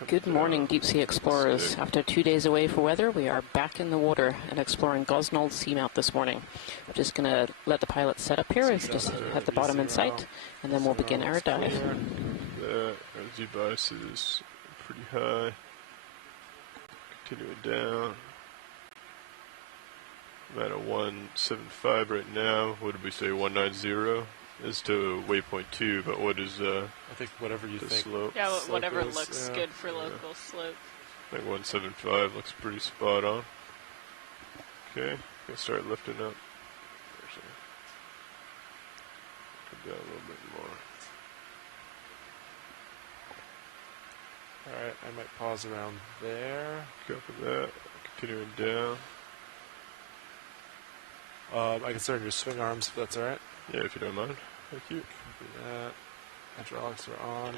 Good morning, deep sea explorers. After 2 days away for weather, we are back in the water and exploring Gosnold Seamount this morning. We're just going to let the pilot set up here. We've just had the bottom in sight, and then we'll begin our dive. The Z-bias is pretty high. Continuing down. I'm at a 175 right now. What did we say, 190? Is to waypoint 2, but what is I think whatever you think. Slope? Yeah, whatever is, looks good for local slope. I think 175 looks pretty spot on. Okay, gonna start lifting up. Actually, come down a little bit more. Alright, I might pause around there. Copy that. Continuing down. I can start your swing arms if that's alright. Yeah, if you don't mind. Thank you. Copy that. Hydraulics are on.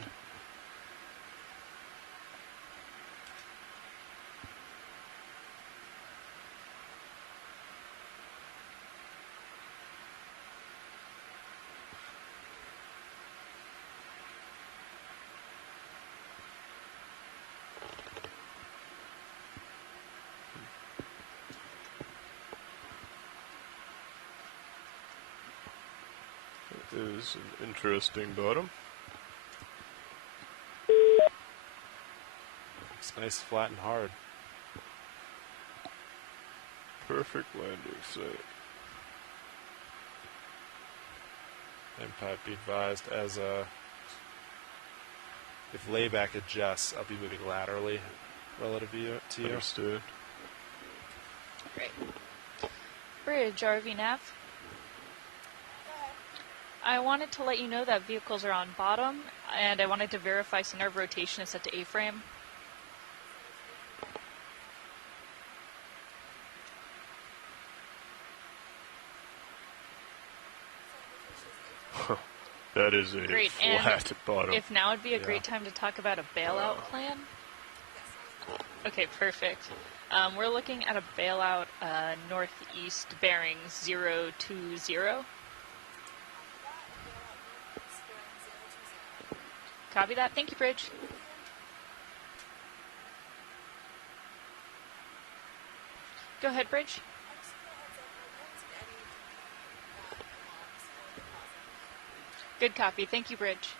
Is an interesting bottom. It's nice, flat, and hard. Perfect landing site. Impact be advised as if layback adjusts, I'll be moving laterally relative to you. Understood. Great. Bridge, ROV nav. I wanted to let you know that vehicles are on bottom, and I wanted to verify center of rotation is set to A-frame. That is a Great. flat bottom. If now would be a great time to talk about a bailout plan. Okay, perfect. We're looking at a bailout northeast bearing 020. Copy that. Thank you, Bridge. Go ahead, Bridge. Good copy. Thank you, Bridge.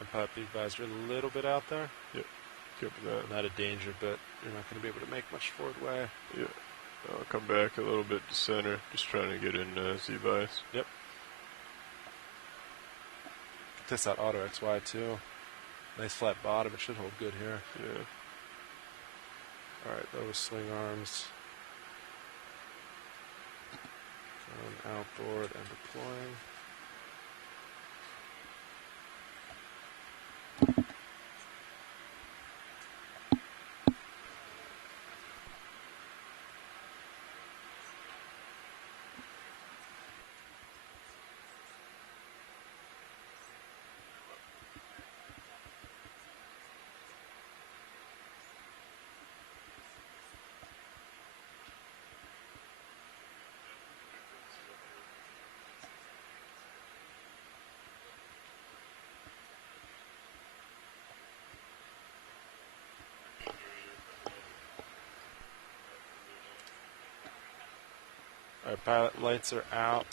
Impact be advised you're a little bit out there. Yep. Copy that. Not a danger, but you're not going to be able to make much forward way. Yeah. I'll come back a little bit to center, just trying to get in Z-bias. Yep. Test that auto XY too. Nice flat bottom, it should hold good here. Yeah. Alright, those swing arms. Going outboard and deploying. Alright, pilot lights are out.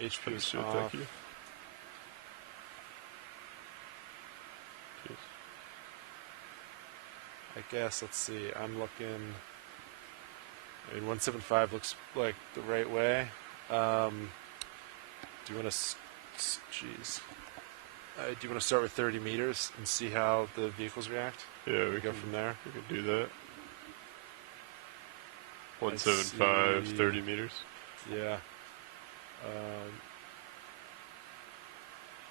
HP is off. Thank you. Cheers. I guess, let's see, I'm looking, I mean, 175 looks like the right way. Do you want to, jeez. Do you want to start with 30 meters and see how the vehicles react? Yeah, we go from there. We can do that. 175, 30 meters. Yeah.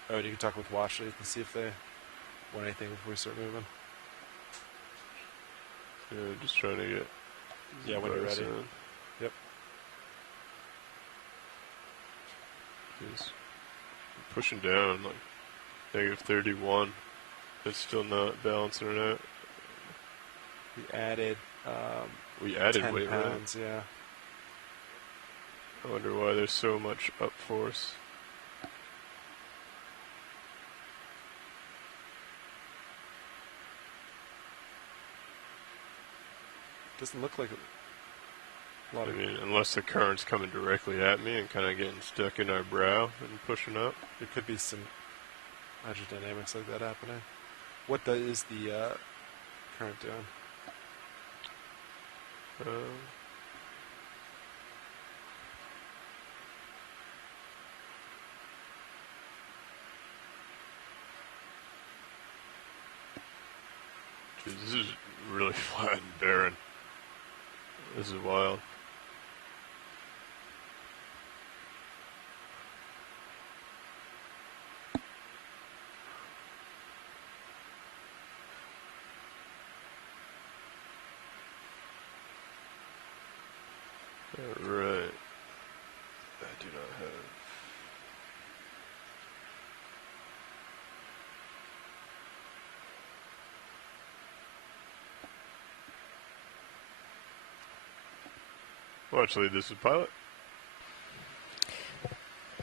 Oh, and you can talk with Washley and see if they want anything before we start moving. Yeah, just trying to get. Yeah, when you're ready. Yep. He's pushing down like negative 31. It's still not balancing it out. We added. 10 weight pounds, yeah. I wonder why there's so much up force. Doesn't look like a lot I of. mean, unless the current's coming directly at me and kind of getting stuck in our brow and pushing up. There could be some hydrodynamics like that happening. What is the current doing? Geez, this is really flat and barren. This is wild. Alright. I do not have... Watchley, this is Pilot.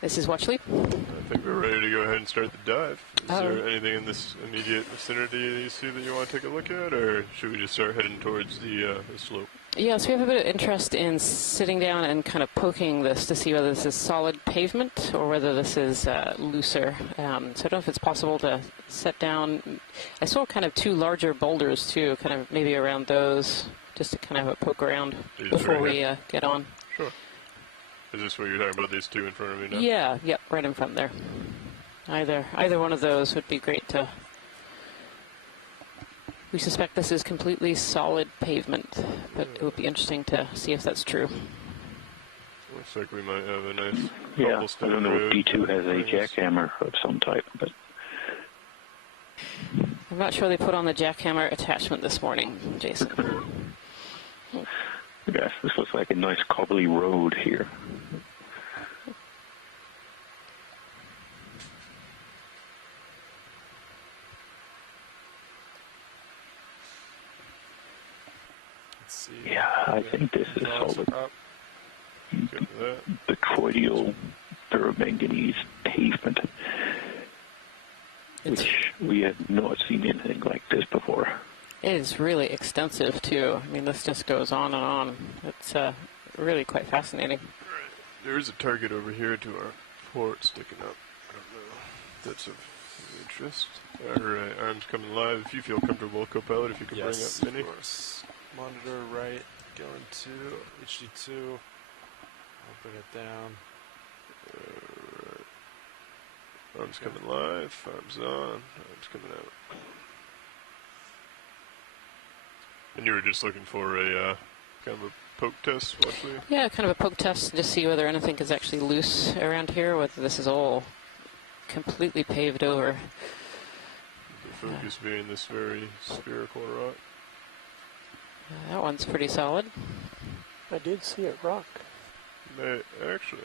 This is Watchley. I think we're ready to go ahead and start the dive. Is there anything in this immediate vicinity that you see that you want to take a look at, or should we just start heading towards the slope? Yeah, so we have a bit of interest in sitting down and kind of poking this to see whether this is solid pavement or whether this is looser. So I don't know if it's possible to set down. I saw kind of two larger boulders too, kind of maybe around those, just to kind of have a poke around before we get on. Sure. Is this what you're talking about, these two in front of me now? Yeah, yep, right in front there. Either one of those would be great to... We suspect this is completely solid pavement, but it would be interesting to see if that's true. Looks like we might have a nice Yeah, I cobblestone don't know road. if D2 has a jackhammer of some type, but I'm not sure they put on the jackhammer attachment this morning, Jason. yes, this looks like a nice cobbly road here. Let's see. Yeah, I think this is solid. Good for that. Botryoidal ferromanganese pavement, which we have not seen anything like this before. It is really extensive, too. I mean, this just goes on and on. It's really quite fascinating. There is a target over here to our port sticking up. I don't know if that's of interest. Alright, arms coming live. If you feel comfortable, co-pilot, if you could Yes, bring up Mini. of course. Monitor right, going to HD2. I'll bring it down. Alright. Arms coming live, arms on, arms coming out. And you were just looking for a kind of a poke test, Watchley? Yeah, kind of a poke test to just see whether anything is actually loose around here, whether this is all completely paved over. The focus being this very spherical rock. That one's pretty solid. I did see it rock. Actually,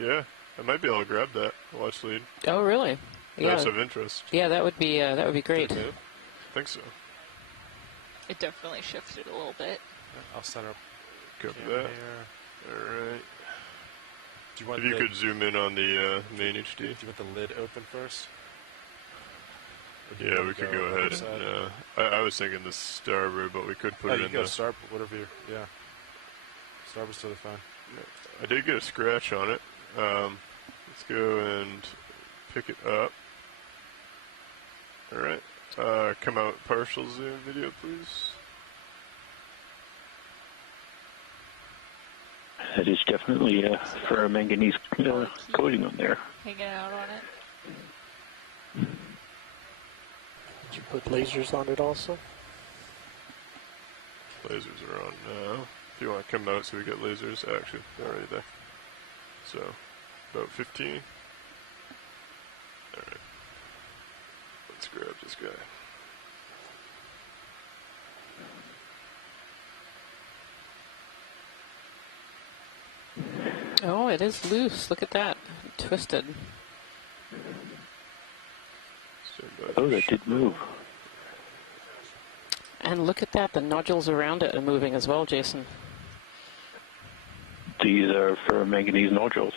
yeah, I might be able to grab that. Watch lead. Oh, really? That's Yeah. of interest. Yeah, that would be great. Okay. I think so. It definitely shifted a little bit. I'll center up Copy camera that. here. Alright. Do you want If you the, could zoom in on the main HD. do you want the lid open first? Or do you Yeah, wanna we could go other ahead side? and, I was thinking the starboard, but we could put Oh, it you in can go the... starboard, whatever you, yeah. Starboard's totally fine. I did get a scratch on it. Let's go and pick it up. Alright. Come out partial zoom video, please. That is definitely a ferromanganese coating on there. Hanging out on it. Did you put lasers on it also? Lasers are on now. If you want to come out so we get lasers, actually, they're already there. So, about 15. Alright. Let's grab this guy. Oh, it is loose. Look at that. Twisted. Stand by Oh, for that did move. And look at that. The nodules around it are moving as well, Jason. These are for manganese nodules.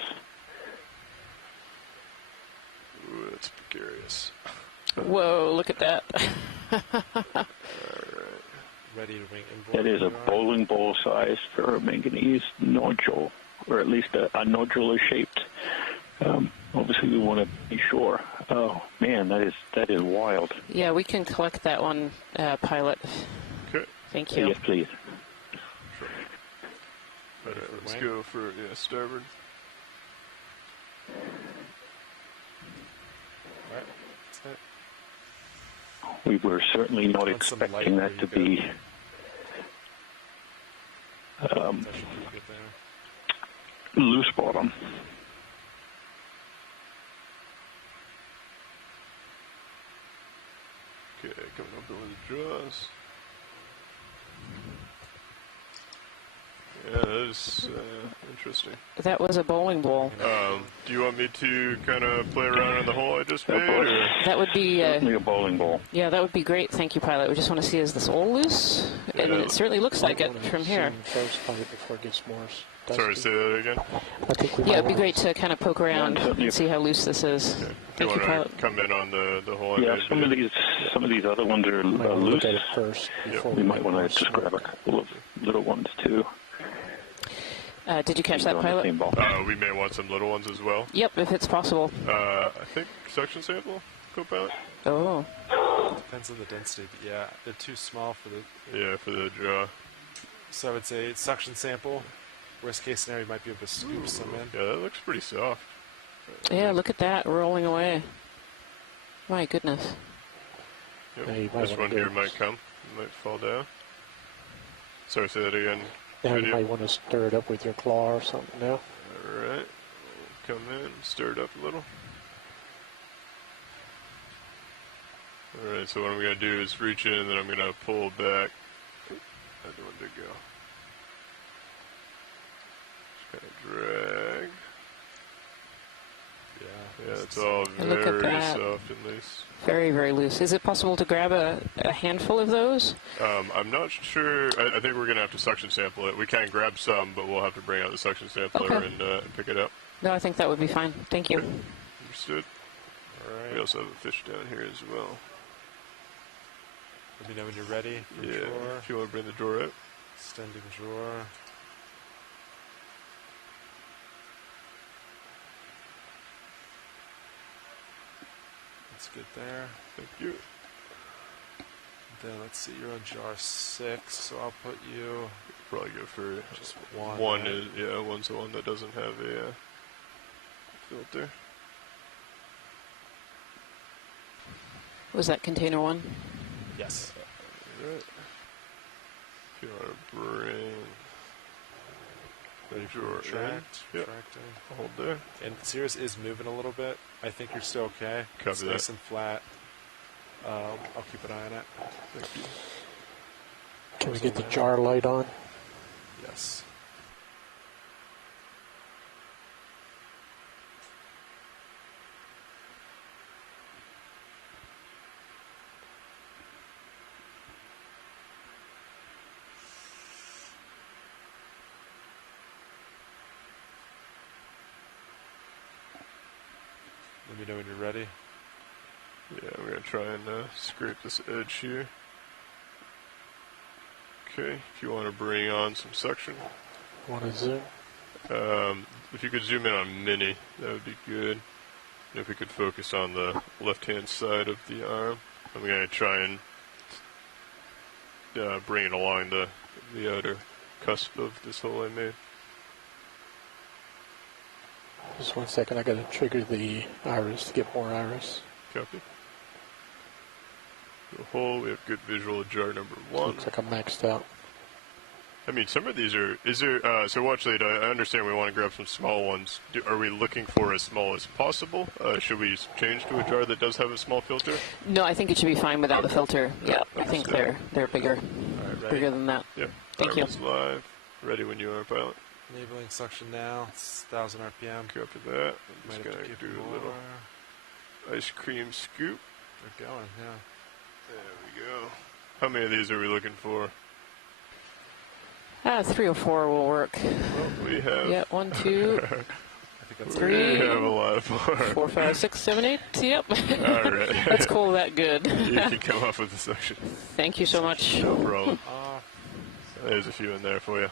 Ooh, that's precarious. Whoa, look at that. Ready to bring inboard. That is a radar. bowling ball size for a manganese nodule, or at least a nodular shaped. Obviously, we want to be sure. Oh man, that is wild. Yeah, we can collect that one, pilot. Okay. Thank you. Yes, please. All right, for let's wing? go for starboard. Alright, that's it. We were certainly not Want some expecting light that to where you be That should be good there. loose bottom. Okay, coming up over the jaws. Yeah, that is interesting. That was a bowling ball. Do you want me to kind of play around in the hole I just made? course. Or? That would be, Certainly a bowling ball. yeah, that would be great. Thank you, pilot. We just want to see, is this all loose? And Yeah. it certainly looks like it from here. First pilot before it gets more dusty. Sorry, say that again. I think we Yeah, might it'd be wanna- great to kind of poke around and see how loose this is. Do you Thank you, want pilot. to come in on the hole I Yeah, made? some of these other ones are might wanna loose. look at it first before We might make want more to just grab a smoke. couple of little ones too. Did you catch They're that, on the pilot? same ball. We may want some little ones as well. Yep, if it's possible. I think suction sample, co-pilot? Oh, Depends on the density, but yeah, they're too small for the. Yeah, for the jaw. So I would say suction sample. Worst case scenario, you might be able to scoop some in. Yeah, that looks pretty soft. yeah, look at that, rolling away. My goodness. Yep. Yeah, you might This wanna one do here it. might come. It might fall down. Sorry, say that again. Now you Video. might want to stir it up with your claw or something now. Alright. We'll come in, stir it up a little. Alright, so what I'm going to do is reach in and then I'm going to pull back. That one did go. Just kind of drag. Yeah. Yeah, it's all And look at very that. soft and loose. Very, very loose. Is it possible to grab a handful of those? I'm not sure. I think we're going to have to suction sample it. We can grab some, but we'll have to bring out the suction sampler Okay. and pick it up. No, I think that would be fine. Thank you. Understood. We Alright. also have a fish down here as well. Let me know when you're ready for Yeah, drawer. if you want to bring the drawer out. Extending drawer. That's good there. Thank you. Then let's see, you're on jar 6, so I'll put you Probably go for just one. one. right? One's the one that doesn't have a filter. Was that container one? Yes. Alright. If you want to bring Ready the for drawer retract. in. Yep. Retracting. Hold there. And Cirrus is moving a little bit. I think you're still okay. Copy It's that. nice and flat. I'll keep an eye on it. Thank you. Can we get the jar light on? Yes. Let me know when you're ready. Yeah, we're going to try and scrape this edge here. Okay, if you want to bring on some suction. Want to zoom? If you could zoom in on Mini, that would be good. And if we could focus on the left-hand side of the arm. I'm going to try and bring it along the outer cusp of this hole I made. Just 1 second, I gotta trigger the iris to get more iris. Copy. The hole, we have good visual of jar number 1. Looks like I'm maxed out. I mean, some of these are, so watch late, I understand we want to grab some small ones. Are we looking for as small as possible? Should we change to a jar that does have a small filter? No, I think it should be fine without the filter. Yeah, I think they're bigger, Alright, ready? bigger than that. Yep. Thank you. Arm is live. Ready when you are, pilot. Enabling suction now. It's 1,000 RPM. Copy that. I'm Might just have going to to give do a more. little ice cream scoop. They're going, yeah. There we go. How many of these are we looking for? 304 will work. Well, we have. Yeah, 1, 2, I think that's We 3, have a lot more. 4, 5, 6, 7, 8. Yep. All right. That's cool. That good. You can come up with the section. Thank you so much. No problem. off. There's a few in there for you.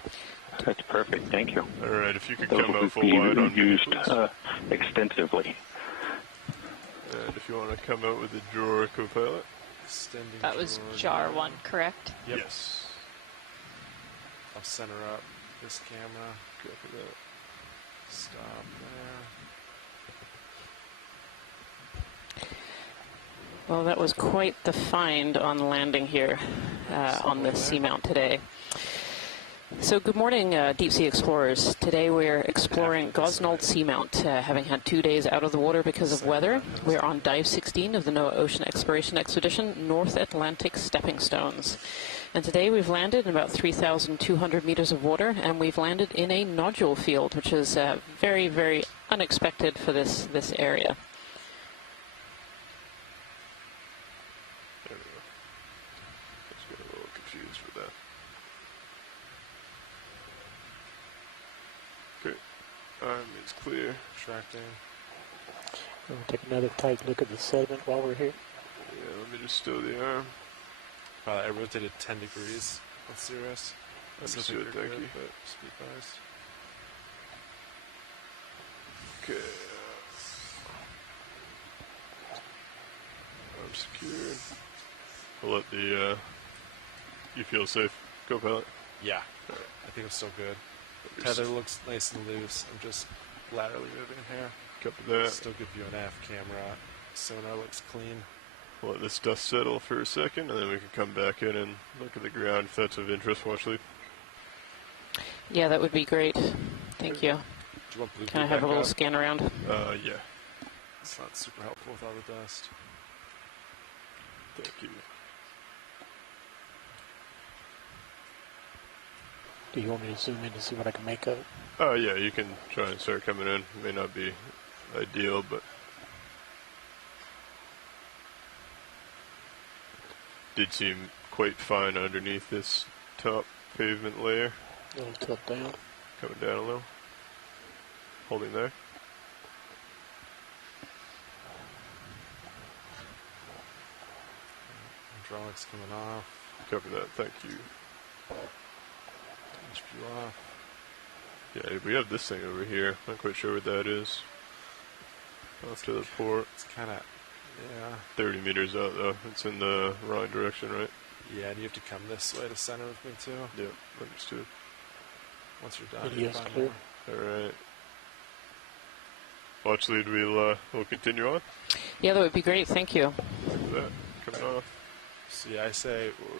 That's perfect. Thank you. All right, if you could Those come will out full be wide on me, used please. extensively. And if you want to come out with the drawer, co-pilot. Extending That was drawer. jar 1, correct? Yep. Yes. I'll center up this camera. Copy that. Stop there. Well, that was quite the find on landing here on the Seamount today. So good morning, deep sea explorers. Today we're exploring Gosnold Seamount, having had 2 days out of the water because of weather. We're on Dive 16 of the NOAA Ocean Exploration Expedition, North Atlantic Stepping Stones. And today we've landed in about 3,200 meters of water, and we've landed in a nodule field, which is very, very unexpected for this area. There we go. Just got a little confused with that. Okay. Arm is clear. Tracting. We'll take another tight look at the sediment while we're here. Yeah, let me just stow the arm. I rotated 10 degrees with Cirrus. Understood, thank you. But speed wise. Okay. Arm secured. I'll let the, you feel safe, co-pilot? Yeah. I think I'm still good. Tether looks nice and loose. I'm just laterally moving here. Copy that. Still good view on aft camera. Sonar looks clean. We'll let this dust settle for a second, and then we can come back in and look at the ground if that's of interest, Watchley. Yeah, that would be great. Thank you. Do you want blue Can I back have a little up? scan around? Yeah. It's not super helpful with all the dust. Thank you. Do you want me to zoom in to see what I can make of it? Oh, yeah, you can try and start coming in. May not be ideal, but did seem quite fine underneath this top pavement layer. A little tilt down. Coming down a little. Holding there. Hydraulics coming off. Cover that, thank you. HPU off. Yeah, we have this thing over here. Not quite sure what that is. Off to the port. It's kind of, yeah. 30 meters out, though. It's in the wrong direction, right? Yeah, and you have to come this way to center with me, too. Yep, understood. Once you're done. Video's find clear. more. Alright. Watch lead, we'll continue on. Yeah, that would be great. Thank you. Look at that. Coming off. So, yeah, I say we'll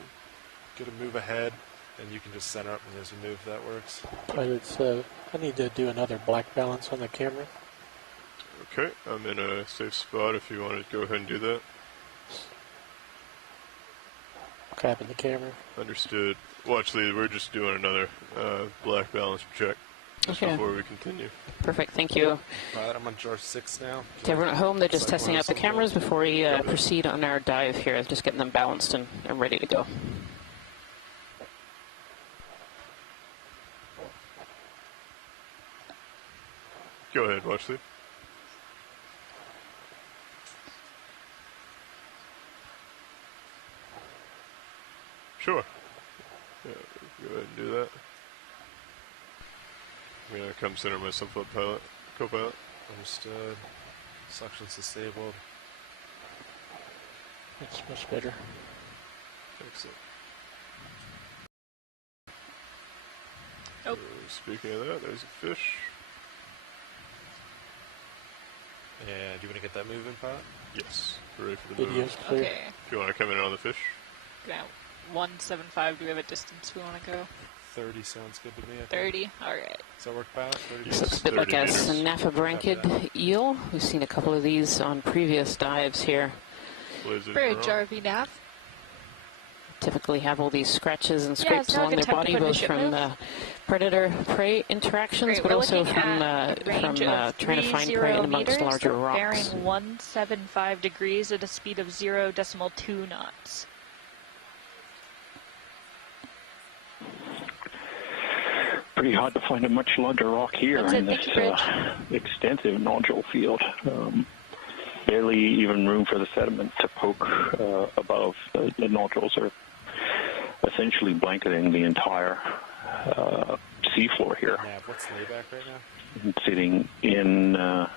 get a move ahead, and you can just center up and as you move, that works. Pilots, I need to do another black balance on the camera. Okay, I'm in a safe spot if you want to go ahead and do that. Crapping the camera. Understood. Watch lead, we're just doing another black balance check just Okay. before we continue. Perfect. Thank you. Pilot, I'm on George 6 now. To everyone at home, they're just Looks like testing we're out the somewhere. cameras before we proceed on our dive here. Just getting them balanced and ready to go. Go ahead, watch lead. Sure. Yeah, go ahead and do that. I'm gonna come center myself up, pilot, co-pilot. Understood. Suction's disabled. That's much better. Excellent. Oh. Speaking of that, there's a fish. And do you want to get that moving, pilot? Yes, we're ready for the move. Video's clear. Okay. If you want to come in on the fish. Now, 175, do we have a distance we want to go? 30 sounds good to me. I think. 30? Alright. Does that work, pilot? 30 Yes. This looks a bit like 30 a meters. Snaphobranchid eel. We've seen a couple of these on previous dives here. Blizzard Bridge, wrong. RV nav. Typically have all these scratches and Yeah, scrapes it's not a along good their time to body, put in a both ship from move. predator-prey interactions, Great, but we're also looking from at range of trying to find 30 prey in amongst meters, larger rocks. bearing 175 degrees at a speed of 0.2 knots. pretty hard to find a much larger rock here That's in it. this Thank you, extensive nodule field. Barely even room for the sediment to poke above. The nodules are essentially blanketing the entire seafloor here. Nav, what's layback right now? And sitting in, the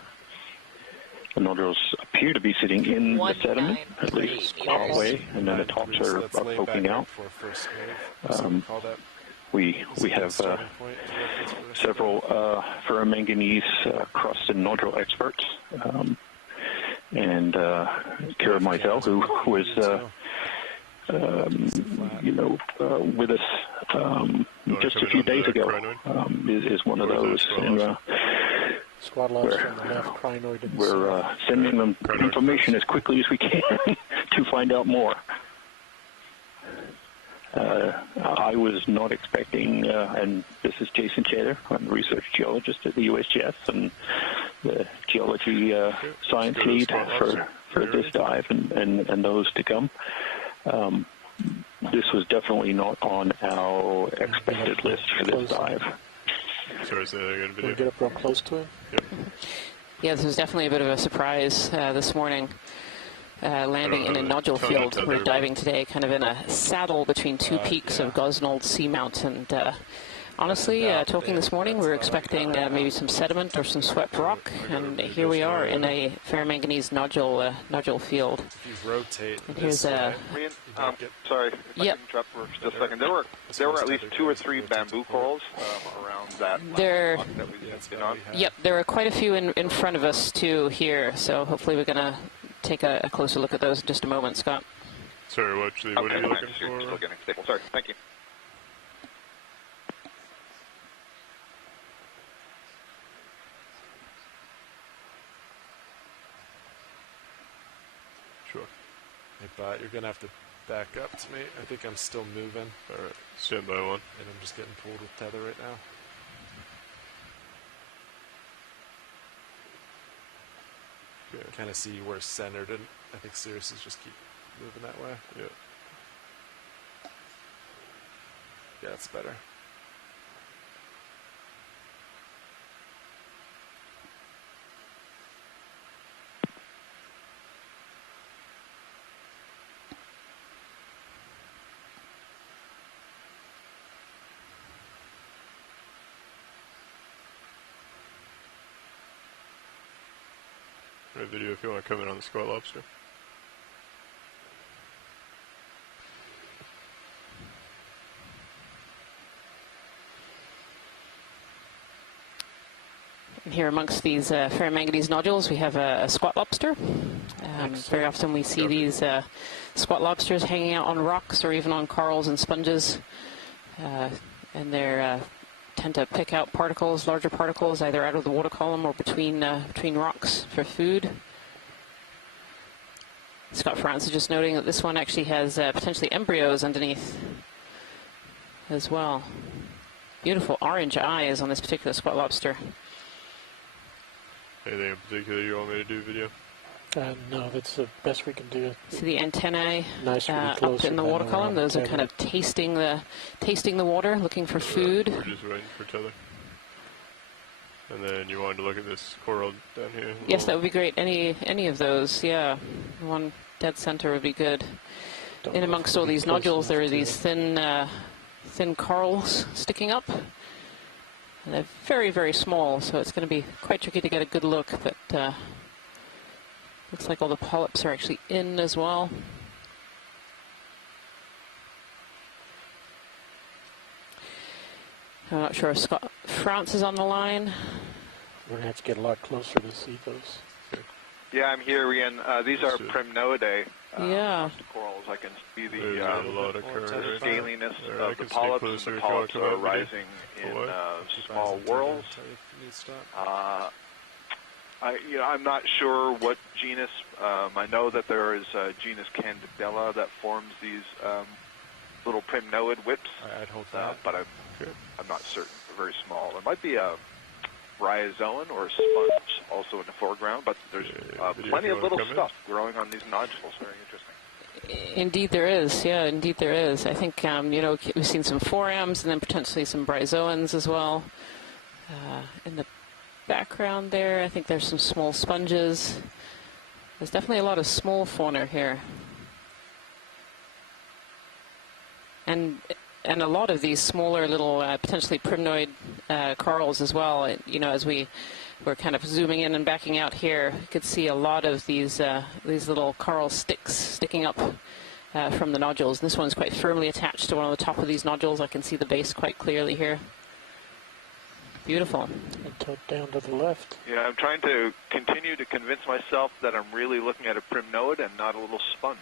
nodules appear to be sitting in the sediment, at least partway, and then the tops are poking out. We have several ferromanganese crust and nodule experts, and Kira Mizell, who was with us just a few days ago, is one of those. And Squad lobster on the left, crinoid in the we're sending them information as quickly as we can to find out more. I was not expecting, and this is Jason Chater, I'm a research geologist at the USGS and the geology science lead for this dive and those to come. This was definitely not on our expected list for this dive. Sorry, say that again, video. Can we get up real close to it? Yep. Yeah, this was definitely a bit of a surprise this morning. Landing in a nodule field. We're diving today kind of in a saddle between two peaks of Gosnold Seamount, and honestly, talking this morning, we were expecting maybe some sediment or some swept rock, and here we are in a ferromanganese nodule field. If you rotate, and here's sorry, if I can interrupt for just a second. There were at least 2 or 3 bamboo corals around that rock that we've been on. Yep, there are quite a few in front of us too here, so hopefully we're going to take a closer look at those in just a moment, Scott. Sorry, what are you looking for? Still getting stable. Sorry, thank you. Sure. Hey, bot, you're going to have to back up to me. I think I'm still moving. All right, stand by one. And I'm just getting pulled with tether right now. Okay. Kind of see where centered, and I think Sirius is just keep moving that way. Yeah. Yeah, that's better. Video if you want to come in on the squat lobster. And here amongst these ferromanganese nodules, we have a squat lobster. Very often we see these squat lobsters hanging out on rocks or even on corals and sponges, and they're tend to pick out particles, larger particles, either out of the water column or between rocks for food. Scott France is just noting that this one actually has potentially embryos underneath as well. Beautiful orange eyes on this particular squat lobster. Anything in particular you want me to do, video? No, that's the best we can do. See the antennae up in the water column? Those are kind of tasting the water, looking for food. We're just waiting for tether. And then you wanted to look at this coral down here? Yes, that would be great. Any of those, yeah. One dead center would be good. In amongst all these nodules, there are these thin corals sticking up. And they're very, very small, so it's going to be quite tricky to get a good look, but looks like all the polyps are actually in as well. I'm not sure if Scott France is on the line. We're going to have to get a lot closer to see those. Yeah, I'm here again. These are Primnoidae corals. I can see the scaliness of the polyps, and the polyps are rising in small whorls. I'm not sure what genus. I know that there is a genus Candidella that forms these little primnoid whips. I'd hold that. But I'm not certain. They're very small. There might be a bryozoan or a sponge also in the foreground, but there's plenty of little stuff growing on these nodules. Very interesting. Indeed there is. Yeah, indeed there is. I think, we've seen some forams and then potentially some bryozoans as well. In the background there, I think there's some small sponges. There's definitely a lot of small fauna here. And a lot of these smaller little potentially primnoid corals as well. As we were kind of zooming in and backing out here, you could see a lot of these little coral sticks sticking up from the nodules. This one's quite firmly attached to one of the top of these nodules. I can see the base quite clearly here. Beautiful. And tilt down to the left. Yeah, I'm trying to continue to convince myself that I'm really looking at a primnoid and not a little sponge.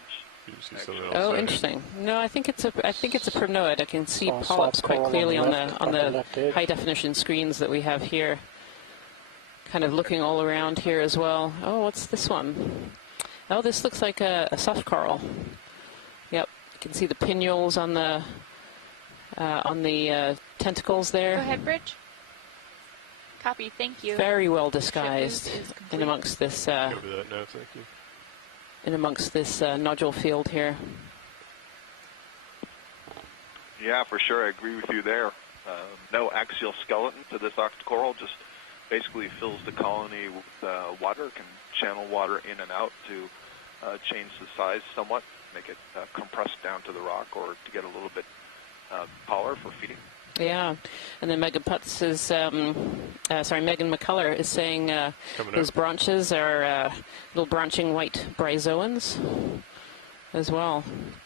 Oh, interesting. No, I think it's a primnoid. I can see polyps quite clearly on the high definition screens that we have here. Kind of looking all around here as well. Oh, what's this one? Oh, this looks like a soft coral. Yep, you can see the pinnules on the tentacles there. Go ahead, Bridge. Copy. Thank you. Very well disguised in amongst this. Over that now, thank you. In amongst this nodule field here. Yeah, for sure. I agree with you there. No axial skeleton to this octocoral, just basically fills the colony with water, can channel water in and out to change the size somewhat, make it compress down to the rock or to get a little bit taller for feeding. Yeah, and then Megan Putz is, Megan McCullough is saying those branches are little branching white bryozoans as well.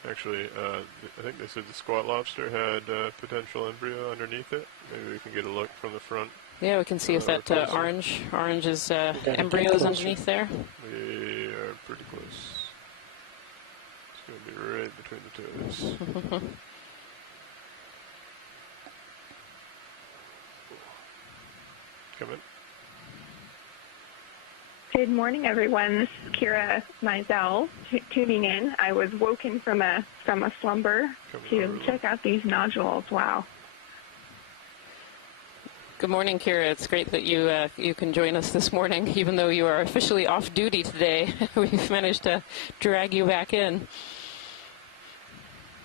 Actually, I think they said the squat lobster had potential embryo underneath it. Maybe we can get a look from the front. Yeah, we can see if that orange is embryos underneath there. We are pretty close. It's going to be right between the toes. Come in. Good morning, everyone. This is Kira Mizell tuning in. I was woken from a slumber to check out these nodules. Wow. Good morning, Kira. It's great that you can join us this morning, even though you are officially off duty today. We've managed to drag you back in.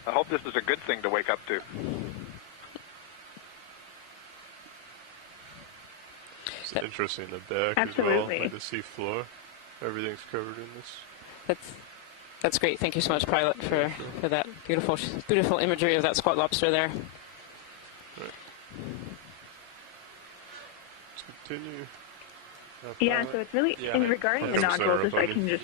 I hope this is a good thing to wake up to. It's interesting, the back Absolutely. as well, like the sea floor. Everything's covered in this. That's great. Thank you so much, Pilot, for that beautiful imagery of that squat lobster there. Right. Let's continue. Yeah, so it's really, regarding the nodules, if I can just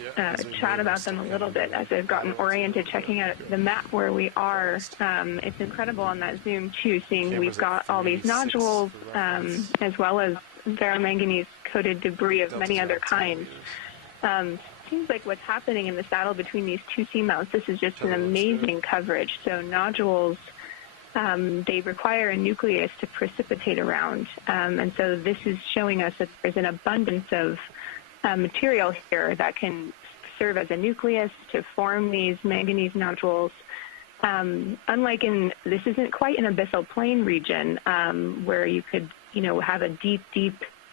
chat about them a little bit as I've gotten oriented checking out the map where we are. It's incredible on that zoom, too, seeing we've got all these nodules as well as ferromanganese-coated debris of many other kinds. Seems like what's happening in the saddle between these two seamounts, this is just an amazing coverage. So nodules, they require a nucleus to precipitate around. And so this is showing us that there's an abundance of material here that can serve as a nucleus to form these manganese nodules. Unlike this isn't quite an abyssal plain region where you could, have a deep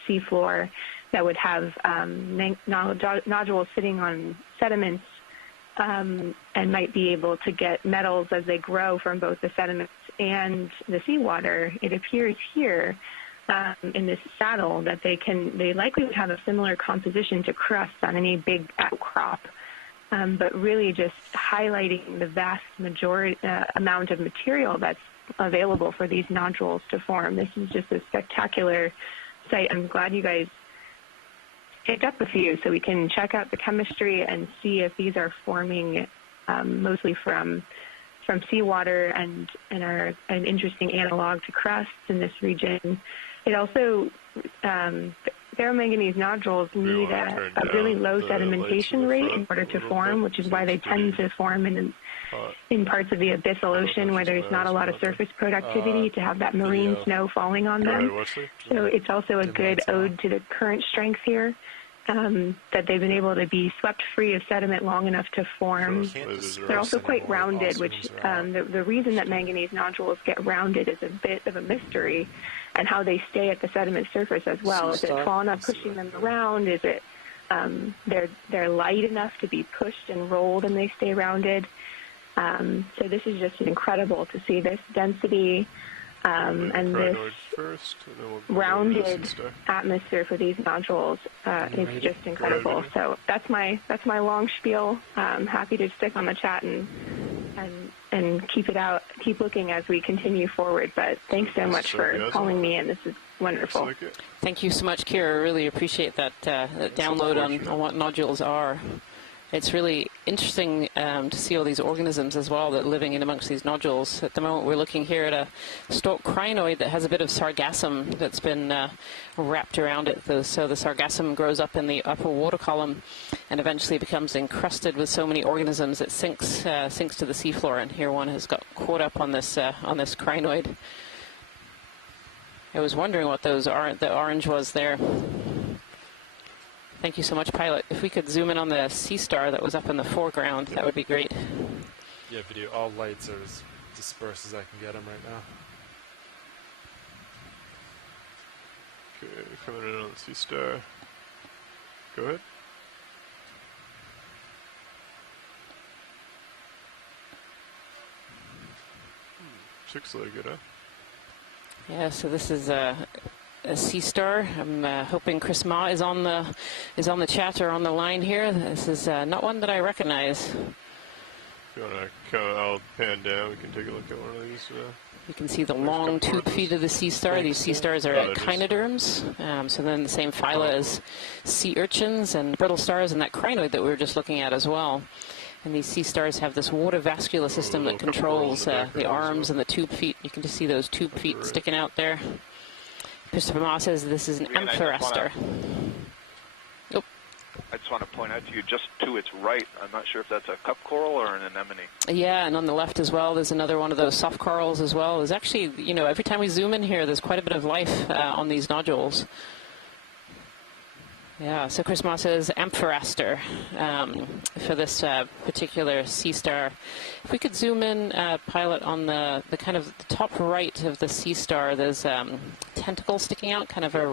seafloor that would have nodules sitting on sediments and might be able to get metals as they grow from both the sediments and the seawater. It appears here in this saddle that they likely would have a similar composition to crust on any big outcrop, but really just highlighting the vast amount of material that's available for these nodules to form. This is just a spectacular site. I'm glad you guys picked up a few so we can check out the chemistry and see if these are forming mostly from seawater and are an interesting analog to crusts in this region. It also, ferromanganese nodules need a really low sedimentation rate in order to form, which is why they tend to form in parts of the abyssal ocean where there's not a lot of surface productivity to have that marine snow falling on them. So it's also a good ode to the current strength here, that they've been able to be swept free of sediment long enough to form. They're also quite rounded, which the reason that manganese nodules get rounded is a bit of a mystery, and how they stay at the sediment surface as well. Is it fauna pushing them around? Is it They're light enough to be pushed and rolled, and they stay rounded. So this is just incredible to see this density and this rounded atmosphere for these nodules. It's just incredible. So that's my long spiel. I'm happy to stick on the chat and keep looking as we continue forward. But thanks so much for calling me in. This is wonderful. Thank you so much, Kira. I really appreciate that download on what nodules are. It's really interesting to see all these organisms as well that are living in amongst these nodules. At the moment, we're looking here at a stalk crinoid that has a bit of sargassum that's been wrapped around it. So the sargassum grows up in the upper water column and eventually becomes encrusted with so many organisms it sinks to the seafloor. And here one has got caught up on this crinoid. I was wondering what the orange was there. Thank you so much, Pilot. If we could zoom in on the sea star that was up in the foreground, that would be great. Yeah, video. All lights are as dispersed as I can get them right now. Okay, coming in on the sea star. Go ahead. Six-legged, huh? Yeah, so this is a sea star. I'm hoping Chris Ma is on the chat or on the line here. This is not one that I recognize. If you want to come, I'll pan down. We can take a look at one of these. You can see the long tube feet of the sea star. These sea stars are echinoderms. So then the same phyla as sea urchins and brittle stars and that crinoid that we were just looking at as well. And these sea stars have this water vascular system that controls the arms and the tube feet. You can just see those tube feet sticking out there. Christopher Ma says this is an amphoraster. I just want to point out to you, just to its right, I'm not sure if that's a cup coral or an anemone. Yeah, and on the left as well, there's another one of those soft corals as well. There's actually, every time we zoom in here, there's quite a bit of life on these nodules. Yeah, so Chris Ma says amphoraster for this particular sea star. If we could zoom in, Pilot, on the kind of the top right of the sea star, there's tentacles sticking out, kind of a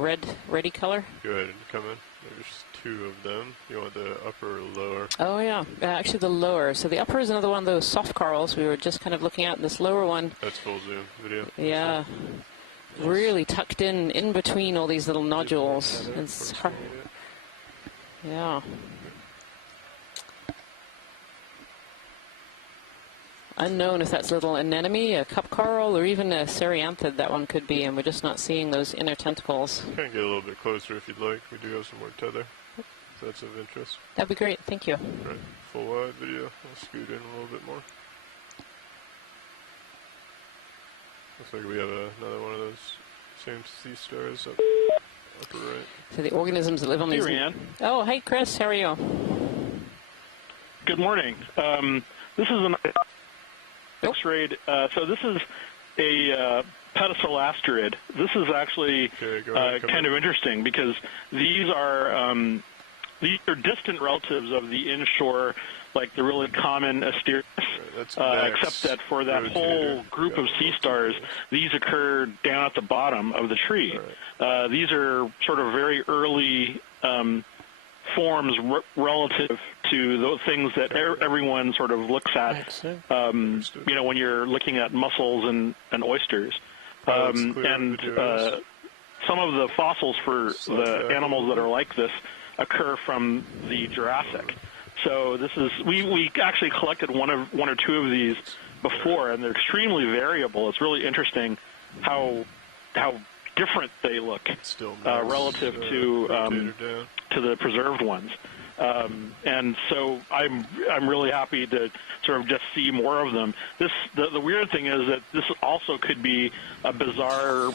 reddy color. Go ahead and come in. There's two of them. You want the upper or lower? Oh, yeah. Actually, the lower. So the upper is another one of those soft corals we were just kind of looking at. This lower one. That's full zoom video. Yeah. Really tucked in between all these little nodules. It's hard. Yeah. Unknown if that's a little anemone, a cup coral, or even a ceryanthid that one could be, and we're just not seeing those inner tentacles. You can get a little bit closer if you'd like. We do have some more tether, if that's of interest. That'd be great. Thank you. All right. Full wide video. I'll scoot in a little bit more. Looks like we have another one of those same sea stars up. Upper right. So the organisms that live on these... Rhiannon. Oh, hey, Chris. How are you? Good morning. This is an X-rayed... so this is a pedicelasterid. This is actually kind of interesting because these are distant relatives of the inshore, like the really common Asterias, except that for that whole group of sea stars, these occur down at the bottom of the tree. These are sort of very early forms relative to the things that everyone sort of looks at, when you're looking at mussels and oysters. And some of the fossils for the animals that are like this occur from the Jurassic. So this is we actually collected one or two of these before, and they're extremely variable. It's really interesting how different they look relative to the preserved ones. And so I'm really happy to sort of just see more of them. The weird thing is that this also could be a bizarre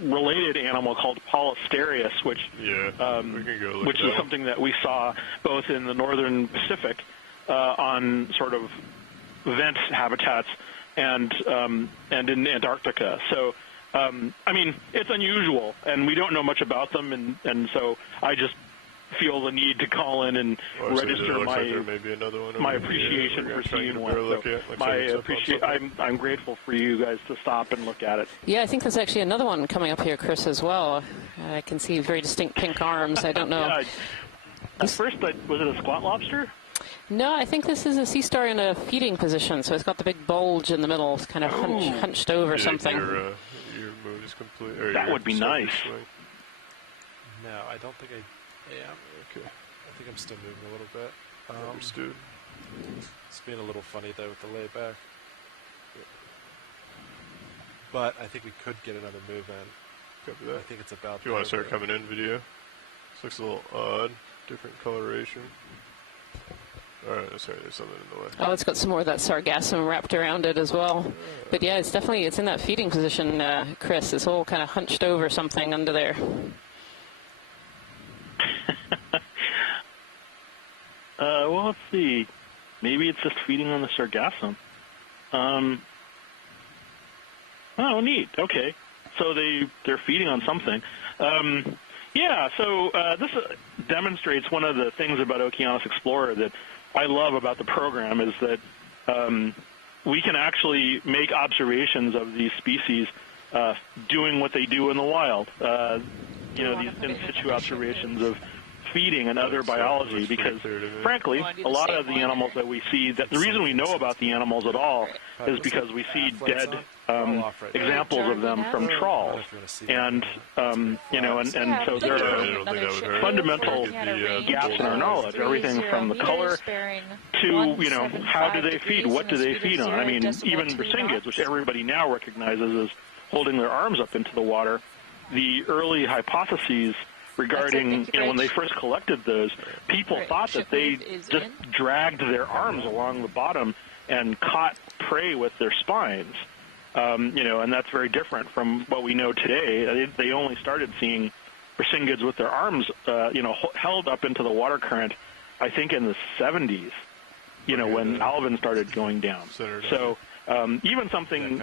related animal called Polystereus, which is something that we saw both in the northern Pacific on sort of vent habitats and in Antarctica. So I mean, it's unusual, and we don't know much about them, and so I just feel the need to call in and register my appreciation for seeing one. So I'm grateful for you guys to stop and look at it. Yeah, I think there's actually another one coming up here, Chris, as well. I can see very distinct pink arms. I don't know. Yeah, at first, was it a squat lobster? No, I think this is a sea star in a feeding position, so it's got the big bulge in the middle. It's kind of hunched over something. Your move is complete. That would be nice. No, I don't think I am. Okay. I think I'm still moving a little bit. Understood. It's being a little funny, though, with the layback. But I think we could get another move in. Copy that. I think it's about... If you want to start coming in video. This looks a little odd. Different coloration. Alright, sorry, there's something in the way. Oh, it's got some more of that sargassum wrapped around it as well. But yeah, it's definitely, it's in that feeding position, Chris. It's all kind of hunched over something under there. Well, let's see. Maybe it's just feeding on the sargassum. Oh, neat. Okay. So they're feeding on something. Yeah, so this demonstrates one of the things about Okeanos Explorer that I love about the program is that we can actually make observations of these species doing what they do in the wild. You know, these in situ observations of feeding and other biology, because frankly, a lot of the animals that we see, that the reason we know about the animals at all is because we see dead examples of them from trawls, and you know, and so there are fundamental gaps in our knowledge. Everything from the color to, you know, how do they feed? What do they feed on? I mean, even Brisinghids, which everybody now recognizes as holding their arms up into the water, the early hypotheses regarding, you know, when they first collected those, people thought that they just dragged their arms along the bottom and caught prey with their spines. You know, and that's very different from what we know today. They only started seeing Brisinghids with their arms, you know, held up into the water current, I think in the 70s, you know, when Alvin started going down. So even something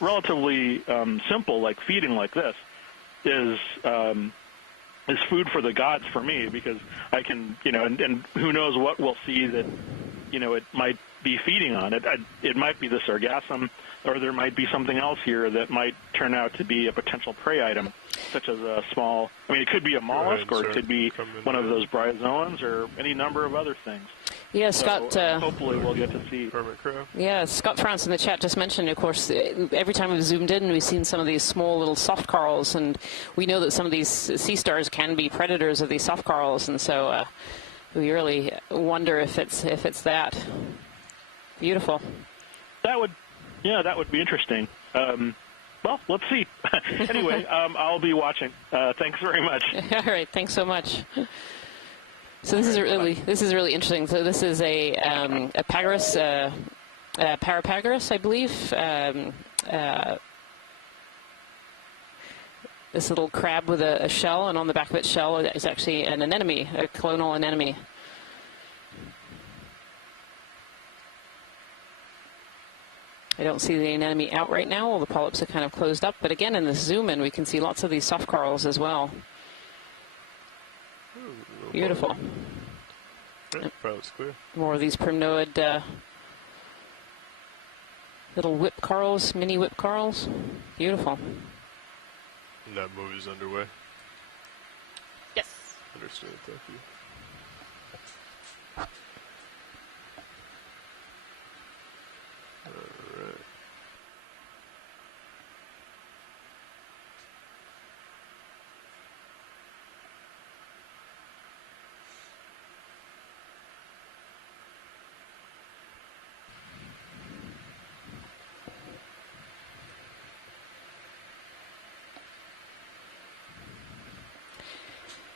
relatively simple like feeding like this is food for the gods for me, because I can, you know, and who knows what we'll see that, you know, it might be feeding on. It might be the sargassum, or there might be something else here that might turn out to be a potential prey item, such as a small, I mean, it could be a mollusk, or it could be one of those bryozoans, or any number of other things. Yeah, Scott. So, hopefully we'll get to see. Yeah, Scott France in the chat just mentioned, of course, every time we've zoomed in, we've seen some of these small little soft corals, and we know that some of these sea stars can be predators of these soft corals, and so we really wonder if it's that. Beautiful. That would be interesting. Well, let's see. Anyway, I'll be watching. Thanks very much. All right, thanks so much. So this is really interesting. So this is a Pagarus, Parapagarus, I believe. This little crab with a shell, and on the back of its shell is actually an anemone, a clonal anemone. I don't see the anemone out right now. All the polyps are kind of closed up. But again, in this zoom in, we can see lots of these soft corals as well. Beautiful. Yeah, pilot's clear. More of these primnoid little whip corals, mini whip corals. Beautiful. And that move is underway. Yes. Understood. Thank you. Alright.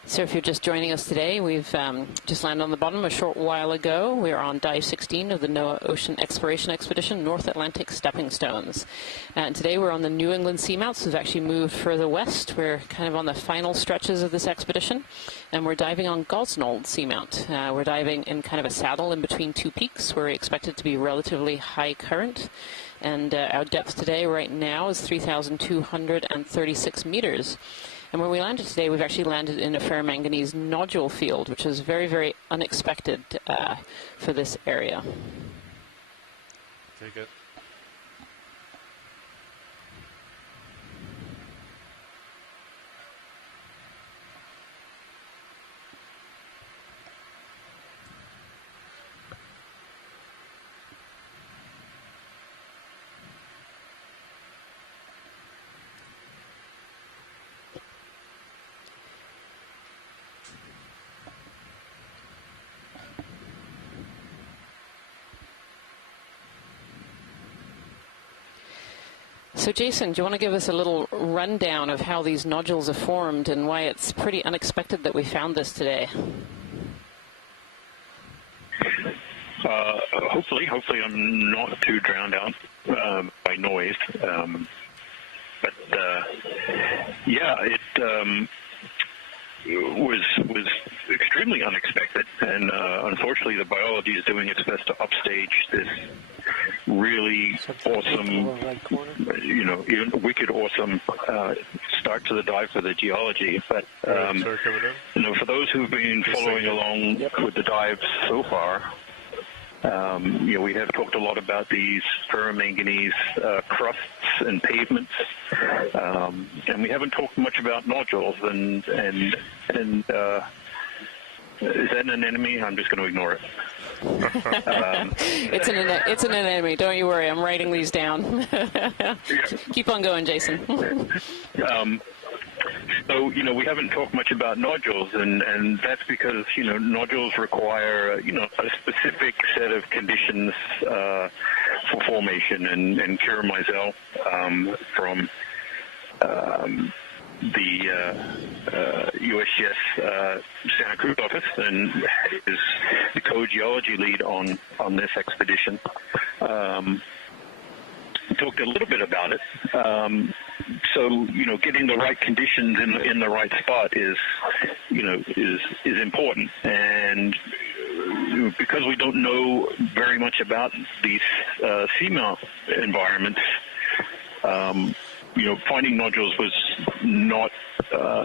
So if you're just joining us today, we've just landed on the bottom a short while ago. We're on Dive 16 of the NOAA Ocean Exploration Expedition, North Atlantic Stepping Stones. And today we're on the New England Seamounts. We've actually moved further west. We're kind of on the final stretches of this expedition. And we're diving on Gosnold Seamount. We're diving in kind of a saddle in between two peaks where we expect it to be relatively high current. And our depth today right now is 3,236 meters. And when we landed today, we've actually landed in a ferromanganese nodule field, which is very, very unexpected for this area. Take it. So Jason, do you want to give us a little rundown of how these nodules are formed and why it's pretty unexpected that we found this today? Hopefully I'm not too drowned out by noise. It was extremely unexpected, and unfortunately the biology is doing its best to upstage this really awesome, wicked awesome start to the dive for the geology. But for those who've been following along with the dives so far, we have talked a lot about these ferromanganese crusts and pavements, and we haven't talked much about nodules. And is that an enemy? I'm just going to ignore it. It's an enemy. Don't you worry. I'm writing these down. Keep on going, Jason. So, we haven't talked much about nodules, and that's because, nodules require, a specific set of conditions for formation. And Kira Mizell from the USGS Santa Cruz office and is the co-geology lead on this expedition. Talked a little bit about it. So, getting the right conditions in the right spot is important. And because we don't know very much about these seamount environments, finding nodules was not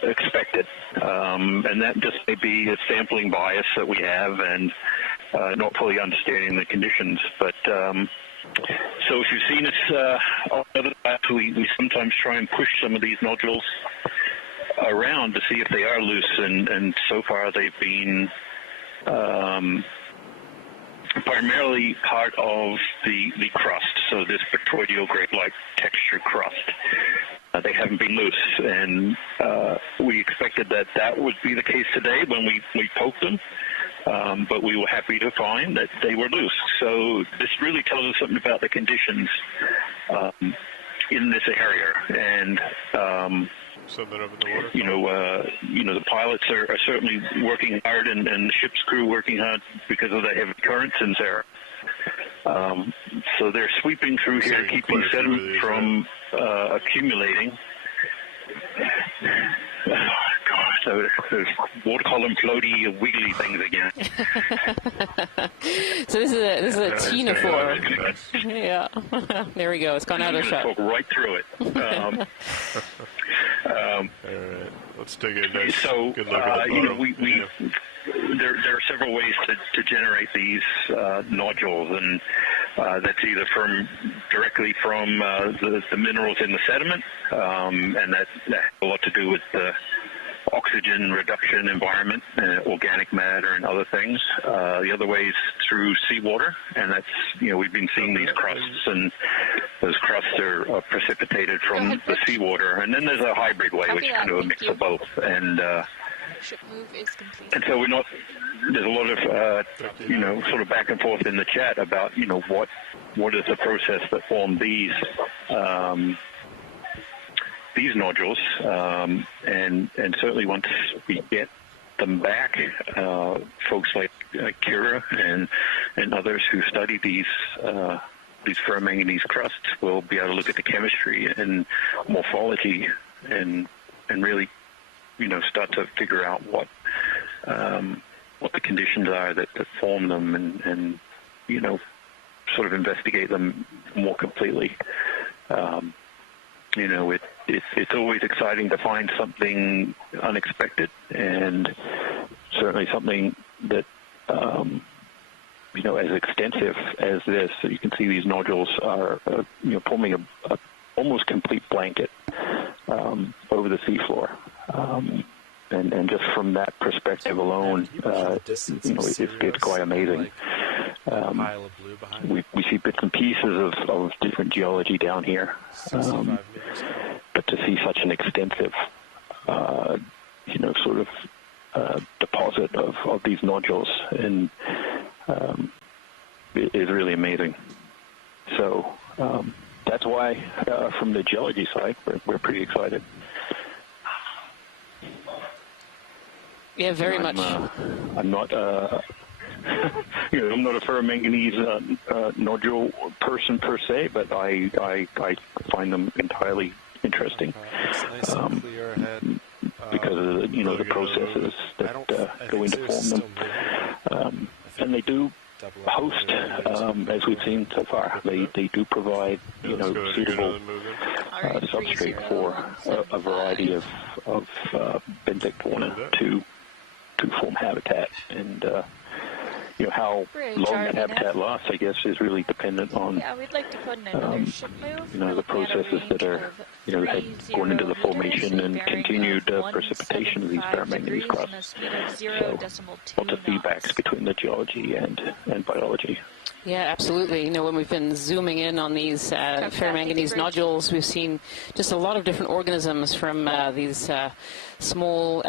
expected. And that just may be a sampling bias that we have and not fully understanding the conditions. But so if you've seen us on other maps, we sometimes try and push some of these nodules around to see if they are loose, and so far they've been primarily part of the crust, so this petroidal grape-like texture crust. They haven't been loose, and we expected that would be the case today when we poked them. But we were happy to find that they were loose. So this really tells us something about the conditions in this area. And something up in the water. The pilots are certainly working hard, and the ship's crew working hard because of the heavy currents in there. So they're sweeping through here, keeping sediment from accumulating. So there's water column floaty, wiggly things again. So this is a ctenophore. Yeah, there we go. It's gone out of shot. Poke right through it. All right, let's take a nice good look at the bottom. There are several ways to generate these nodules, and that's either directly from the minerals in the sediment, and that has a lot to do with the oxygen reduction environment, organic matter, and other things. The other way is through seawater, and that's, we've been seeing these crusts, and those crusts are precipitated from the seawater. And then there's a hybrid way, which is kind of a mix of both. And ship move is complete. And so there's a lot of, sort of back and forth in the chat about, what is the process that formed these nodules, and certainly once we get them back, folks like Kira and others who study these ferromanganese crusts will be able to look at the chemistry and morphology and really, start to figure out what the conditions are that form them, and sort of investigate them more completely. It's always exciting to find something unexpected, and certainly something that, as extensive as this. So you can see these nodules are, forming a almost complete blanket over the seafloor. And just from that perspective alone, it's quite amazing. We see bits and pieces of different geology down here, but to see such an extensive, deposit of these nodules and is really amazing. So that's why, from the geology side, we're pretty excited. Yeah, very much. I'm not, I'm not a ferromanganese nodule person per se, but I find them entirely interesting because of the processes that go into form them, and they do host, as we've seen so far. They do provide suitable substrate for a variety of benthic fauna to form habitat, and how long that habitat lasts, I guess, is really dependent on we'd like to put in another ship move. the processes that are going into the formation and continued precipitation of these ferromanganese crusts. So lots of feedbacks between the geology and biology. Yeah, absolutely. When we've been zooming in on these ferromanganese nodules, we've seen just a lot of different organisms, from these small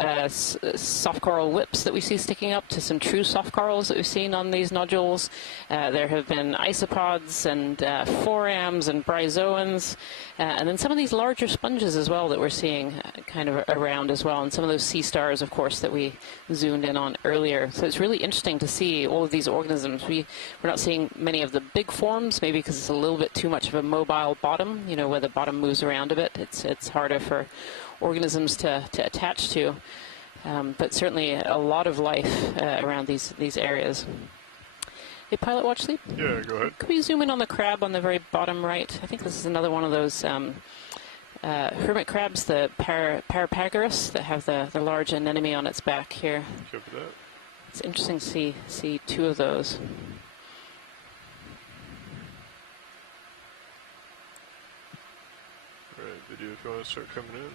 soft coral whips that we see sticking up to some true soft corals that we've seen on these nodules. There have been isopods and forams and bryozoans, and then some of these larger sponges as well that we're seeing kind of around as well, and some of those sea stars, of course, that we zoomed in on earlier. So it's really interesting to see all of these organisms. We're not seeing many of the big forms, maybe because it's a little bit too much of a mobile bottom, where the bottom moves around a bit. It's harder for organisms to attach to, but certainly a lot of life around these areas. Hey, Pilot Watch Sleep? Yeah, go ahead. Could we zoom in on the crab on the very bottom right? I think this is another one of those hermit crabs, the Parapagoras, that have the large anemone on its back here. Copy that. It's interesting to see two of those. All right, video if you want to start coming in.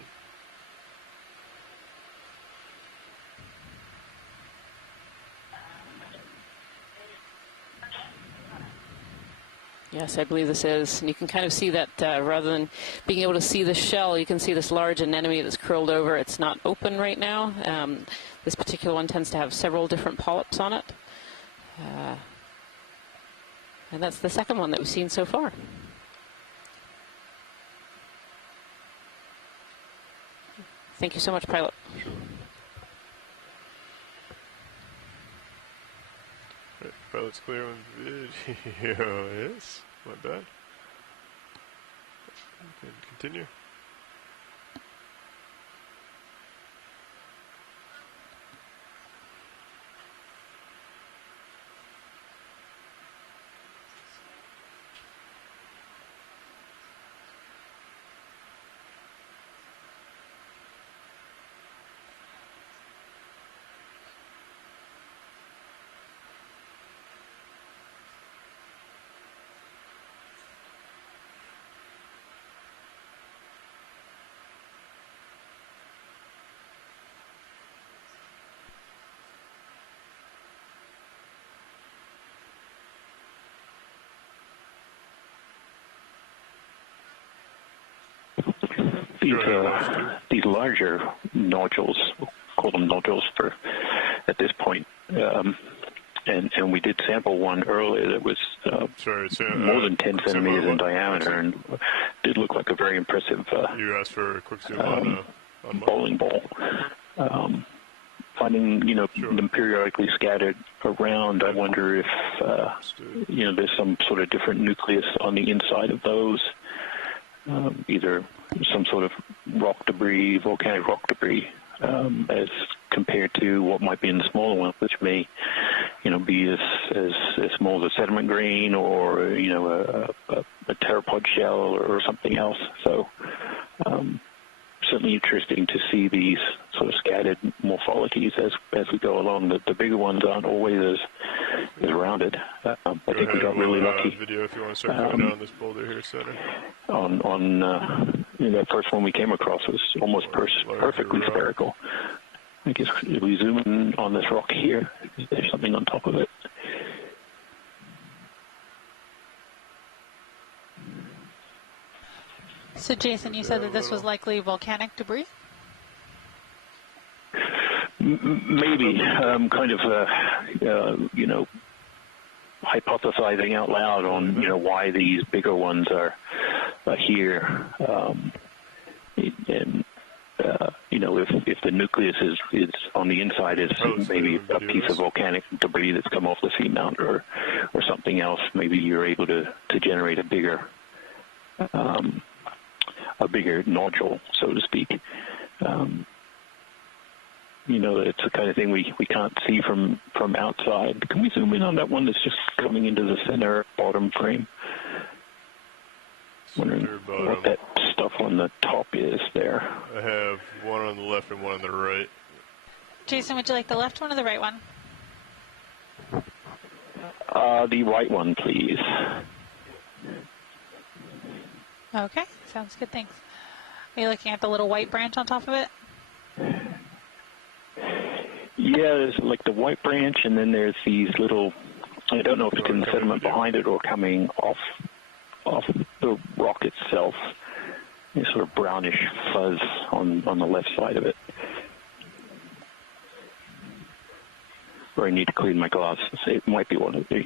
Yes, I believe this is. And you can kind of see that rather than being able to see the shell, you can see this large anemone that's curled over. It's not open right now. This particular one tends to have several different polyps on it. And that's the second one that we've seen so far. Thank you so much, Pilot. Sure. Right, Pilot's clear on video. Yes, my bad. We can continue. These larger nodules, call them nodules at this point, and we did sample one earlier that was more than 10 centimeters in diameter and did look like a very impressive you asked for a quick zoom on bowling ball. Finding them periodically scattered around, I wonder if there's some sort of different nucleus on the inside of those. Either some sort of rock debris, volcanic rock debris, as compared to what might be in the smaller one, which may, be as small as a sediment grain or, a pteropod shell or something else. So certainly interesting to see these sort of scattered morphologies as we go along. The bigger ones aren't always as rounded. I think we got really lucky. Video if you want to start coming down this boulder here, center. On that first one we came across was almost perfectly spherical. I guess if we zoom in on this rock here, there's something on top of it. So, Jason, you said that this was likely volcanic debris? Maybe. Kind of, hypothesizing out loud on, why these bigger ones are here. And if the nucleus is on the inside is maybe a piece of volcanic debris that's come off the seamount or something else, maybe you're able to generate a bigger nodule, so to speak. It's the kind of thing we can't see from outside. Can we zoom in on that one that's just coming into the center bottom frame? Wondering what that stuff on the top is there. I have one on the left and one on the right. Jason, would you like the left one or the right one? The right one, please. Okay, sounds good, thanks. Are you looking at the little white branch on top of it? Yeah, there's like the white branch, and then there's these little, I don't know if it's in the sediment behind it or coming off the rock itself. This sort of brownish fuzz on the left side of it. Or I need to clean my glasses. It might be one of the...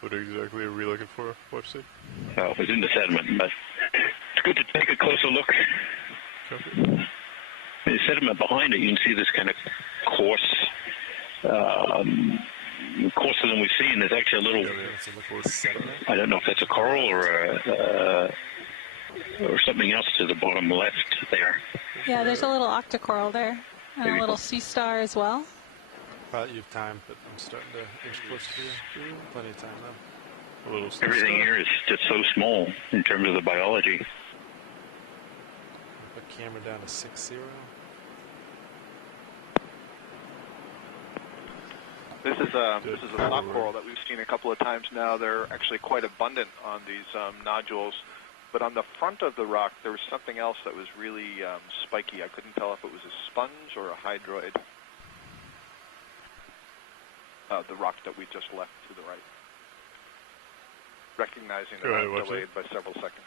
What exactly are we looking for? What's it? Oh, it was in the sediment, but it's good to take a closer look. Okay. The sediment behind it, you can see this kind of coarse, coarser than we've seen. There's actually a little, I don't know if that's a coral or something else to the bottom left there. Yeah, there's a little octocoral there, and maybe a little sea star as well. Probably you have time, but I'm starting to inch closer to you. Plenty of time though. Everything here is just so small in terms of the biology. Put camera down to 6-0. This is a sock coral that we've seen a couple of times now. They're actually quite abundant on these nodules. But on the front of the rock, there was something else that was really spiky. I couldn't tell if it was a sponge or a hydroid. The rock that we just left to the right. Recognizing that I'm delayed by several seconds.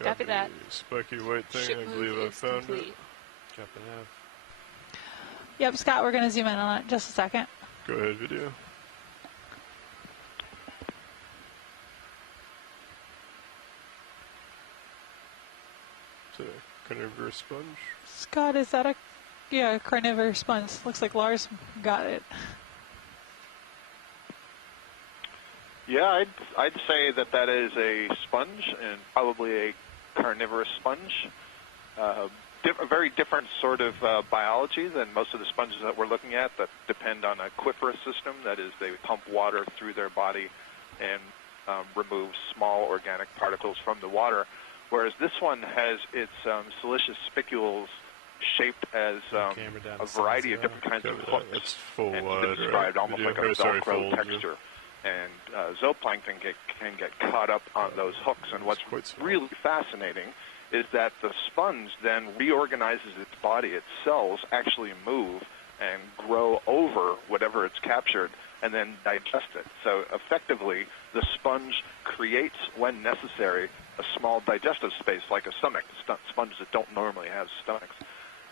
Copy that. Spiky white thing, I believe I found it. Copy that. Yep, Scott, we're going to zoom in on it just a second. Go ahead, video. It's a carnivorous sponge. Scott, is that a carnivorous sponge? Looks like Lars got it. Yeah, I'd say that is a sponge, and probably a carnivorous sponge. A very different sort of biology than most of the sponges that we're looking at that depend on a aquiferous system. That is, they pump water through their body and remove small organic particles from the water, whereas this one has its siliceous spicules shaped as a variety of different kinds of hooks. It's full and wide, described right? almost like a Velcro texture. And zooplankton can get caught up on those hooks. And what's really fascinating is that the sponge then reorganizes its body. Its cells actually move and grow over whatever it's captured and then digest it. So effectively, the sponge creates, when necessary, a small digestive space like a stomach. Sponges that don't normally have stomachs.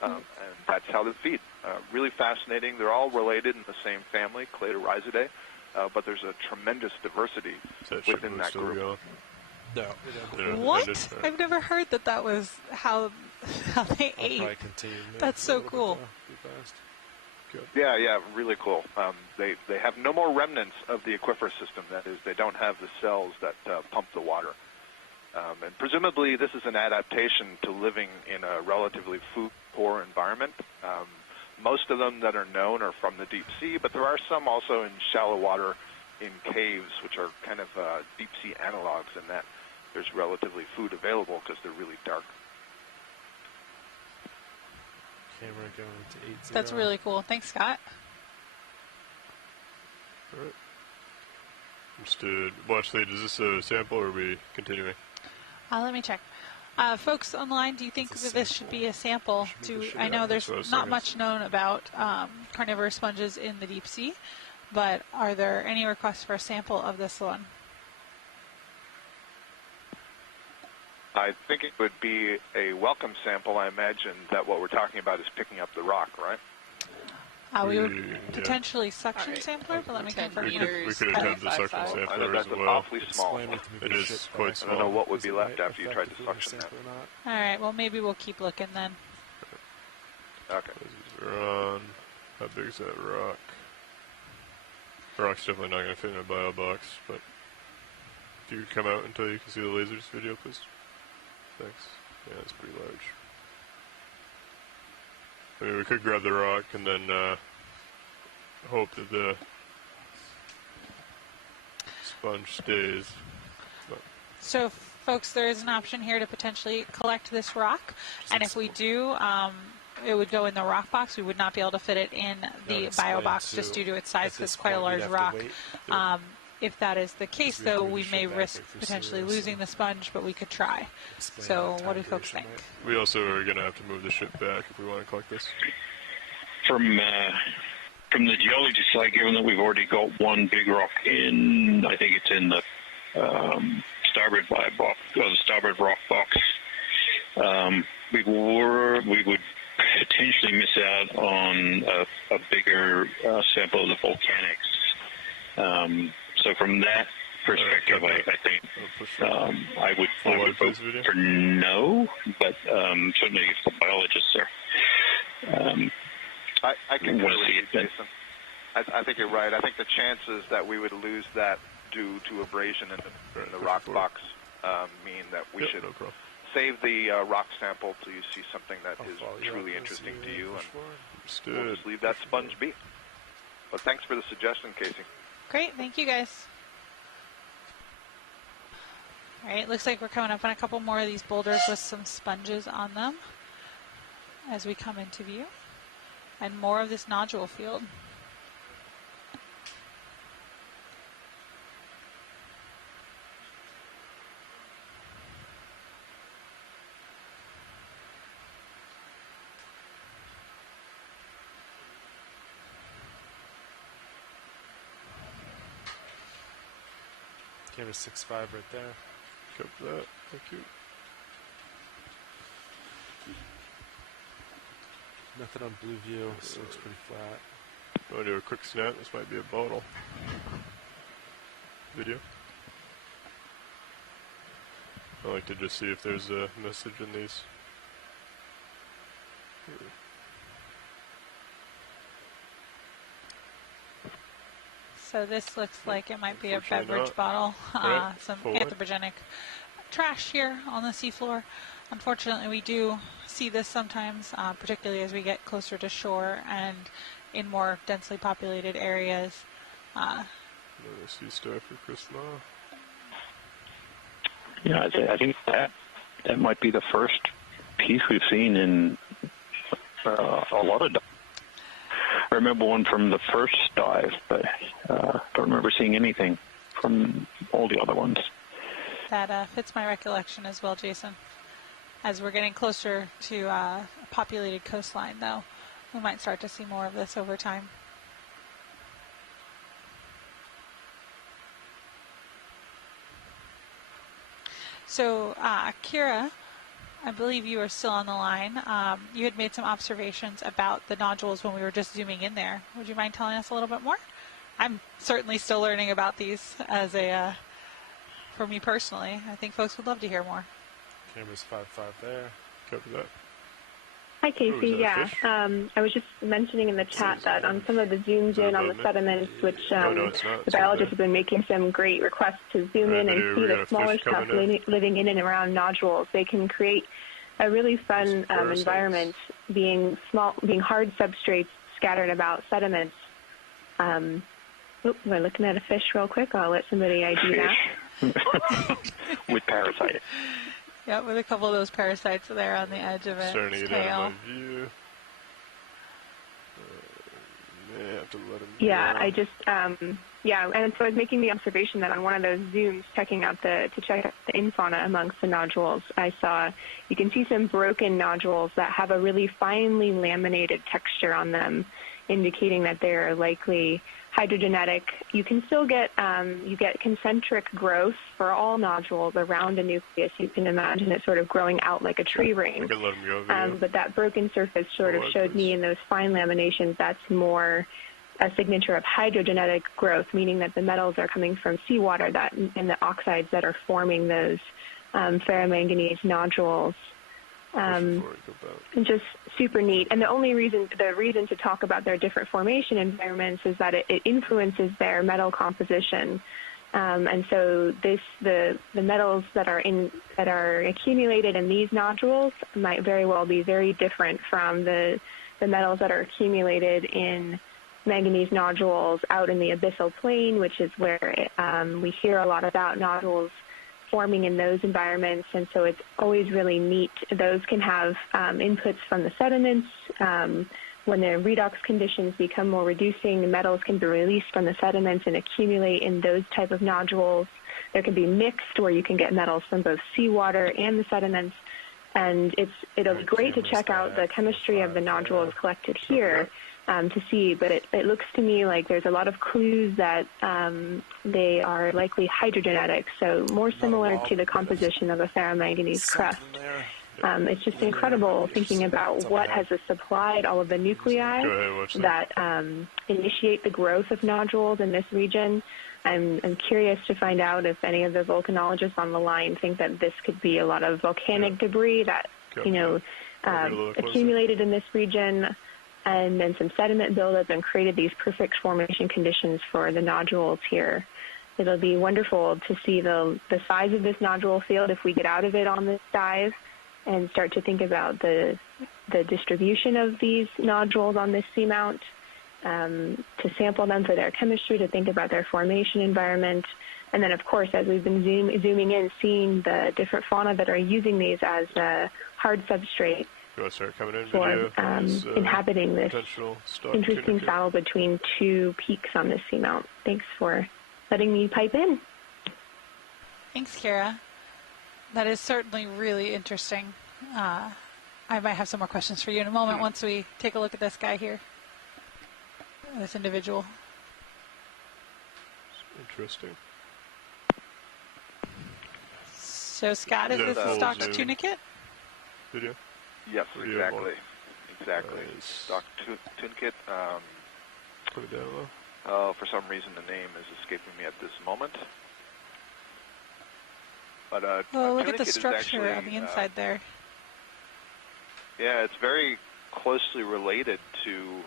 And that's how they feed. Really fascinating. They're all related in the same family, Cladoryzidae. But there's a tremendous diversity within that group. No. What? I've never heard that was how they ate. That's so cool. Yeah, really cool. They have no more remnants of the aquifer system. That is, they don't have the cells that pump the water. And presumably this is an adaptation to living in a relatively food-poor environment. Most of them that are known are from the deep sea, but there are some also in shallow water in caves, which are kind of deep sea analogs in that there's relatively food available because they're really dark. Camera going to 8-0. That's really cool. Thanks, Scott. All right. Just to watch later, is this a sample or are we continuing? Let me check. Folks online, do you think that this should be a sample? I know there's not much known about carnivorous sponges in the deep sea, but are there any requests for a sample of this one? I think it would be a welcome sample. I imagine that what we're talking about is picking up the rock, right? We would potentially suction sampler, but let me confirm. We could attempt the suction sampler as well. Awfully small. It is quite small. I don't know what would be left after you tried to suction that. All right, well, maybe we'll keep looking then. Okay. Run. How big is that rock? The rock's definitely not going to fit in a bio box, but if you could come out until you can see the lasers video, please. Thanks. Yeah, it's pretty large. I mean, we could grab the rock and then hope that the sponge stays. But so, folks, there is an option here to potentially collect this rock, and if we do, it would go in the rock box. We would not be able to fit it in the bio box just due to its size, because it's quite a large rock. If that is the case, though, we may risk potentially losing the sponge, but we could try. So what do folks think? We also are going to have to move the ship back if we want to collect this. From the geology side, given that we've already got one big rock in, I think it's in the starboard box, or the starboard rock box, we would potentially miss out on a bigger sample of the volcanics. So from that perspective, I think I would vote for no, but certainly if the biologists are. I concur with you, Jason. I think you're right. I think the chances that we would lose that due to abrasion in the rock box mean that we should save the rock sample till you see something that is truly interesting to you, and we'll just leave that sponge be. But thanks for the suggestion, Casey. Great, thank you guys. All right, looks like we're coming up on a couple more of these boulders with some sponges on them as we come into view, and more of this nodule field. Camera 6.5 right there. Copy that. Thank you. Nothing on blue view, so it looks pretty flat. I want to do a quick snap. This might be a bottle video. I like to just see if there's a message in these. So this looks like it might be a beverage bottle, some anthropogenic trash here on the seafloor. Unfortunately, we do see this sometimes, particularly as we get closer to shore and in more densely populated areas. Another sea star for Chris Ma. Yeah, I think that might be the first piece we've seen in a lot of dives. I remember one from the first dive, but don't remember seeing anything from all the other ones. That fits my recollection as well, Jason. As we're getting closer to a populated coastline, though, we might start to see more of this over time. So, Kira, I believe you are still on the line. You had made some observations about the nodules when we were just zooming in there. Would you mind telling us a little bit more? I'm certainly still learning about these as a, for me personally. I think folks would love to hear more. Camera's 5.5 there. Copy that. Hi, Casey. Yeah, I was just mentioning in the chat that on some of the zooms in on the sediments, which the biologists have been making some great requests to zoom in and see the smaller stuff living in and around nodules. They can create a really fun environment, being hard substrates scattered about sediments. We're looking at a fish real quick. I'll let somebody ID that. With parasites. Yeah, with a couple of those parasites there on the edge of it. Starting to get out of my view. Have to let him I just, and so I was making the observation that on one of those zooms, checking out to check out the infauna amongst the nodules, I saw, you can see some broken nodules that have a really finely laminated texture on them. indicating that they're likely hydrogenetic. You can still get you get concentric growth for all nodules around a nucleus. You can imagine it sort of growing out like a tree ring. But that broken surface sort of showed me in those fine laminations that's more a signature of hydrogenetic growth, meaning that the metals are coming from seawater that and the oxides that are forming those ferromanganese nodules. Just super neat. And the reason to talk about their different formation environments is that it influences their metal composition. And so the metals that are accumulated in these nodules might very well be very different from the metals that are accumulated in manganese nodules out in the abyssal plain, which is where we hear a lot about nodules forming in those environments. And so it's always really neat. Those can have inputs from the sediments. When the redox conditions become more reducing, the metals can be released from the sediments and accumulate in those type of nodules. There can be mixed, where you can get metals from both seawater and the sediments. And it'll be great to check out the chemistry of the nodules collected here to see, but it looks to me like there's a lot of clues that they are likely hydrogenetic, so more similar to the composition of a ferromanganese crust. It's just incredible thinking about what has supplied all of the nuclei that initiate the growth of nodules in this region. I'm curious to find out if any of the volcanologists on the line think that this could be a lot of volcanic debris that, accumulated in this region, and then some sediment buildup and created these perfect formation conditions for the nodules here. It'll be wonderful to see the size of this nodule field if we get out of it on this dive and start to think about the distribution of these nodules on this seamount, to sample them for their chemistry, to think about their formation environment. And then, of course, as we've been zooming in, seeing the different fauna that are using these as a hard substrate for inhabiting this interesting foul between two peaks on this seamount. Thanks for letting me pipe in. Thanks, Kira. That is certainly really interesting. I might have some more questions for you in a moment once we take a look at this guy here, this individual. Interesting. So, Scott, is this a stock tunicate? Video? Yes, exactly. Stock tunicate. Put it down low. For some reason, the name is escaping me at this moment. But look at the structure on the inside there. Yeah, it's very closely related to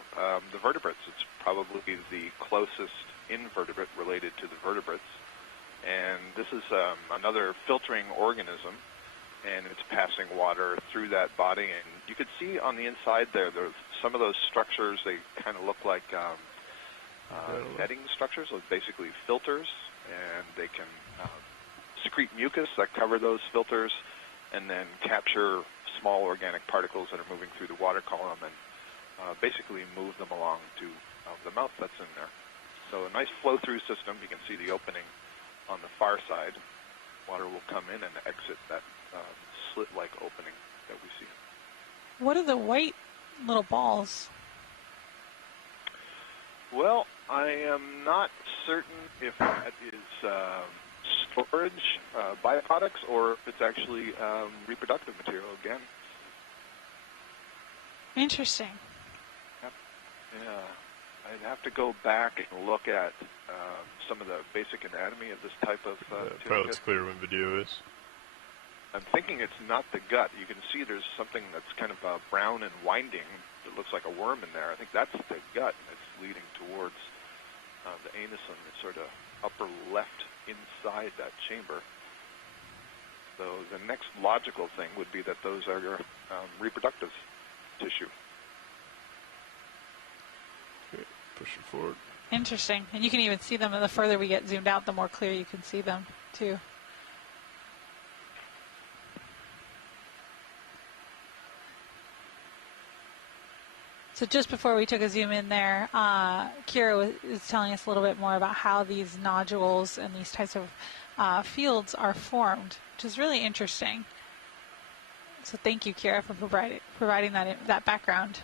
the vertebrates. It's probably the closest invertebrate related to the vertebrates. And this is another filtering organism, and it's passing water through that body. And you could see on the inside there, some of those structures, they kind of look like netting structures, like basically filters, and they can secrete mucus that cover those filters and then capture small organic particles that are moving through the water column and basically move them along to the mouth that's in there. So a nice flow-through system. You can see the opening on the far side. Water will come in and exit that slit-like opening that we see. What are the white little balls? Well, I am not certain if that is storage, byproducts, or if it's actually reproductive material again. Interesting. Yeah, I'd have to go back and look at some of the basic anatomy of this type of pilot's clear when video is. I'm thinking it's not the gut. You can see there's something that's kind of brown and winding that looks like a worm in there. I think that's the gut, and it's leading towards the anus on the sort of upper left inside that chamber. So the next logical thing would be that those are your reproductive tissue. Okay, push it forward. Interesting. And you can even see them, the further we get zoomed out, the more clear you can see them, too. So just before we took a zoom in there, Kira is telling us a little bit more about how these nodules and these types of fields are formed, which is really interesting. So thank you, Kira, for providing that background.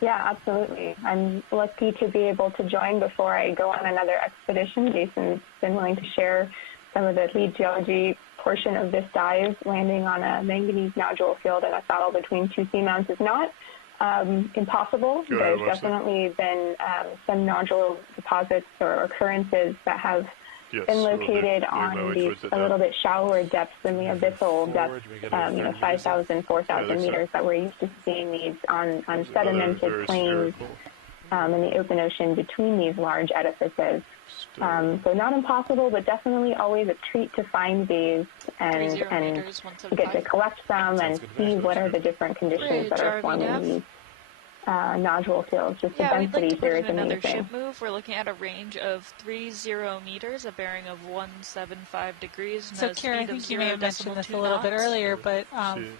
Yeah, absolutely. I'm lucky to be able to join before I go on another expedition. Jason's been willing to share some of the lead geology portion of this dive. Landing on a manganese nodule field in a saddle between two seamounts is not impossible. There's definitely been some nodule deposits or occurrences that have been located on these a little bit shallower depths than the abyssal depths, 5,000, 4,000 meters that we're used to seeing these on sedimented plains in the open ocean between these large edifices. So not impossible, but definitely always a treat to find these and get to collect them and see what are the different conditions that are forming these nodule fields. Just the density here is amazing. Ship move. We're looking at a range of 30 meters, a bearing of 175 degrees. And so, Kara, I think you may have mentioned this a little bit earlier, but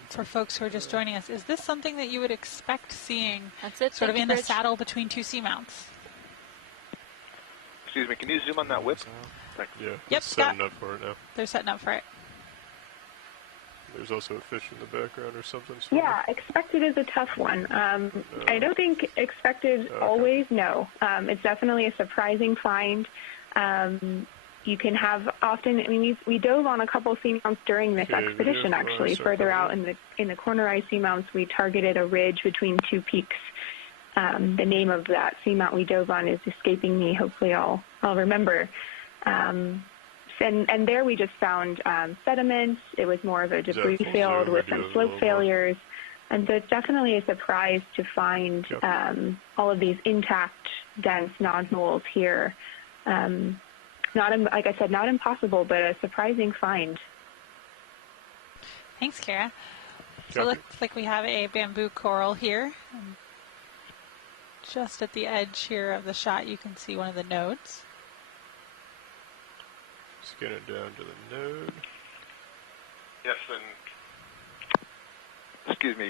for folks who are just joining us, is this something that you would expect seeing sort of in the saddle between two seamounts? Excuse me, can you zoom on that whip? Thanks. Yeah, yep, setting up for it now. They're setting up for it. There's also a fish in the background or something. Yeah, expected is a tough one. I don't think expected always, no. It's definitely a surprising find. You can have often, I mean, we dove on a couple seamounts during this expedition, actually. Further out in the corner-eye seamounts, we targeted a ridge between two peaks. The name of that seamount we dove on is escaping me. Hopefully I'll remember. And there we just found sediment. It was more of a debris field with some slope failures. And so it's definitely a surprise to find all of these intact, dense nodules here. Like I said, not impossible, but a surprising find. Thanks, Kara. So it looks like we have a bamboo coral here. Just at the edge here of the shot, you can see one of the nodes. Let's get it down to the node. Yes,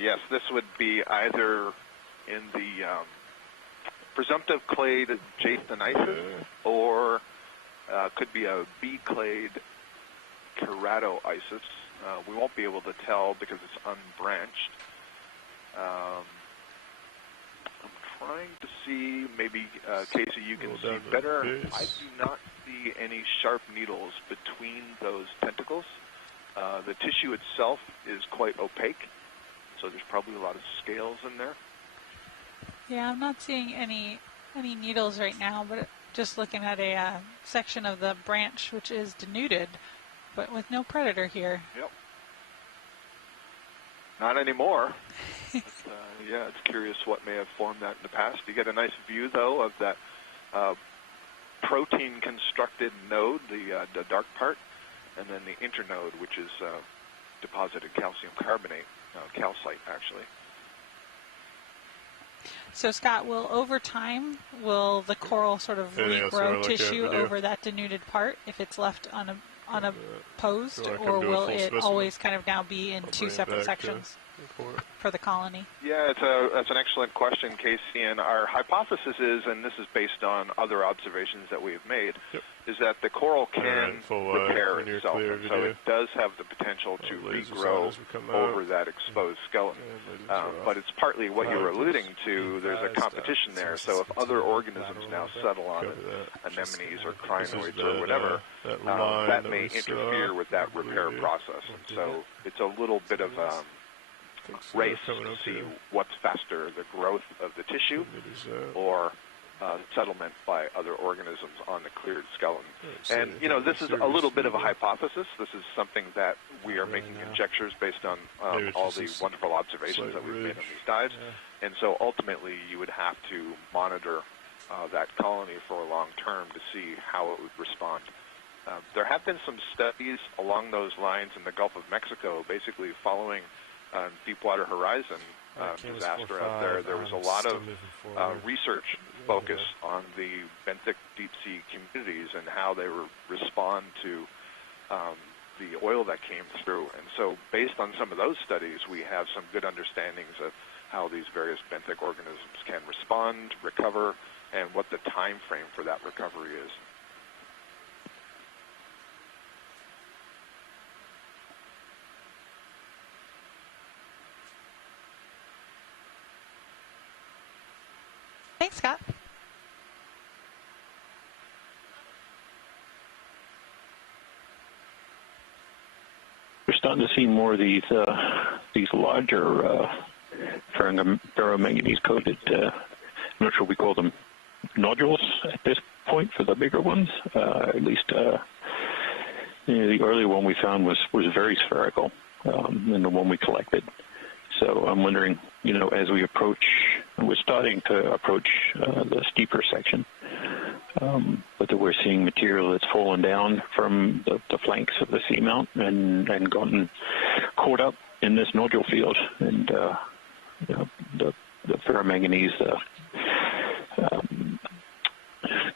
yes, this would be either in the presumptive clade Jasonisis or could be a B-clade Keratoisis. We won't be able to tell because it's unbranched. I'm trying to see, maybe, Casey, you can see better. I do not see any sharp needles between those tentacles. The tissue itself is quite opaque, so there's probably a lot of scales in there. Yeah, I'm not seeing any needles right now, but just looking at a section of the branch which is denuded, but with no predator here. Yep. Not anymore. But, yeah, it's curious what may have formed that in the past. You get a nice view, though, of that protein-constructed node, the dark part, and then the internode, which is deposited calcium carbonate, calcite, actually. So, Scott, over time, will the coral sort of regrow tissue over that denuded part if it's left unopposed, or will it always kind of now be in two separate sections for the colony? Yeah, that's an excellent question, Casey. And our hypothesis is, and this is based on other observations that we have made, is that the coral can repair itself. And so it does have the potential to regrow over that exposed skeleton. But it's partly what you're alluding to. There's a competition there. So if other organisms now settle on it, anemones or crinoids or whatever, that may interfere with that repair process. And so it's a little bit of race to see what's faster, the growth of the tissue or settlement by other organisms on the cleared skeleton. And, this is a little bit of a hypothesis. This is something that we are making conjectures based on all the wonderful observations that we've made on these dives. And so ultimately you would have to monitor that colony for a long term to see how it would respond. There have been some studies along those lines in the Gulf of Mexico, basically following Deepwater Horizon disaster out there. There was a lot of research focus on the benthic deep sea communities and how they respond to the oil that came through. And so based on some of those studies, we have some good understandings of how these various benthic organisms can respond, recover, and what the time frame for that recovery is. we're starting to see more of these larger ferromanganese coated. I'm not sure we call them nodules at this point for the bigger ones. At least the earlier one we found was very spherical, and the one we collected. So I'm wondering, as we approach, we're starting to approach the steeper section, whether we're seeing material that's fallen down from the flanks of the seamount and gotten caught up in this nodule field, and the ferromanganese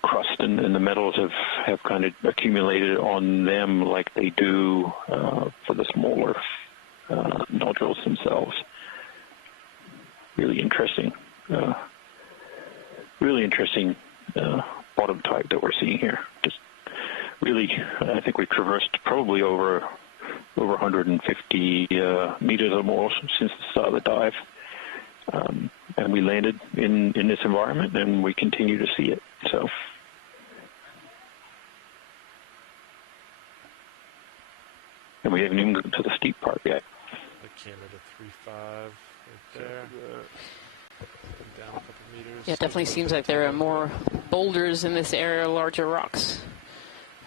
crust and the metals have kind of accumulated on them like they do for the smaller nodules themselves. Really interesting bottom type that we're seeing here. Just really, I think we traversed probably over 150 meters or more since the start of the dive, and we landed in this environment, and we continue to see it. So. And we haven't even gotten to the steep part yet. I came at a 3.5 right there. Down a couple meters. Yeah, it definitely seems like there are more boulders in this area, larger rocks,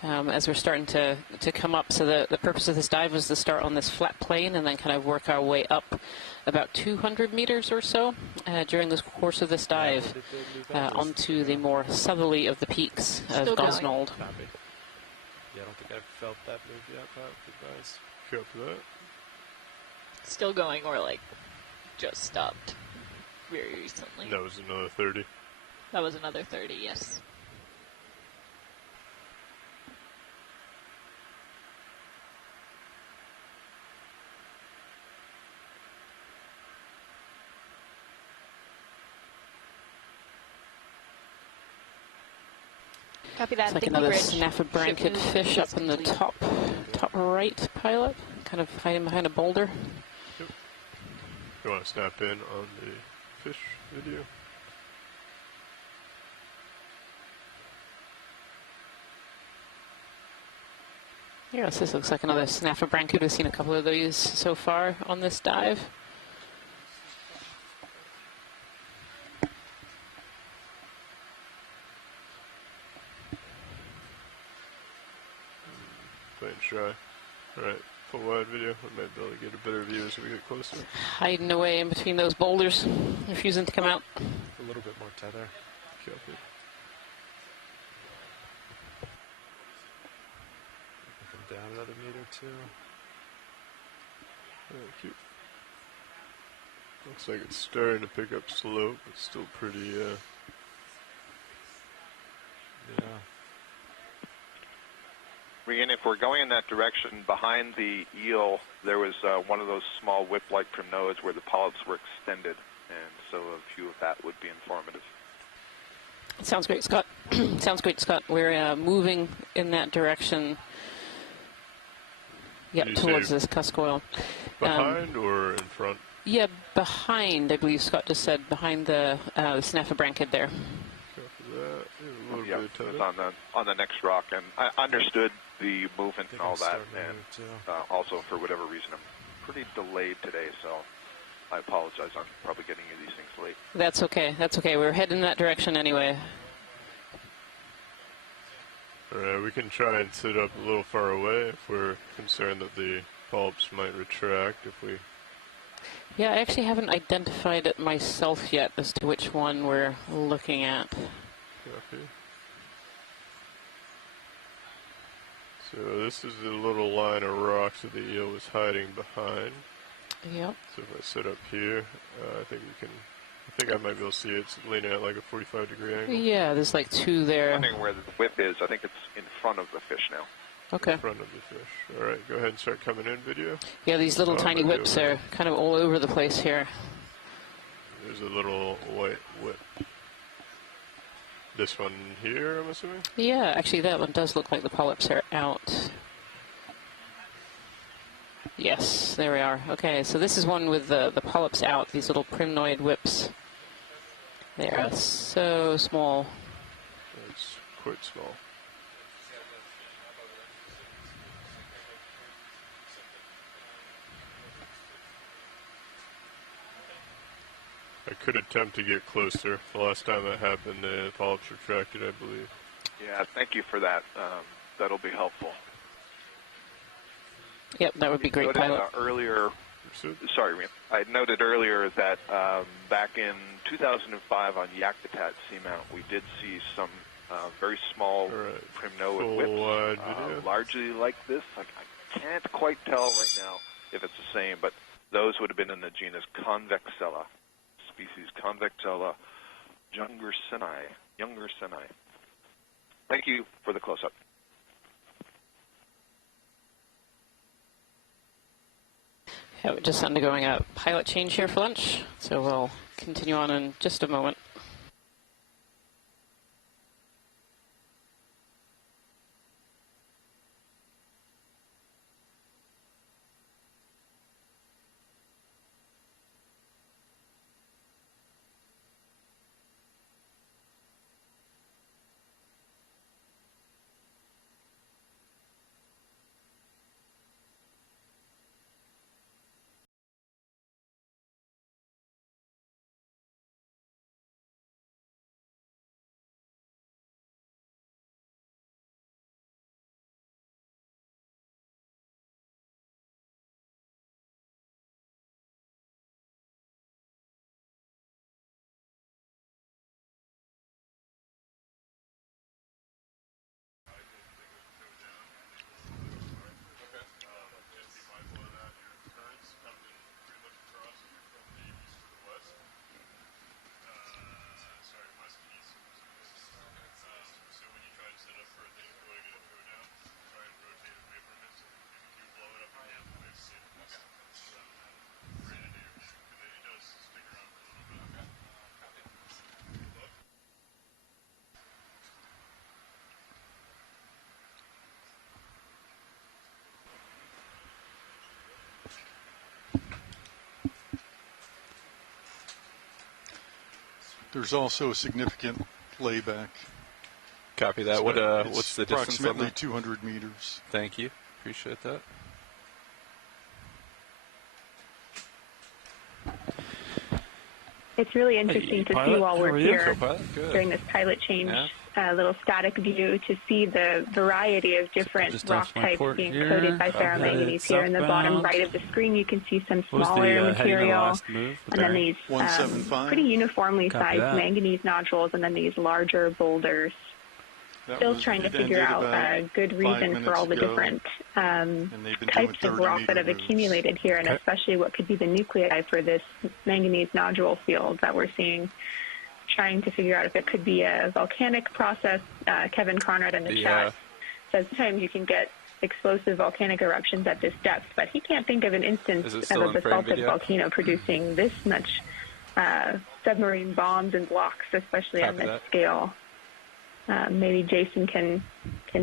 as we're starting to come up. So the purpose of this dive was to start on this flat plane and then kind of work our way up about 200 meters or so during the course of this dive onto the more southerly of the peaks of Gosnold. Yeah, I don't think I've felt that move yet, but good guys. Copy that. Still going, or like just stopped very recently? That was another 30. That was another 30, yes. Copy that. It's like another snaffle-branket fish up in the top right pilot, kind of hiding behind a boulder. Yep. You want to snap in on the fish video? Yes, this looks like another snaffle-branket. We've seen a couple of these so far on this dive. Playing shy. Alright, full wide video. We might be able to get a better view as we get closer. Hiding away in between those boulders, refusing to come out. A little bit more tether. Copy. Down another meter or two. Thank you. Looks like it's starting to pick up slope, but still pretty, yeah. Regan, if we're going in that direction, behind the eel, there was one of those small whip-like primnodes where the polyps were extended, and so a view of that would be informative. Sounds great, Scott. Sounds great, Scott. We're moving in that direction. Yep, towards this cusk oil. Behind or in front? Yeah, behind, I believe Scott just said, behind the snaffle-branket there. Yeah, it was on the next rock, and I understood the movement and all that, and also for whatever reason I'm pretty delayed today, so I apologize. I'm probably getting you these things late. That's okay. That's okay. We're heading that direction anyway. All right, we can try and sit up a little far away if we're concerned that the polyps might retract. If we. Yeah, I actually haven't identified it myself yet as to which one we're looking at. Copy. So this is the little line of rocks that the eel was hiding behind. Yep. So if I sit up here, I think I might be able to see it. It's leaning at like a 45-degree angle. Yeah, there's like two there. I'm wondering where the whip is. I think it's in front of the fish now. Okay. In front of the fish. All right, go ahead and start coming in, video. Yeah, these little tiny whips are kind of all over the place here. There's a little white whip. This one here, I'm assuming? Yeah, actually that one does look like the polyps are out. Yes, there we are. Okay, so this is one with the polyps out, these little primnoid whips. They are so small. It's quite small. I could attempt to get closer. The last time that happened, the polyps retracted, I believe. Yeah, thank you for that. That'll be helpful. Yep, that would be great, pilot. Earlier, sorry, I noted earlier that back in 2005 on Yakutat Seamount, we did see some very small primnoid whips, largely like this. I can't quite tell right now if it's the same, but those would have been in the genus Convexella, species Convexella youngerseni. Thank you for the close-up. Yeah, we're just undergoing a pilot change here for lunch, so we'll continue on in just a moment. There's also a significant layback. Copy that. What's the distance? Approximately 200 meters. Thank you. Appreciate that. It's really interesting to see while we're here during this pilot change, little static view, to see the variety of different rock types being coated by ferromanganese. Here in the bottom right of the screen, you can see some smaller material, and then these pretty uniformly sized manganese nodules, and then these larger boulders. Still trying to figure out a good reason for all the different types of rock that have accumulated here, and especially what could be the nuclei for this manganese nodule field that we're seeing. Trying to figure out if it could be a volcanic process. Kevin Conrad in the chat says sometimes you can get explosive volcanic eruptions at this depth, but he can't think of an instance of a basaltic volcano producing this much submarine bombs and blocks, especially on this scale. Maybe Jason can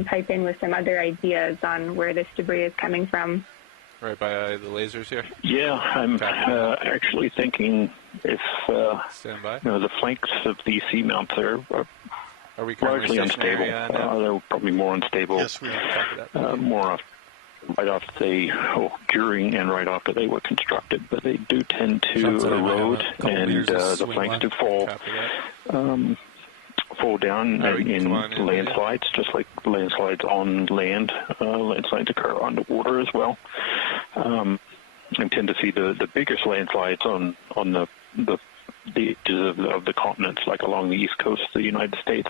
pipe in with some other ideas on where this debris is coming from. Right by the lasers here? Yeah, I'm actually thinking if the flanks of these seamounts are we largely unstable. They're probably more unstable. Yes, we are. More right off during and right after they were constructed, but they do tend to erode, and the flanks do fall down in landslides, just like landslides on land. Landslides occur underwater as well. I tend to see the biggest landslides on the edges of the continents, like along the east coast of the United States,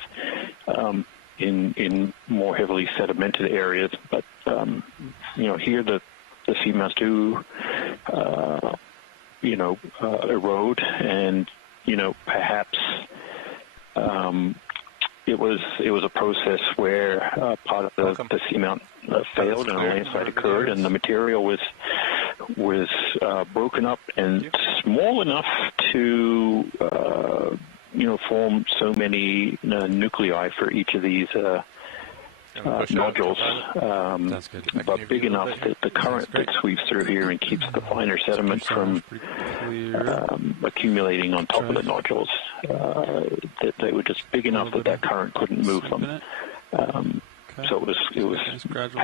in more heavily sedimented areas. But here the seamounts do erode, and perhaps it was a process where part of the seamount failed and a landslide occurred, and the material was broken up and small enough to form so many nuclei for each of these nodules, but big enough that the current that sweeps through here and keeps the finer sediment from accumulating on top of the nodules. That they were just big enough that current couldn't move them. So it was perhaps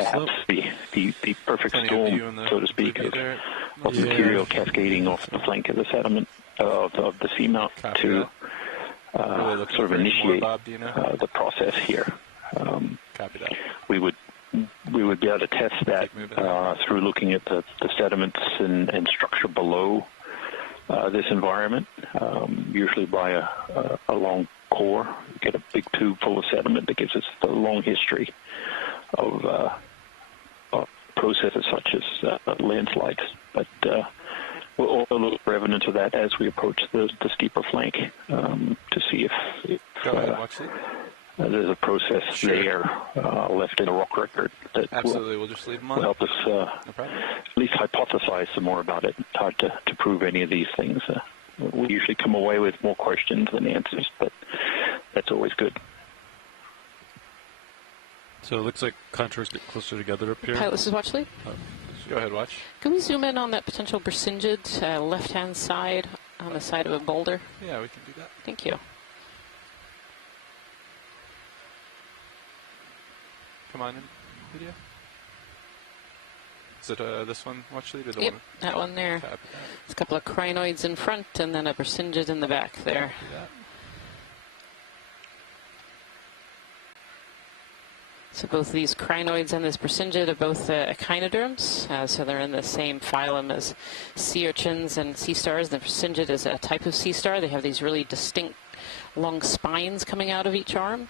the perfect storm, so to speak, of material cascading off the flank of the sediment. of the seamount to sort of initiate the process here. Copy that. We would be able to test that through looking at the sediments and structure below this environment, usually by a long core. We get a big tube full of sediment that gives us the long history of processes such as landslides. But we'll also look for evidence of that as we approach the steeper flank to see if there's a process there left in the rock record that we'll just leave them on. will help us at least hypothesize some more about it. It's hard to prove any of these things. We usually come away with more questions than answers, but that's always good. So it looks like contours get closer together up here. Pilot, this is Watchley. Go ahead, Watch. Can we zoom in on that potential Bersinged left-hand side on the side of a boulder? Yeah, we can do that. Thank you. Come on in, video. Is it this one, Watchley, or the yep, one? that one there. There's a couple of crinoids in front and then a Bersinged in the back there. So both these crinoids and this Bersinged are both echinoderms, so they're in the same phylum as sea urchins and sea stars. The Bersinged is a type of sea star. They have these really distinct long spines coming out of each arm.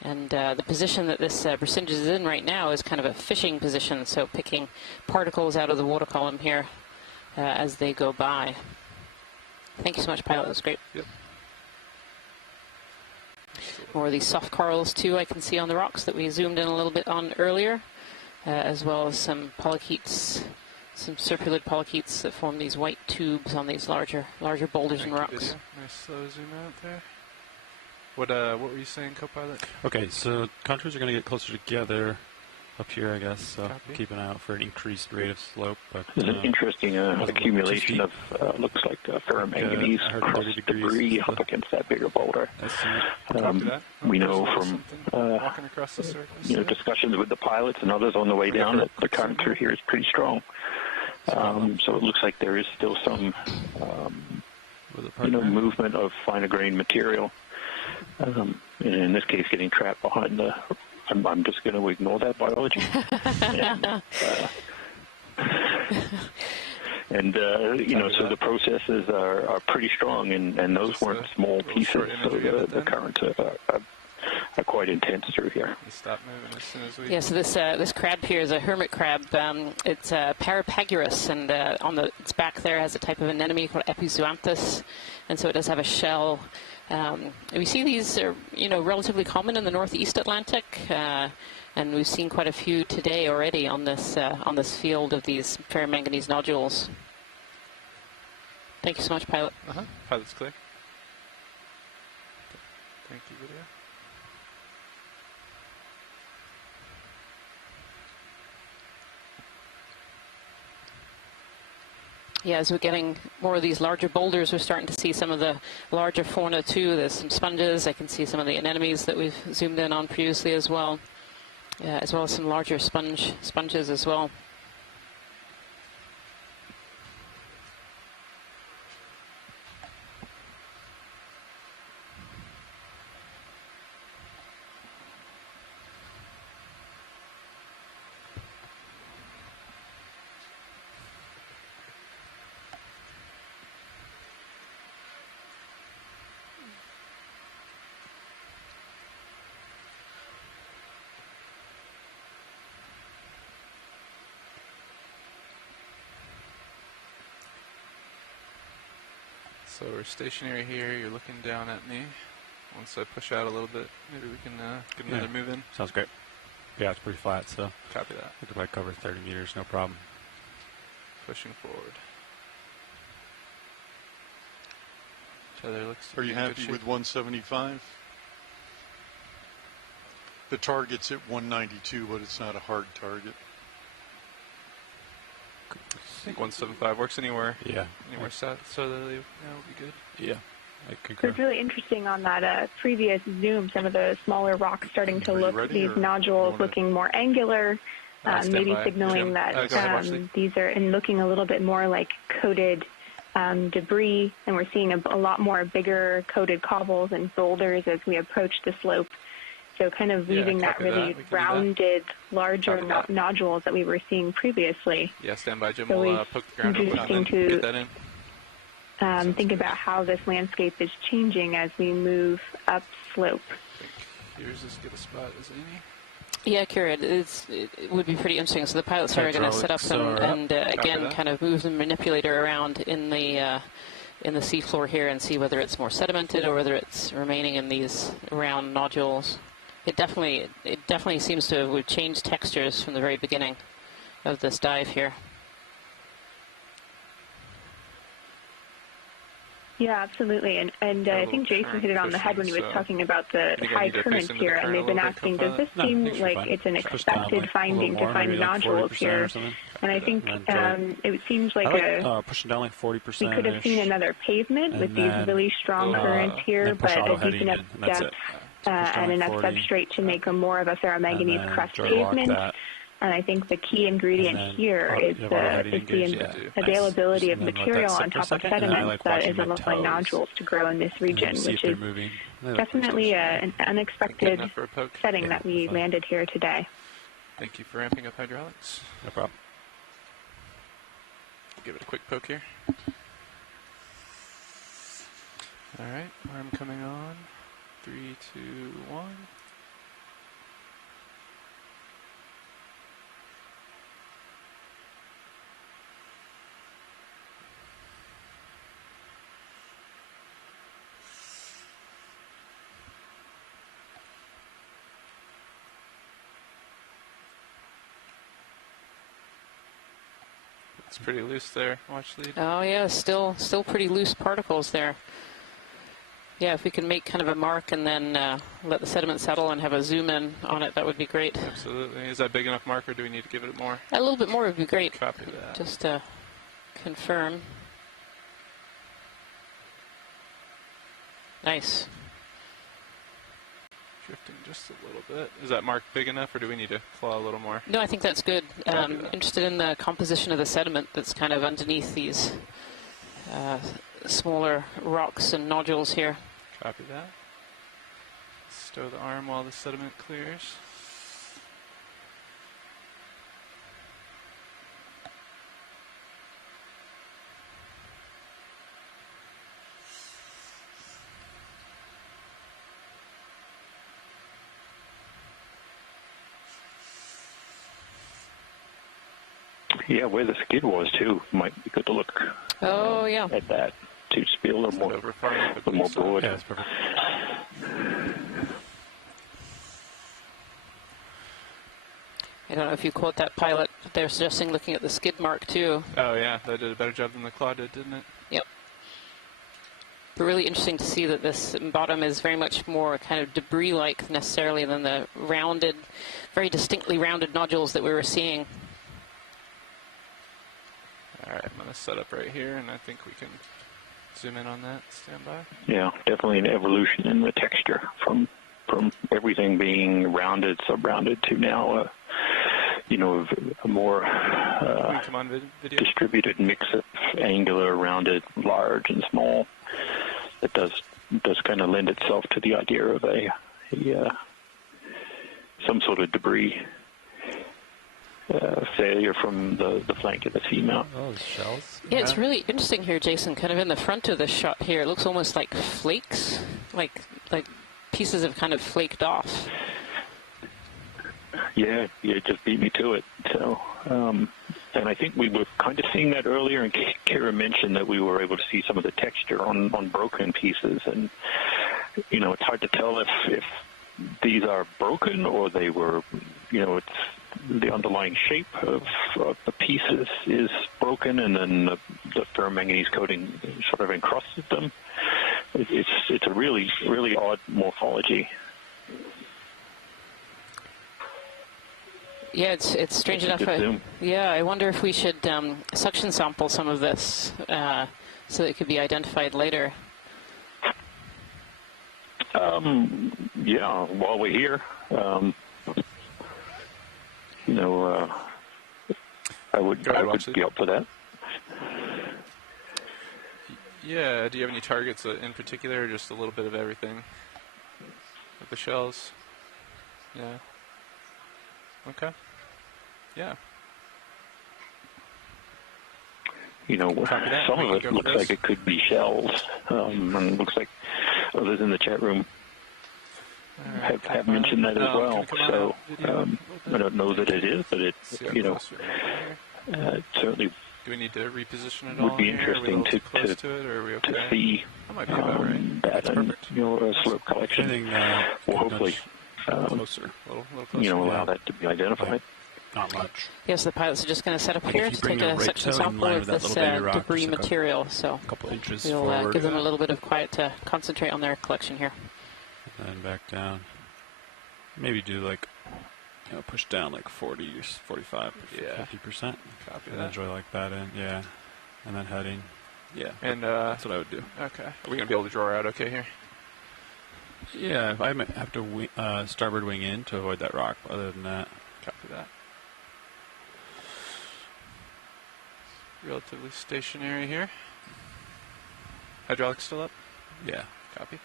And the position that this Bersinged is in right now is kind of a fishing position, so picking particles out of the water column here as they go by. Thank you so much, Pilot. That was great. Yep. More of these soft corals, too, I can see on the rocks that we zoomed in a little bit on earlier, as well as some polychaetes, some circulid polychaetes that form these white tubes on these larger boulders and rocks. Nice slow zoom out there. What were you saying, co-pilot? Okay, so contours are going to get closer together up here, I guess. So Copy. keep an eye out for an increased rate of slope. But there's an interesting accumulation of looks like ferromanganese crust debris up against that bigger boulder. We know from walking across the surface, discussions with the pilots and others on the way down that the current through here is pretty strong. So it looks like there is still some movement of finer grained material. In this case, getting trapped behind the. I'm just going to ignore that biology. So the processes are pretty strong, and those weren't small pieces. So the currents are quite intense through here. Stop moving as soon as we. Yeah, so this crab here is a hermit crab. It's Parapagurus, and on its back there has a type of anemone called Epizoanthus, and so it does have a shell. We see these are, relatively common in the northeast Atlantic, and we've seen quite a few today already on this field of these ferromanganese nodules. Thank you so much, Pilot. Pilot's clear. Thank you, video. Yeah, as we're getting more of these larger boulders, we're starting to see some of the larger fauna too. There's some sponges. I can see some of the anemones that we've zoomed in on previously as well as some larger sponges as well. So we're stationary here, you're looking down at me. Once I push out a little bit, maybe we can get another move in. Sounds great. Yeah, it's pretty flat, so. Copy that. We could probably cover 30 meters, no problem. Pushing forward. Tether looks to Are be you in good happy shape. with 175? The target's at 192, but it's not a hard target. I think 175 works anywhere. Yeah. Anywhere southerly, will be good. Yeah, I So concur. it's really interesting on that previous zoom, some of the smaller rocks starting to look, these nodules looking more angular, maybe signaling that these are looking a little bit more like coated debris, and we're seeing a lot more bigger coated cobbles and boulders as we approach the slope. So kind of leaving that really rounded, larger nodules that we were seeing previously. Yeah, stand by, Jim. So We'll poke the ground open and get that in. Think about how this landscape is changing as we move up slope. I think here's as good a spot as any. Yeah, Kira, it would be pretty interesting. So the pilots are going to set up and again, kind of move the manipulator around in the seafloor here and see whether it's more sedimented or whether it's remaining in these round nodules. It definitely seems to have changed textures from the very beginning of this dive here. Yeah, absolutely. And I think Jason hit it on the head when he was talking about the high currents here, and they've been asking, does this seem like it's an expected finding to find nodules here? And I think it seems like pushing down like 40%. We could have seen another pavement with these really strong currents here, but a deep enough depth and enough substrate to make more of a ferromanganese crust pavement. And I think the key ingredient here is the availability of material on top of sediments that is allowing nodules to grow in this region, which is definitely an unexpected setting that we landed here today. Thank you for ramping up hydraulics. No problem. Give it a quick poke here. All right, arm coming on. 3, 2, 1. It's pretty loose there. Watch lead. Oh yeah, still pretty loose particles there. Yeah, if we can make kind of a mark and then let the sediment settle and have a zoom in on it, that would be great. Absolutely. Is that big enough mark, or do we need to give it more? A little bit more would be great. Copy that. Just to confirm. Nice. Drifting just a little bit. Is that mark big enough, or do we need to claw a little more? No, I think that's good. Interested in the composition of the sediment that's kind of underneath these smaller rocks and nodules here. Copy that. Stow the arm while the sediment clears. Yeah, where the skid was too might be good to look. Oh yeah. At that to just be a little more broad. Yeah, that's perfect. I don't know if you caught that pilot. They're suggesting looking at the skid mark too. Oh yeah, that did a better job than the claw did, didn't it? Yep. But really interesting to see that this bottom is very much more kind of debris-like necessarily than the rounded, very distinctly rounded nodules that we were seeing. All right, I'm going to set up right here, and I think we can zoom in on that. Stand by. Yeah, definitely an evolution in the texture from everything being rounded, sub-rounded to now, a more come on, video? distributed mix of angular, rounded, large, and small. It does kind of lend itself to the idea of some sort of debris failure from the flank of the seamount. Oh, the shells. Yeah, it's really interesting here, Jason. Kind of in the front of the shot here, it looks almost like flakes, like pieces have kind of flaked off. Yeah, it just beat me to it. So, and I think we were kind of seeing that earlier, and Kira mentioned that we were able to see some of the texture on broken pieces, and it's hard to tell if these are broken or they were, it's the underlying shape of the pieces is broken, and then the ferromanganese coating sort of encrusted them. It's a really, really odd morphology. Yeah, it's strange enough. I wonder if we should suction sample some of this so that it could be identified later. Yeah, while we're here, I would be up for that. Yeah, do you have any targets in particular, or just a little bit of everything with the shells? Yeah. Okay. Yeah. You know, some of it looks like it could be shells, and it looks like others in the chat room have mentioned that as well. So I don't know that it is, but it, you know, certainly do we need to reposition it would be interesting to see that and, you know, a slope collection will hopefully you know, allow that to be identified. Not much. Yes, the pilots are just going to set up here to take a section sample of this debris material. So we'll give them a little bit of quiet to concentrate on their collection here. And back down. Maybe do like, you know, push down like 40 or 45, 50%. Copy and that. enjoy like that in, yeah. And then heading. Yeah, and that's what I would do. Okay. Are we going to be able to draw out okay here? Yeah, I might have to starboard wing in to avoid that rock. Other than that, copy that. Relatively stationary here. Hydraulics still up? Yeah. Copy.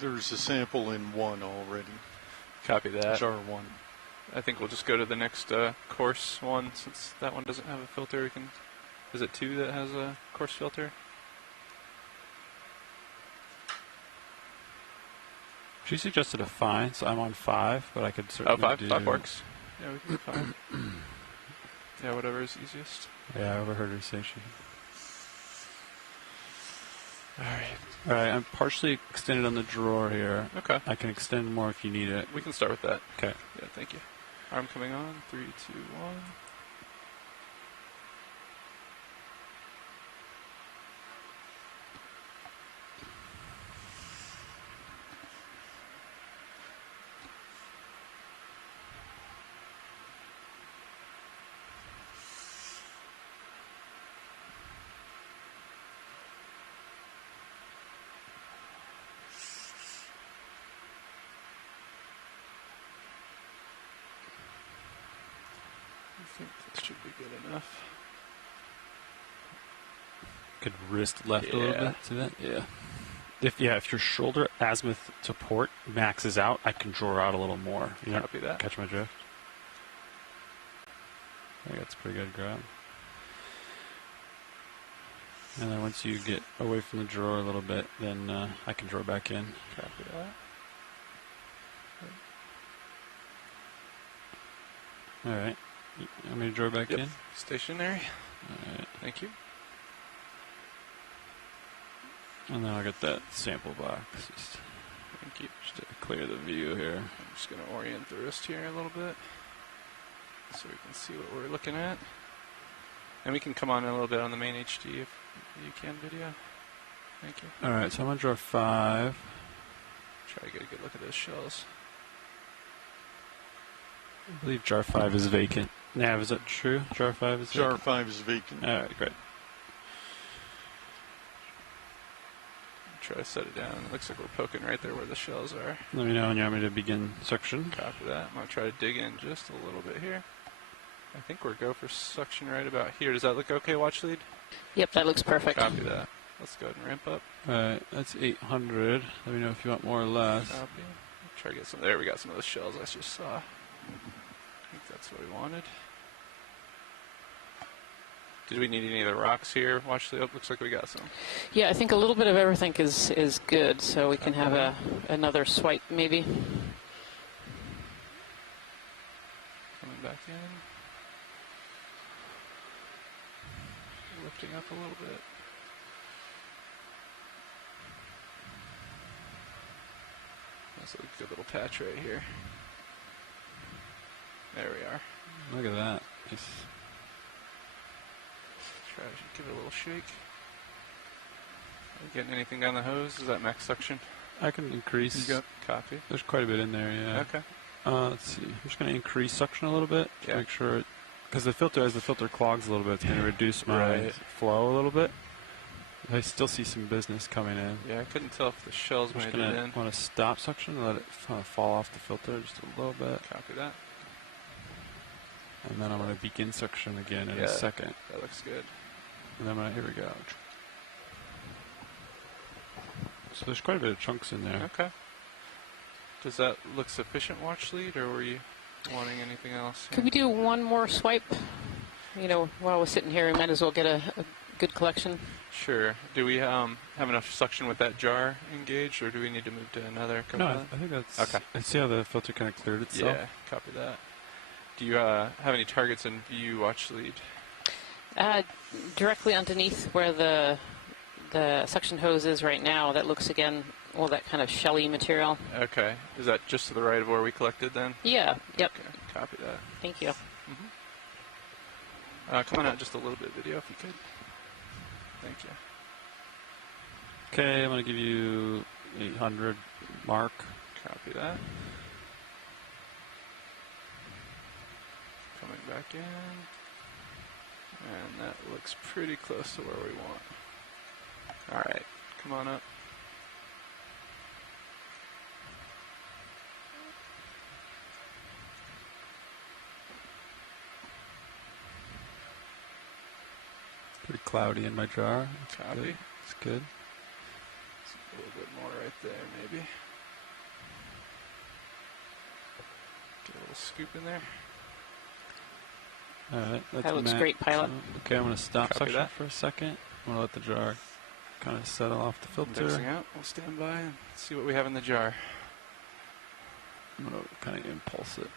There's a sample in 1 already. Copy that. Jar 1. I think we'll just go to the next course one, since that one doesn't have a filter. We can. Is it 2 that has a course filter? She suggested a fine, so I'm on 5, but I could certainly do... 5 works. Yeah, we can do 5. Yeah, whatever is easiest. Yeah, I overheard her say she... Alright. Alright, I'm partially extended on the drawer here. Okay. I can extend more if you need it. We can start with that. Okay. Yeah, thank you. Arm coming on. 3, 2, 1. I think that should be good enough. Could wrist left a little bit. See that? Yeah. If your shoulder azimuth to port maxes out, I can draw out a little more. You know, copy that. Catch my drift. I think that's a pretty good grab. And then once you get away from the drawer a little bit, then I can draw back in. Copy that. All right. I'm going to draw back in. Stationary. All right. Thank you. And then I'll get that sample box. Thank you. Just to clear the view here. I'm just going to orient the wrist here a little bit so we can see what we're looking at. And we can come on a little bit on the main HD if you can video. Thank you. All right, so I'm going to draw 5. Try to get a good look at those shells. I believe jar 5 is vacant. Nav, is that true? Jar 5 is vacant? Jar 5 is vacant. All right, great. Try to set it down. It looks like we're poking right there where the shells are. Let me know when you want me to begin suction. Copy that. I'm going to try to dig in just a little bit here. I think we're go for suction right about here. Does that look okay, watch lead? Yep, that looks perfect. Copy that. Let's go ahead and ramp up. Alright, that's 800. Let me know if you want more or less. Copy. Try to get some. There, we got some of those shells I just saw. I think that's what we wanted. Did we need any of the rocks here? Watch the. Looks like we got some. Yeah, I think a little bit of everything is good, so we can have another swipe maybe. Coming back in. Lifting up a little bit. That's a good little patch right here. There we are. Look at that. Nice. Try to give it a little shake. Are you getting anything down the hose? Is that max suction? I can increase. You got copy. There's quite a bit in there, yeah. Okay. Let's see. I'm just going to increase suction a little bit to Yeah. make sure, because the filter, as the filter clogs a little bit, it's going to reduce my flow a little bit. I still see some business coming in. Yeah, I couldn't tell if the shells made it in. I want to stop suction and let it fall off the filter just a little bit. Copy that. And then I'm going to begin suction again in a second. That looks good. And then here we go. So there's quite a bit of chunks in there. Okay. Does that look sufficient, watch lead, or were you wanting anything else? Could we do one more swipe? You know, while we're sitting here, we might as well get a good collection. Sure. Do we have enough suction with that jar engaged, or do we need to move to another? No, I think that's... Okay. I see how the filter kind of cleared itself. Yeah, copy that. Do you have any targets in view, watch lead? Directly underneath where the suction hose is right now, that looks again, well, that kind of shelly material. Okay. Is that just to the right of where we collected then? Yeah. Yep. Okay. Copy that. Thank you. Come on out just a little bit, video, if you could. Thank you. Okay, I'm going to give you 800 mark. Copy that. Coming back in. And that looks pretty close to where we want. All right, come on up. Pretty cloudy in my jar. Copy. It's good. It's a little bit more right there, maybe. Get a little scoop in there. All right, that looks great, pilot. Okay, I'm going to stop Copy suction that. for a second. I'm going to let the jar kind of settle off the filter. Mixing out. We'll stand by and see what we have in the jar. I'm going to kind of impulse it.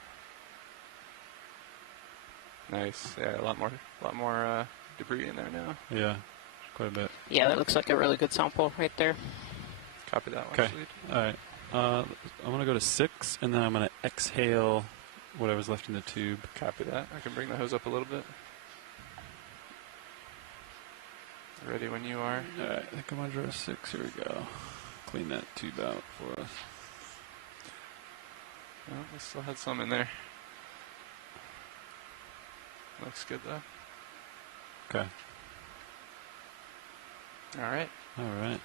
Nice. Yeah, a lot more debris in there now. Yeah, quite a bit. Yeah, that looks like a really good sample right there. Copy that one. Okay. All right. I'm going to go to 6, and then I'm going to exhale whatever's left in the tube. Copy that. I can bring the hose up a little bit. Ready when you are. All right. I think I'm going to draw 6. Here we go. Clean that tube out for us. Oh, we still had some in there. Looks good though. Okay. All right. All right.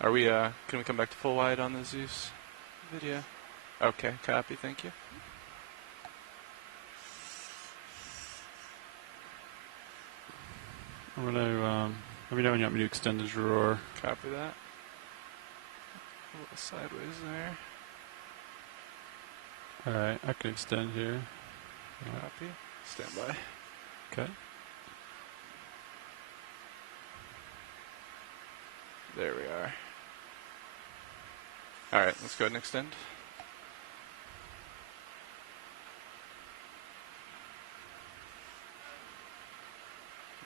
Are we? Can we come back to full wide on the Zeus video? Okay. Copy. Thank you. I'm going to let me know when you want me to extend the drawer. Copy that. A little sideways there. All right. I can extend here. Copy. Stand by. Okay. There we are. All right, let's go ahead and extend.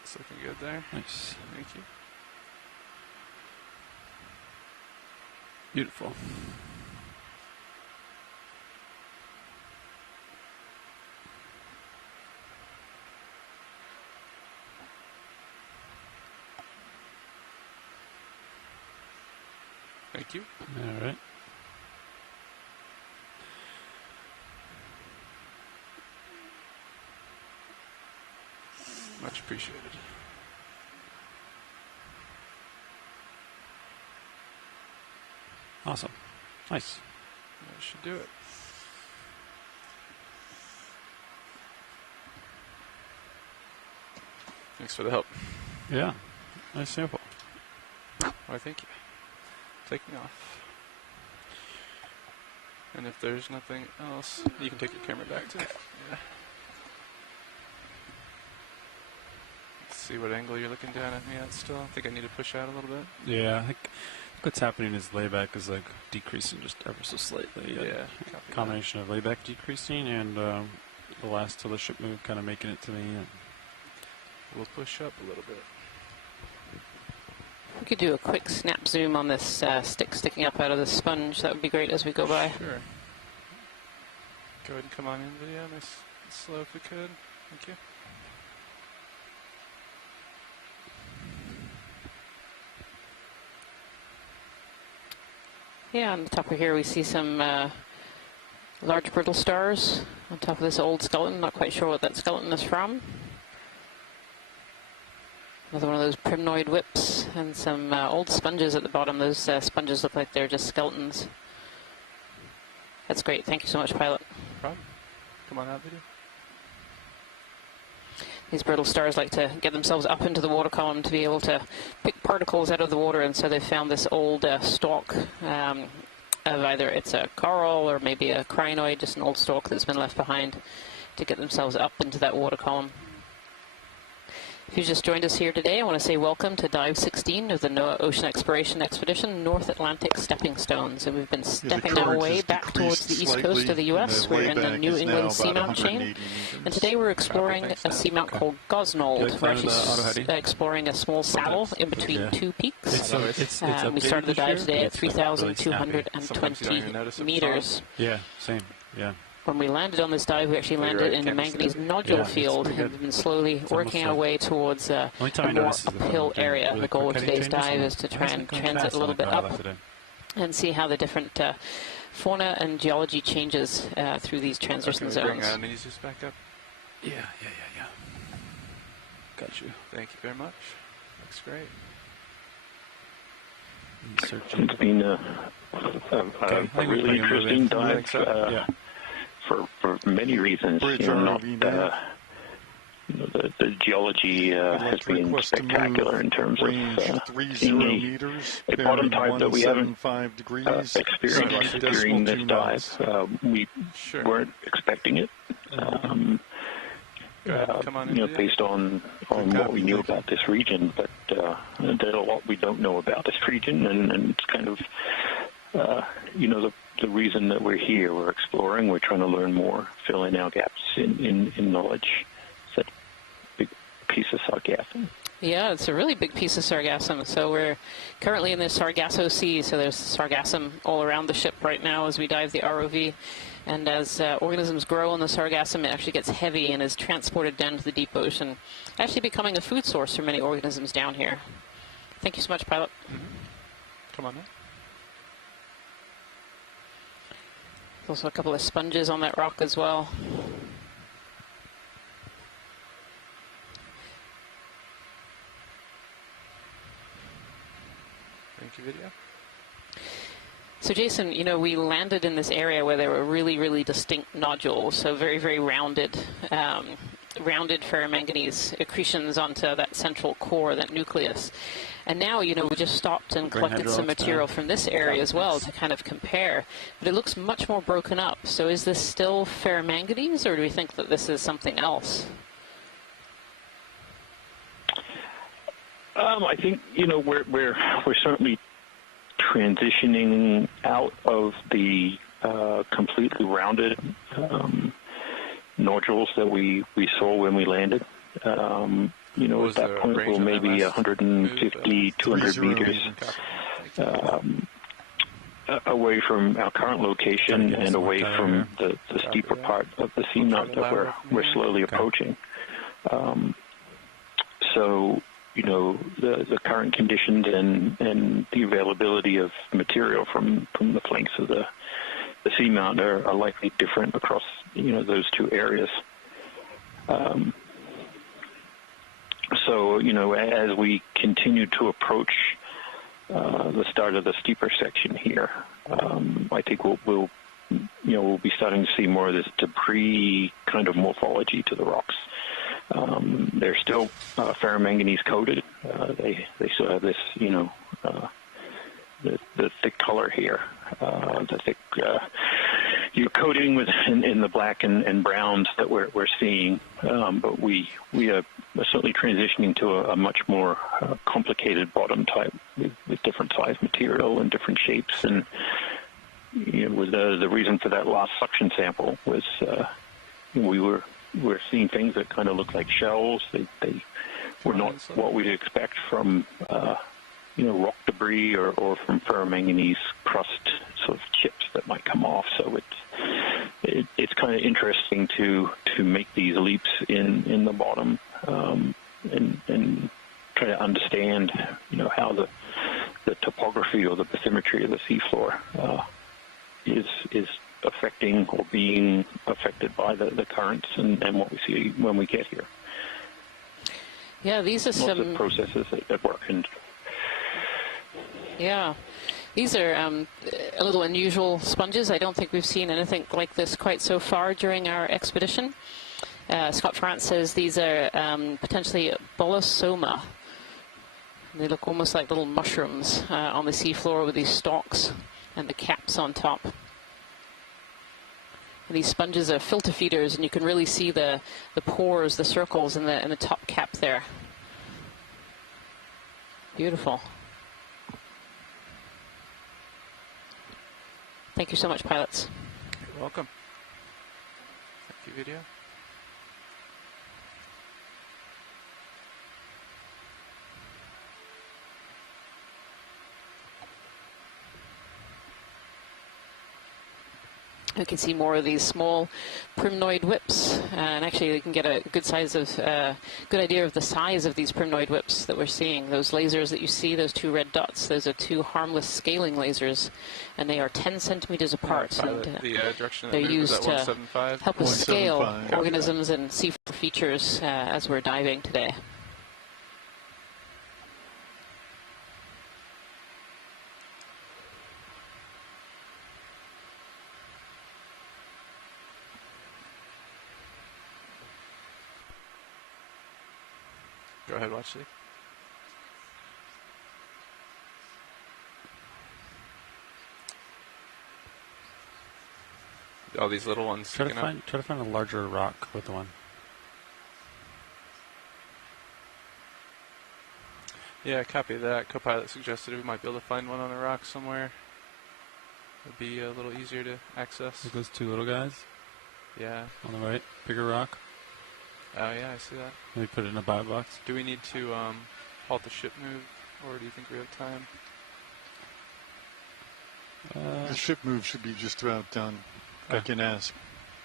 It's looking good there. Nice. Thank you. Beautiful. Thank you. All right. Much appreciated. Awesome. Nice. That should do it. Thanks for the help. Yeah. Nice sample. Why, thank you. Take me off. And if there's nothing else, you can take your camera back to it. Yeah. Let's see what angle you're looking down at me at still. I think I need to push out a little bit. Yeah, I think what's happening is layback is like decreasing just ever so slightly. Yeah. Combination of layback decreasing and the last till the ship move kind of making it to me. We'll push up a little bit. We could do a quick snap zoom on this stick sticking up out of the sponge. That would be great as we go by. Sure. Go ahead and come on in, video. Nice and slow if we could. Thank you. Yeah, on the top of here we see some large brittle stars on top of this old skeleton. Not quite sure what that skeleton is from. Another one of those primnoid whips and some old sponges at the bottom. Those sponges look like they're just skeletons. That's great. Thank you so much, pilot. No problem. Come on out, video. These brittle stars like to get themselves up into the water column to be able to pick particles out of the water, and so they found this old stalk of either it's a coral or maybe a crinoid, just an old stalk that's been left behind to get themselves up into that water column. If you just joined us here today, I want to say welcome to Dive 16 of the NOAA Ocean Exploration Expedition North Atlantic Stepping Stones. And we've been stepping our way back towards the east coast of the U.S. We're in the New England Seamount Chain. And today we're exploring a seamount called Gosnold. We're actually exploring a small saddle in between two peaks. We started the dive today at 3,220 meters. Yeah, same, yeah. When we landed on this dive, we actually landed in a manganese nodule field and have been slowly working our way towards a more uphill area. The goal of today's dive is to try and transit a little bit up and see how the different fauna and geology changes through these transition zones. Bring just back up. Yeah. Got you. Thank you very much. Looks great. It's been a really interesting dive. For many reasons, the geology has been spectacular in terms of seeing a bottom type that we haven't experienced during this dive. We weren't expecting it, based on what we knew about this region, but there's a lot we don't know about this region, and it's kind of, the reason that we're here. We're exploring, we're trying to learn more, fill in our gaps in knowledge. It's a big piece of sargassum. Yeah, it's a really big piece of sargassum. So we're currently in the Sargasso Sea, so there's sargassum all around the ship right now as we dive the ROV. And as organisms grow in the sargassum, it actually gets heavy and is transported down to the deep ocean, actually becoming a food source for many organisms down here. Thank you so much, pilot. Come on now. There's also a couple of sponges on that rock as well. Thank you, video. So Jason, we landed in this area where there were really, really distinct nodules, so very, very rounded ferromanganese accretions onto that central core, that nucleus. And now, we just stopped and collected some material from this area as well to kind of compare. But it looks much more broken up. So is this still ferromanganese, or do we think that this is something else? I think, we're certainly transitioning out of the completely rounded nodules that we saw when we landed. At that point, we're maybe 150, 200 meters away from our current location and away from the steeper part of the seamount that we're slowly approaching. So, the current conditions and the availability of material from the flanks of the seamount are likely different across, those two areas. So, as we continue to approach the start of the steeper section here, I think we'll be starting to see more of this debris kind of morphology to the rocks. They're still ferromanganese coated. They still have this, the thick color here, the thick coating in the black and browns that we're seeing. But we are certainly transitioning to a much more complicated bottom type with different size material and different shapes. And the reason for that last suction sample was we're seeing things that kind of look like shells. They were not what we'd expect from rock debris or from ferromanganese crust sort of chips that might come off. So it's kind of interesting to make these leaps in the bottom and try to understand how the topography or the bathymetry of the seafloor is affecting or being affected by the currents and what we see when we get here. Yeah, these are some of the processes that work. Yeah, these are a little unusual sponges. I don't think we've seen anything like this quite so far during our expedition. Scott France says these are potentially bolosoma. They look almost like little mushrooms on the seafloor with these stalks and the caps on top. And these sponges are filter feeders, and you can really see the pores, the circles in the top cap there. Beautiful. Thank you so much, pilots. You're welcome. Thank you, video. We can see more of these small primnoid whips, and actually you can get a good good idea of the size of these primnoid whips that we're seeing. Those lasers that you see, those two red dots, those are two harmless scaling lasers, and they are 10 centimeters apart. And, they're used to help us scale organisms and seafloor features as we're diving today. Go ahead, watch it. All these little ones. Try to find a larger rock with the one. Yeah, copy that. Copilot suggested we might be able to find one on a rock somewhere. It'd be a little easier to access. Like those two little guys? Yeah. On the right, bigger rock. Oh yeah, I see that. Maybe put it in a bio box. Do we need to halt the ship move, or do you think we have time? The ship move should be just about done. I can ask.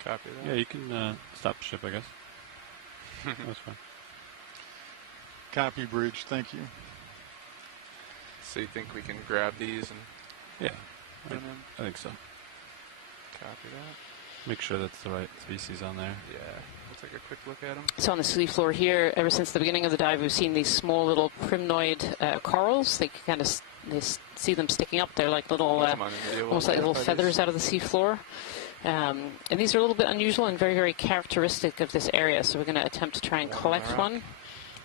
Copy that. Yeah, you can stop the ship, I guess. That's fine. Copy, Bridge. Thank you. So you think we can grab these and put them in? I think so. Copy that. Make sure that's the right species on there. Yeah. We'll take a quick look at them. So on the seafloor here, ever since the beginning of the dive, we've seen these small little primnoid corals. They kind of see them sticking up. They're like little, almost like little feathers out of the seafloor. And these are a little bit unusual and very, very characteristic of this area. So we're going to attempt to try and collect one.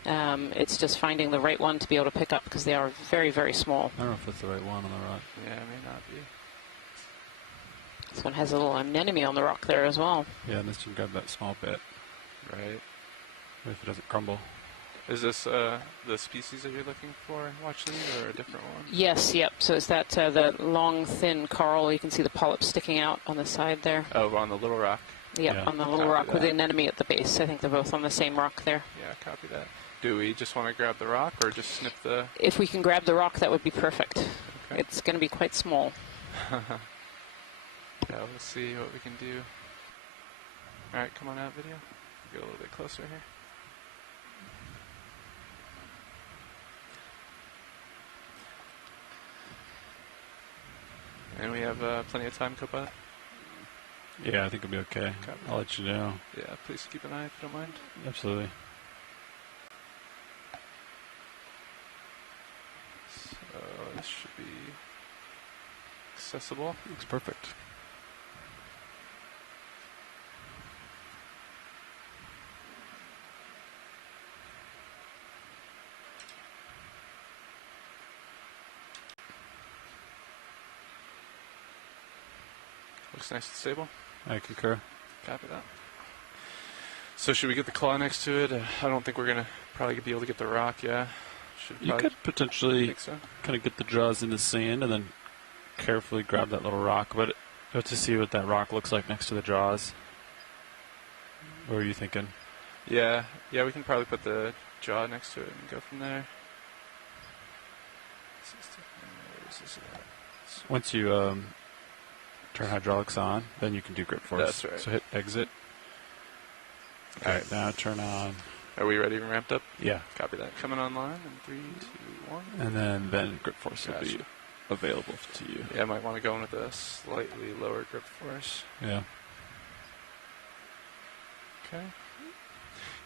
It's just finding the right one to be able to pick up because they are very, very small. I don't know if it's the right one on the rock. Yeah, it may not be. This one has a little anemone on the rock there as well. Yeah, and this can grab that small bit. Right. If it doesn't crumble. Is this the species that you're looking for, Watchley, or a different one? Yes, yep. So it's that the long, thin coral. You can see the polyps sticking out on the side there. Oh, on the little rock. Yep, on the little rock with the anemone at the base. I think they're both on the same rock there. Yeah, copy that. Do we just want to grab the rock, or just snip the... If we can grab the rock, that would be perfect. Okay. It's going to be quite small. Yeah, we'll see what we can do. Alright, come on out, video. Get a little bit closer here. And we have plenty of time, Copilot? Yeah, I think it'll be okay. Copy. I'll let you know. Yeah, please keep an eye if you don't mind. Absolutely. So this should be accessible. Looks perfect. Looks nice and stable. I concur. Copy that. So should we get the claw next to it? I don't think we're going to probably be able to get the rock, yeah. You could potentially kind of get the jaws in the sand and then carefully grab that little rock, but you have to see what that rock looks like next to the jaws. What were you thinking? Yeah, we can probably put the jaw next to it and go from there. Once you turn hydraulics on, then you can do grip force. That's right. So hit exit. Okay. All right, now turn on. Are we ready and ramped up? Yeah. Copy that. Coming online in 3, 2, 1. And then grip force will be available to you. Yeah, I might want to go in with a slightly lower grip force. Yeah. Okay.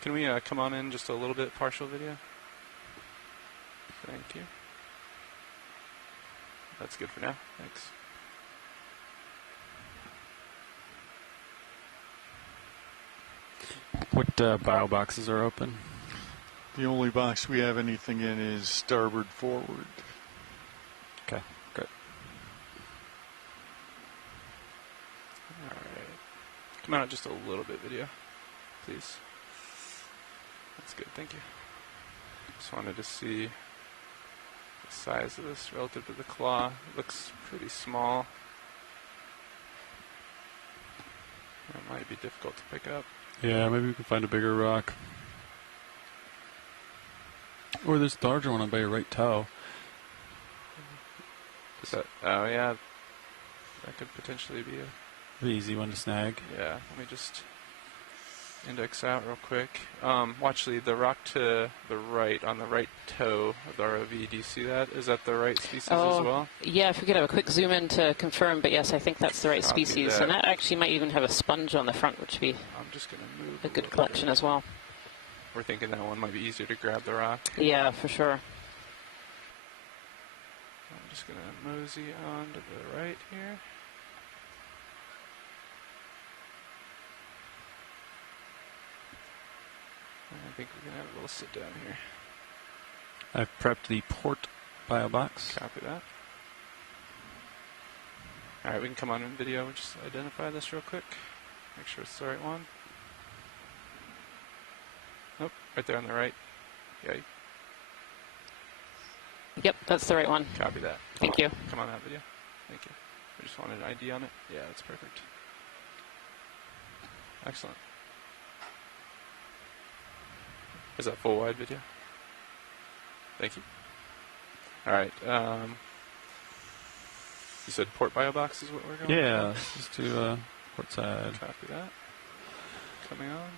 Can we come on in just a little bit partial video? Thank you. That's good for now. Thanks. What bio boxes are open? The only box we have anything in is starboard forward. Okay, good. Alright. Come out just a little bit, video, please. That's good, thank you. Just wanted to see the size of this relative to the claw. It looks pretty small. That might be difficult to pick up. Yeah, maybe we can find a bigger rock. Or this larger one by your right toe. Is that? Oh yeah, that could potentially be a pretty easy one to snag. Yeah, let me just index out real quick. Watch the rock to the right, on the right toe of the ROV. Do you see that? Is that the right species as well? Yeah, if we could have a quick zoom in to confirm, but yes, I think that's the right Copy species. that. And that actually might even have a sponge on the front, which would be I'm just gonna move a good collection as well. We're thinking that one might be easier to grab the rock. Yeah, for sure. I'm just going to mosey on to the right here. I think we're going to have a little sit down here. I've prepped the port bio box. Copy that. Alright, we can come on in video and just identify this real quick. Make sure it's the right one. Nope, right there on the right. Yeah. Yep, that's the right one. Copy that. Thank you. Come on that video. Thank you. I just wanted an ID on it. Yeah, that's perfect. Excellent. Is that full wide video? Thank you. Alright, you said port bio box is what we're going Yeah, for? let's just do port side. Copy that. Coming on.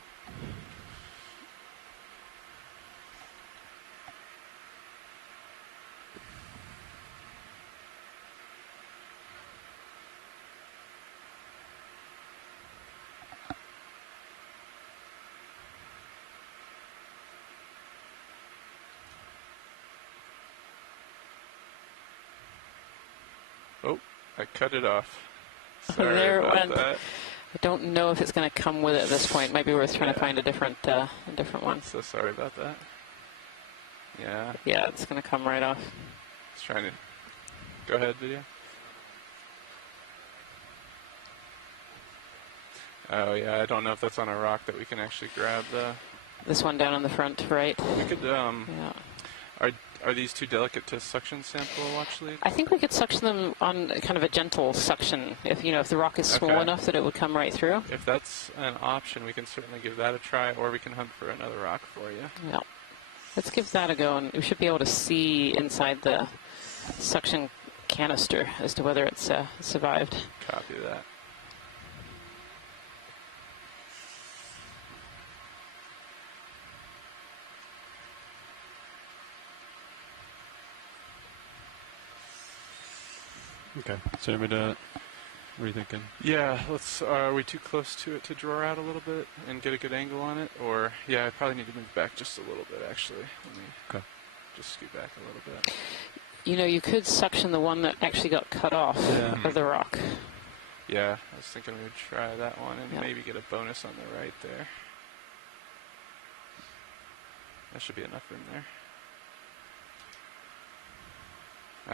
Oh, I cut it off. Sorry there it about went. that. I don't know if it's going to come with it at this point. Might be worth trying to find a different one. So sorry about that. Yeah. Yeah, it's going to come right off. Just trying to... Go ahead, video. Oh, yeah, I don't know if that's on a rock that we can actually grab the... This one down on the front, right? We could, yeah. Are these too delicate to suction sample, watch lead? I think we could suction them on kind of a gentle suction. If the rock is small enough that it would come right through. If that's an option, we can certainly give that a try, or we can hunt for another rock for you. Yeah. Let's give that a go, and we should be able to see inside the suction canister as to whether it's survived. Copy that. Okay, so what are you thinking? Yeah, are we too close to it to draw out a little bit and get a good angle on it? Or, yeah, I probably need to move back just a little bit, actually. Let me just scoot back a little bit. You could suction the one that actually got cut off of the rock. Yeah, I was thinking we would try that one and maybe get a bonus on the right there. That should be enough room there.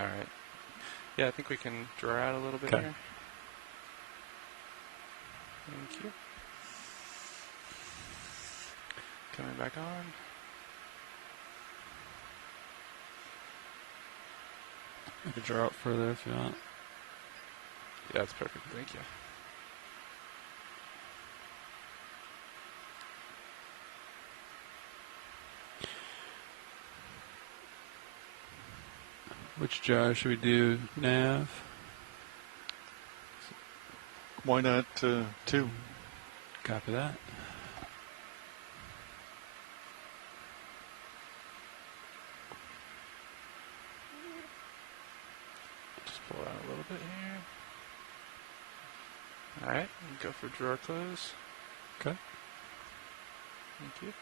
Alright. Yeah, I think we can draw out a little bit here. Thank you. Coming back on. You can draw out further if you want. Yeah, that's perfect. Thank you. Which jar should we do? Nav? Why not 2? Copy that. Just pull out a little bit here. Alright, go for drawer close. Okay. Thank you.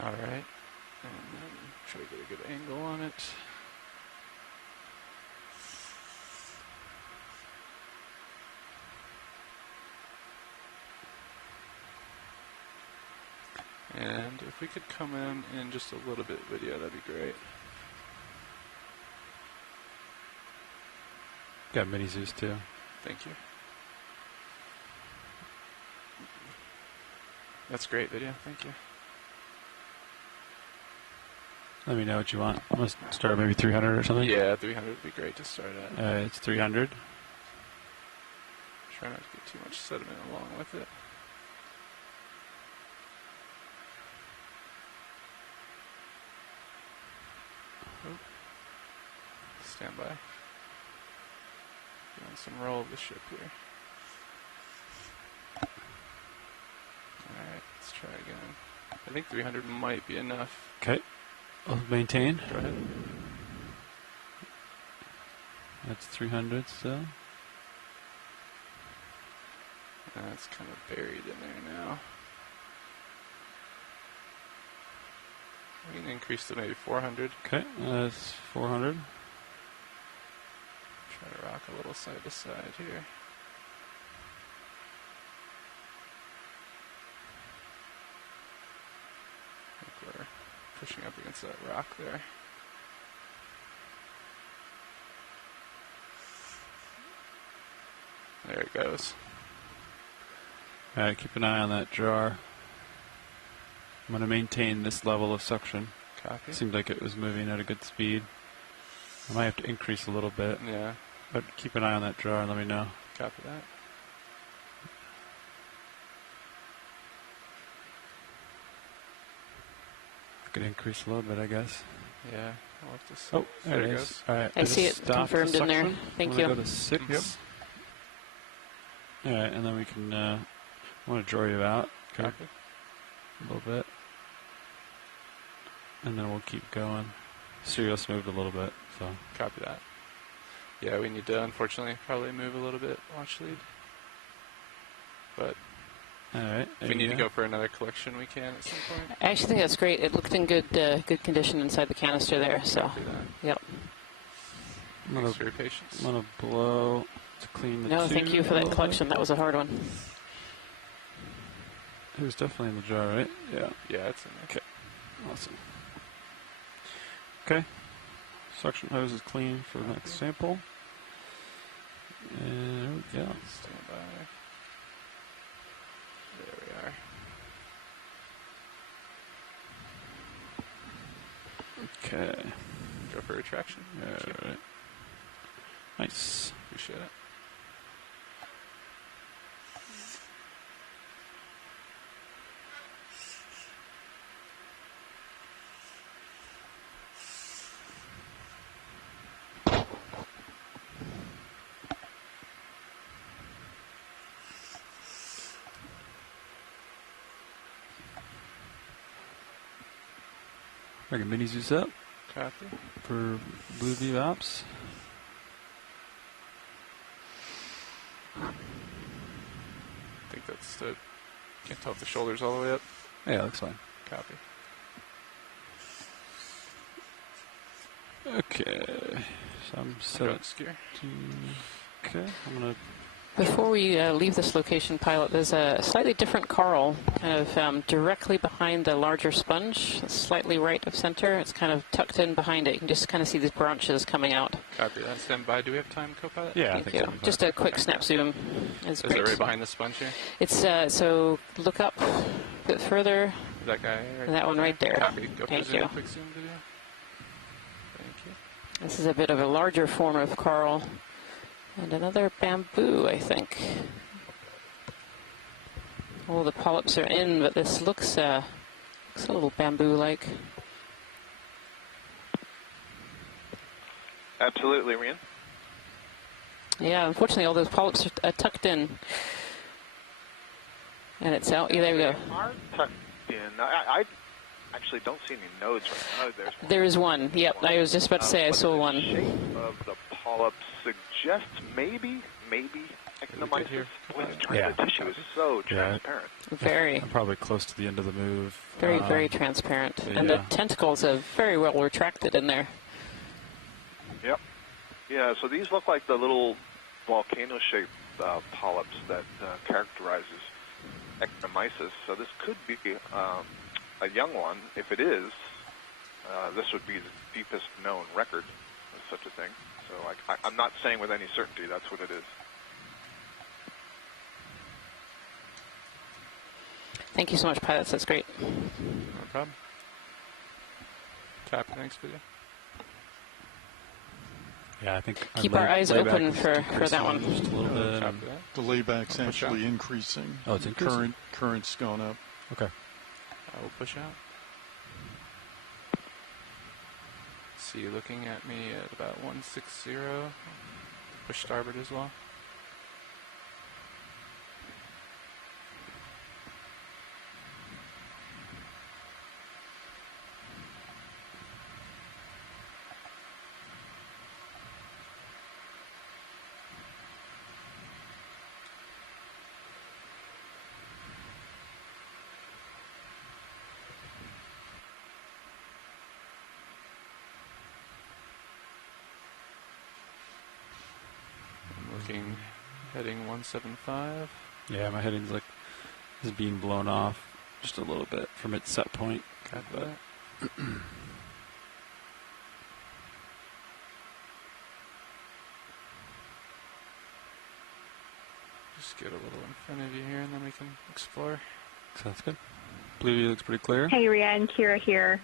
Alright, and then try to get a good angle on it. if we could come in just a little bit video, that'd be great. Got mini Zeus too. Thank you. That's great video. Thank you. Let me know what you want. I'm going to start maybe 300 or something. Yeah, 300 would be great to start at. It's 300. Try not to get too much sediment along with it. Oh. Stand by. Doing some roll of the ship here. Alright, let's try again. I think 300 might be enough. Okay. I'll maintain. Go ahead. That's 300 still. That's kind of buried in there now. We can increase to maybe 400. Okay, that's 400. Try to rock a little side to side here. I think we're pushing up against that rock there. There it goes. Alright, keep an eye on that jar. I'm going to maintain this level of suction. Copy. Seemed like it was moving at a good speed. I might have to increase a little bit. Yeah. But keep an eye on that jar and let me know. Copy that. I could increase a little bit, I guess. Yeah, I'll have to see. Oh, there it is. Alright, I see it confirmed in there. Thank you. Go to 6. Yep. Alright, and then we can, I want to draw you out. Okay. Copy. A little bit. And then we'll keep going. Serious moved a little bit, so. Copy that. Yeah, we need to, unfortunately, probably move a little bit, watch lead. But alright, if we need to go for another collection, we can at some point. I actually think that's great. It looked in good good condition inside the canister there. So, yep. Thanks for your patience. I'm going to blow to clean the No, thank you for that collection. That was a hard one. It was definitely in the jar, right? Yeah. Yeah, it's in there. Okay. Awesome. Okay. Suction hose is clean for the next sample. And there we go. Stand by. There we are. Okay. Go for retraction. Alright. Nice. Appreciate it. I can mini Zeus up. Copy. For Blue V Ops. I think that's the. Can't tell if the shoulder's all the way up. Yeah, looks fine. Copy. Okay. So I'm set up to. Okay. I'm going to. Before we leave this location, pilot, there's a slightly different coral kind of directly behind the larger sponge, slightly right of center. It's kind of tucked in behind it. You can just kind of see these branches coming out. Copy that. Stand by. Do we have time, co-pilot? Yeah, Thank you. Just a quick snap zoom. Is it right behind the sponge here? It's so look up a bit further. That guy right that one right there. Copy. Go Thank for the you. quick zoom video. Thank you. This is a bit of a larger form of coral. And another bamboo, I think. Oh, the polyps are in, but this looks a little bamboo-like. Absolutely, Rian. Yeah, unfortunately, all those polyps are tucked in. And it's out. Yeah, there we go. They are tucked in. I actually don't see any nodes right now. There's one. There is one. Yep, I was just about to say I saw one. The shape of the polyps suggests maybe actinomyces. The tissue is so transparent. Very. I'm probably close to the end of the move. Very, very transparent. Yeah. And the tentacles are very well retracted in there. Yep. Yeah, so these look like the little volcano-shaped polyps that characterizes actinomyces. So this could be a young one. If it is, this would be the deepest known record of such a thing. So I'm not saying with any certainty that's what it is. Thank you so much, pilots. That's great. No problem. Cap, thanks, video. Yeah, I think keep our eyes open for that one. Just a little bit. The layback's actually increasing. Oh, it's increasing. Current's going up. Okay. I will push out. See you looking at me at about 160. Push starboard as well. Heading 175. Yeah, my heading's like is being blown off just a little bit from its set point. Got that. Just get a little in front of you here, and then we can explore. Sounds good. Blue looks pretty clear. Hey, Rian, Kira here.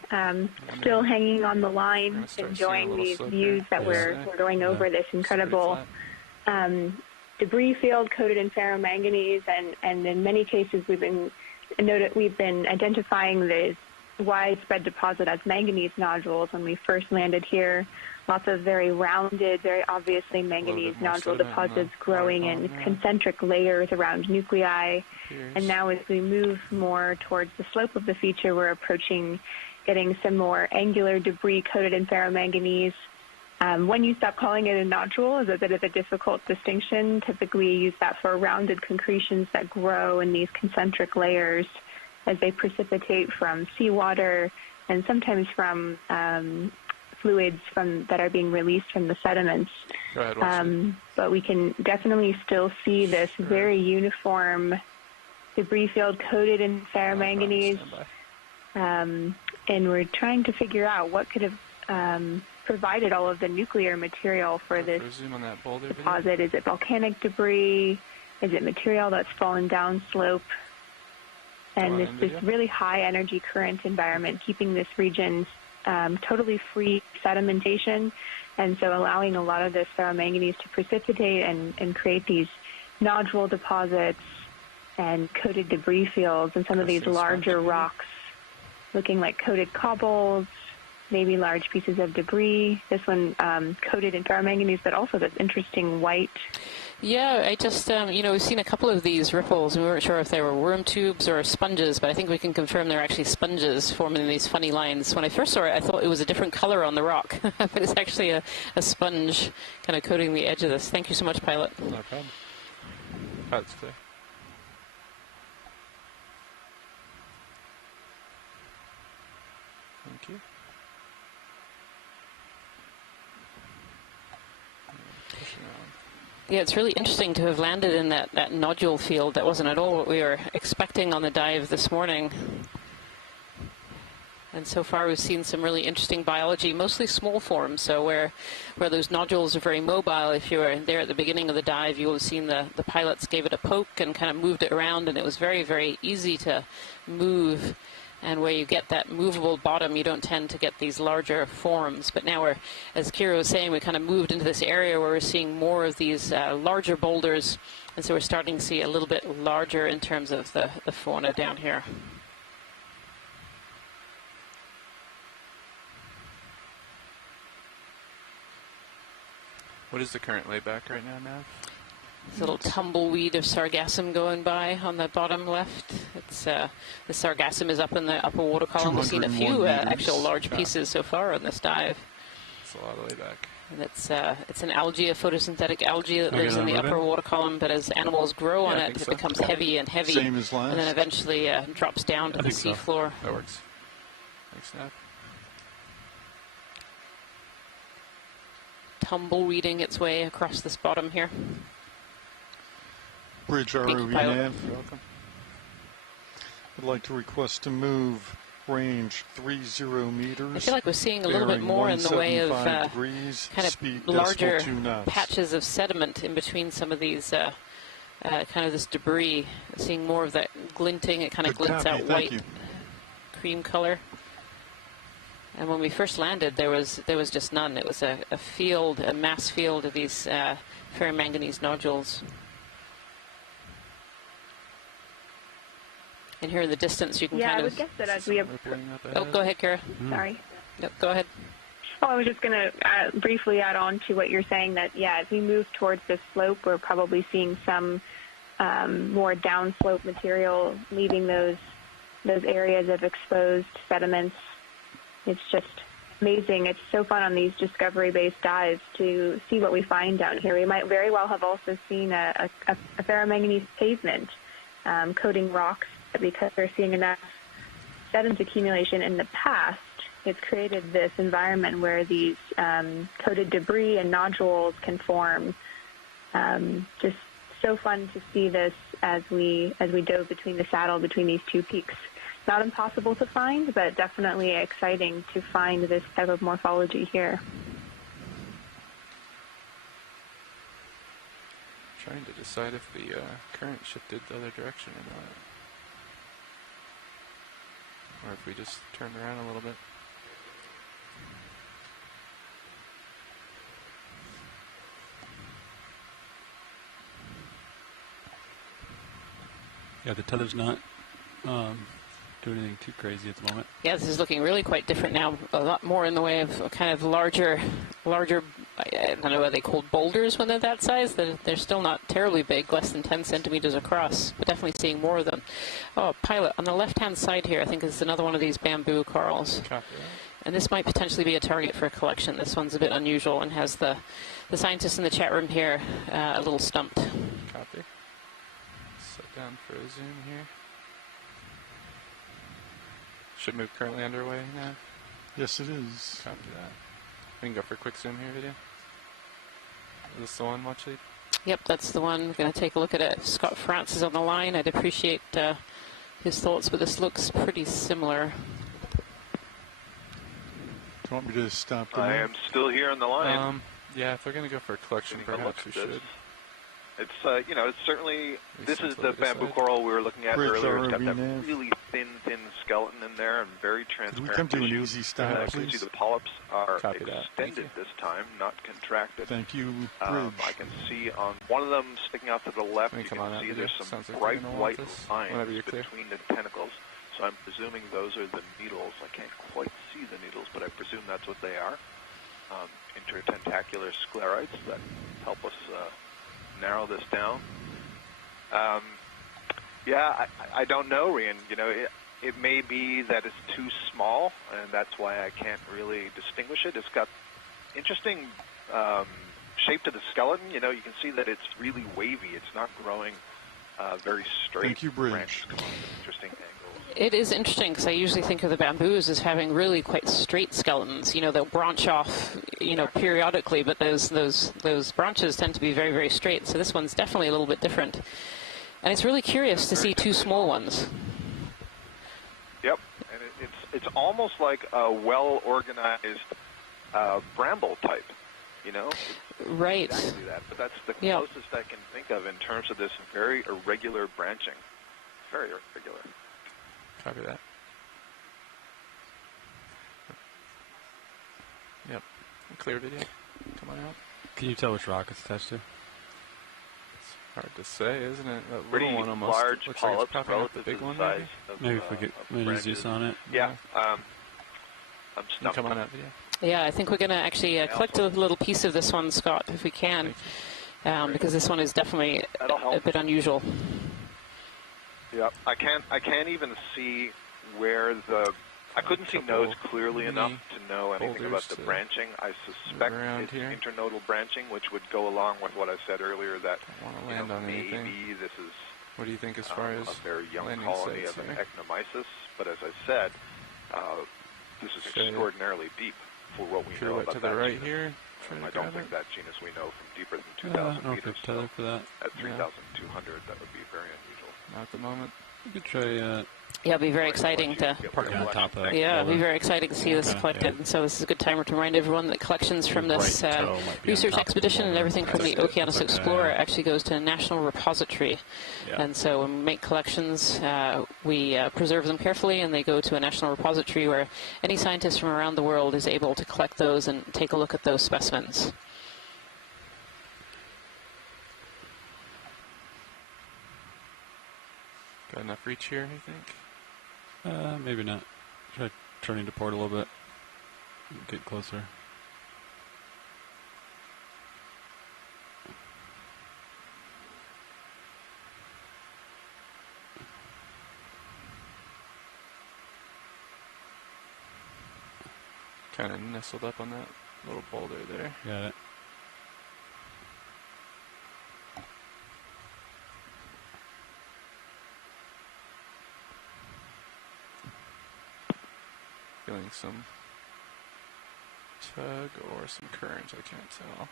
Still hanging on the line, enjoying these views that we're going over this incredible debris field coated in ferromanganese, and in many cases we've been identifying the widespread deposit as manganese nodules when we first landed here. Lots of very rounded, very obviously manganese nodule deposits growing in concentric layers around nuclei. And now as we move more towards the slope of the feature, we're approaching getting some more angular debris coated in ferromanganese. When you stop calling it a nodule is a bit of a difficult distinction. Typically you use that for rounded concretions that grow in these concentric layers as they precipitate from seawater and sometimes from fluids that are being released from the sediments. Go ahead, but we can definitely still see this very uniform debris field coated in ferromanganese. And we're trying to figure out what could have provided all of the nuclear material for this deposit. Is it volcanic debris? Is it material that's fallen down slope? And this really high energy current environment keeping this region totally free sedimentation, and so allowing a lot of this ferromanganese to precipitate and create these nodule deposits and coated debris fields, and some of these larger rocks looking like coated cobbles, maybe large pieces of debris. This one coated in ferromanganese, but also this interesting white. Yeah, I just, we've seen a couple of these ripples, and we weren't sure if they were worm tubes or sponges, but I think we can confirm they're actually sponges forming these funny lines. When I first saw it, I thought it was a different color on the rock, but it's actually a sponge kind of coating the edge of this. Thank you so much, pilot. No problem. That's clear. Thank you. Yeah, it's really interesting to have landed in that nodule field. That wasn't at all what we were expecting on the dive this morning. And so far we've seen some really interesting biology, mostly small forms. So where those nodules are very mobile, if you were there at the beginning of the dive, you will have seen the pilots gave it a poke and kind of moved it around, and it was very, very easy to move. And where you get that movable bottom, you don't tend to get these larger forms. But now as Kira was saying, we kind of moved into this area where we're seeing more of these larger boulders. And so we're starting to see a little bit larger in terms of the fauna down here. What is the current layback right now, Nav? This little tumbleweed of sargassum going by on the bottom left. It's the sargassum is up in the upper water column. We've seen a few actual large pieces so far on this dive. It's a lot of layback. And it's an algae, a photosynthetic algae that lives in the upper water column. But as animals grow on it, it becomes heavy and heavy, Same as last. and then eventually drops down to the sea floor. That works. Thanks, Nav. Tumbleweeding its way across this bottom here. Bridge ROV nav. I'd like to request to move range 30 meters. I feel like we're seeing a little bit more in the way of kind of larger patches of sediment in between some of these kind of this debris. Seeing more of that glinting. It kind of glints out white, cream color. And when we first landed, there was just none. It was a field, a mass field of these ferromanganese nodules. And here in the distance, you can kind of... I would guess that as we... Oh, go ahead, Kara. Sorry. No, go ahead. Oh, I was just going to briefly add on to what you're saying that, as we move towards this slope, we're probably seeing some more downslope material leaving those areas of exposed sediments. It's just amazing. It's so fun on these discovery-based dives to see what we find down here. We might very well have also seen a ferromanganese pavement coating rocks, because they're seeing enough sediment accumulation in the past. It's created this environment where these coated debris and nodules can form. Just so fun to see this as we dove between the saddle between these two peaks. Not impossible to find, but definitely exciting to find this type of morphology here. Trying to decide if the current shifted the other direction or not. Or if we just turned around a little bit. Yeah, the tether's not doing anything too crazy at the moment. Yeah, this is looking really quite different now. A lot more in the way of kind of larger, I don't know, are they called boulders when they're that size? They're still not terribly big, less than 10 centimeters across, but definitely seeing more of them. Oh, pilot, on the left-hand side here, I think is another one of these bamboo corals. Copy. And this might potentially be a target for a collection. This one's a bit unusual and has the scientists in the chat room here a little stumped. Copy. Set down for a zoom here. Ship move currently underway now. Yes, it is. Copy that. We can go for a quick zoom here, video. Is this the one, watch lead? Yep, that's the one. We're going to take a look at it. Scott France is on the line. I'd appreciate his thoughts, but this looks pretty similar. Do you want me to stop the I am still here on the line. Yeah, if they're going to go for a collection, perhaps we should. It's, it's certainly, this is the bamboo coral we were looking at earlier. It's got that really thin skeleton in there and very transparent. Could we come to an easy stop, actually please? see the polyps are extended this time, not contracted. Thank you, I can see on one of them sticking out to the left, you can see there's some bright white lines between the tentacles. So I'm presuming those are the needles. I can't quite see the needles, but I presume that's what they are. Intertentacular sclerites that help us narrow this down. I don't know, Rian. You know, it may be that it's too small, and that's why I can't really distinguish it. It's got interesting shape to the skeleton. You know, you can see that it's really wavy. It's not growing very straight. Thank you, Bridge. Interesting angles. It is interesting because I usually think of the bamboos as having really quite straight skeletons. You know, they'll branch off, you know, periodically, but those branches tend to be very, very straight. So this one's definitely a little bit different. And it's really curious to see two small ones. Yep, and it's almost like a well-organized bramble type, you know? Right. Exactly that, but that's the closest I can think of in terms of this very irregular branching. Very irregular. Copy that. Yep. Clear video. Come on out. Can you tell which rock it's attached to? It's hard to say, isn't it? That Pretty little one almost large looks like it's polyps popping up the relative big to one, the size maybe if we get Menzies on it. Yeah. I'm stumped. Come on out, video. Yeah, I think we're going to actually collect a little piece of this one, Scott, if we can, because this one is definitely a bit unusual. Yeah, I can't even see where I couldn't see nodes clearly enough to know anything about the branching. I suspect it's internodal branching, which would go along with what I said earlier, that maybe this is what do you think as far as a very young colony of an ectomyces. But as I said, this is extraordinarily deep for what we know about to that the right genus. here. I don't think that genus we know from deeper than 2,000 meters. For that. At 3,200, that would be very unusual. Not at the moment. We could try Yeah, it'll be very exciting to it'll be very exciting to see this collected. And so this is a good time to remind everyone that collections from this research expedition and everything from the Okeanos Explorer actually goes to a national repository. And so when we make collections, we preserve them carefully, and they go to a national repository where any scientist from around the world is able to collect those and take a look at those specimens. Got enough reach here, you think? Maybe not. Try turning to port a little bit. Get closer. Kind of nestled up on that little boulder there. Got it. Feeling some tug or some current, I can't tell.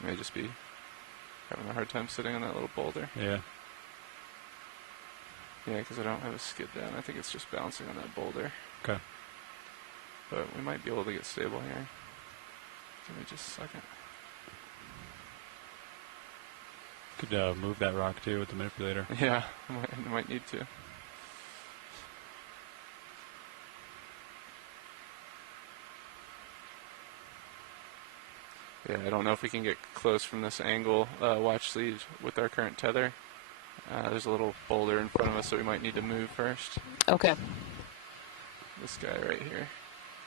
May just be having a hard time sitting on that little boulder. Yeah. Yeah, because I don't have a skid down. I think it's just bouncing on that boulder. Okay. But we might be able to get stable here. Give me just a second. Could move that rock too with the manipulator. Yeah, I might need to. Yeah, I don't know if we can get close from this angle watch lead with our current tether. There's a little boulder in front of us, so we might need to move first. Okay. This guy right here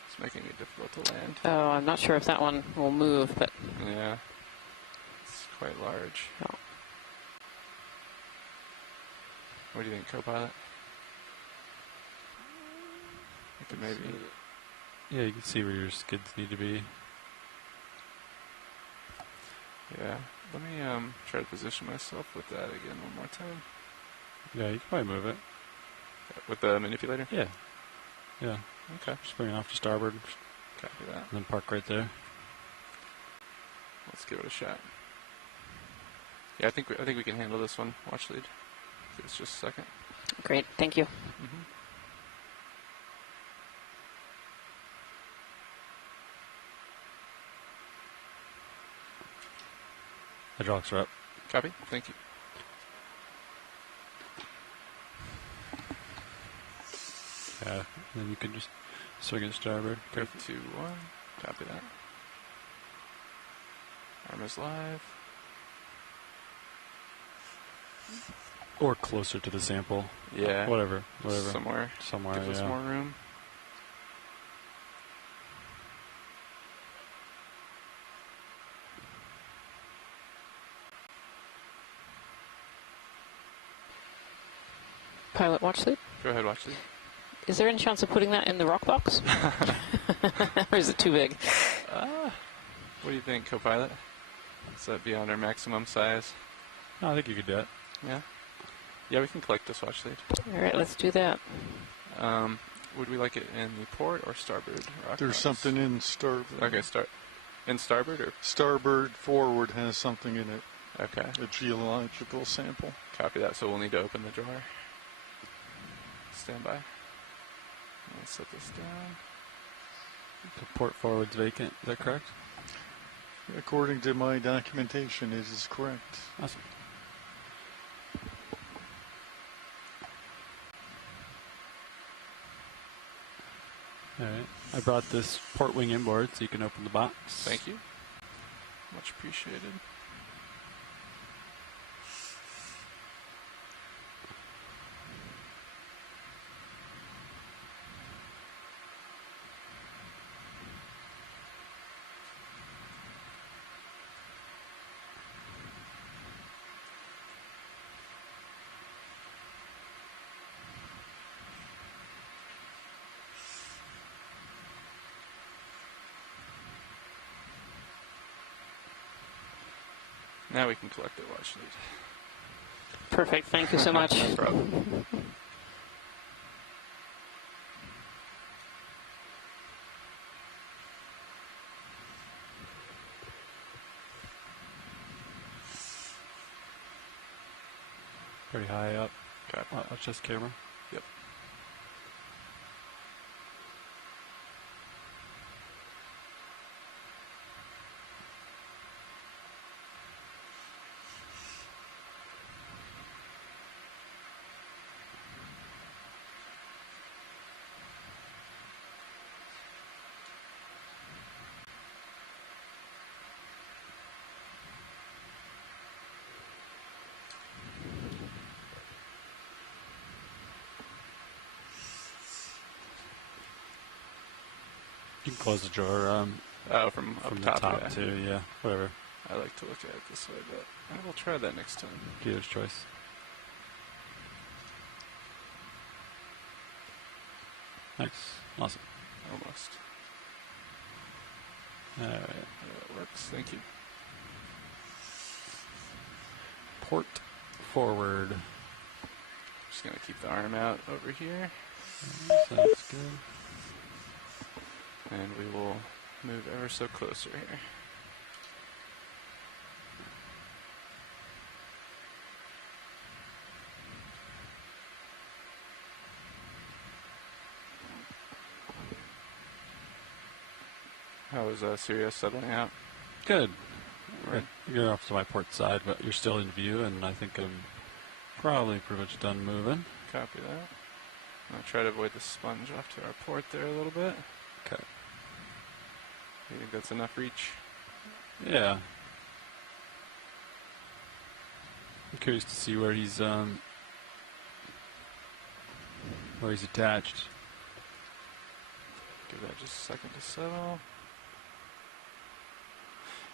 is making it difficult to land. Oh, I'm not sure if that one will move, but... Yeah, it's quite large. Oh. What do you think, co-pilot? I could maybe... Yeah, you can see where your skids need to be. Yeah, let me try to position myself with that again one more time. Yeah, you can probably move it. With the manipulator? Yeah. Yeah. Okay. Just bring it off to starboard. Copy that. And then park right there. Let's give it a shot. Yeah, I think we can handle this one. Watch lead. Give us just a second. Great, thank you. Mm-hmm. Hydraulics are up. Copy. Thank you. Yeah, and then you can just swing it starboard. 3, 2, 1. Copy that. Arm is live. Or closer to the sample. Yeah. Whatever. Somewhere. Give us more room. Pilot watch lead? Go ahead, watch lead. Is there any chance of putting that in the rock box? Or is it too big? What do you think, co-pilot? Is that beyond our maximum size? No, I think you could do it. Yeah? Yeah, we can collect this watch lead. All right, let's do that. Would we like it in the port or starboard rock There's box? something in starboard. Okay, in starboard or? Starboard forward has something in it. Okay. A geological sample. Copy that, so we'll need to open the drawer. Stand by. Let's set this down. The port forward's vacant, is that correct? According to my documentation, it is correct. Awesome. Alright, I brought this port wing inboard so you can open the box. Thank you. Much appreciated. Now we can collect the watch lead. Perfect, thank you so much. No problem. Pretty high up. Okay. Watch this camera. Yep. You can close the drawer. From the top, top too. Yeah, whatever. I like to look at it this way, but I will try that next time. Dealer's choice. Nice. Awesome. Almost. All right. That works. Thank you. Port forward. Just going to keep the arm out over here. Sounds good. And we will move ever so closer here. How is Sirius settling out? Good. Right. You're off to my port side, but you're still in view, and I think I'm probably pretty much done moving. Copy that. I'll try to avoid the sponge off to our port there a little bit. Okay. You think that's enough reach? Yeah. I'm curious to see where he's attached. Give that just a second to settle.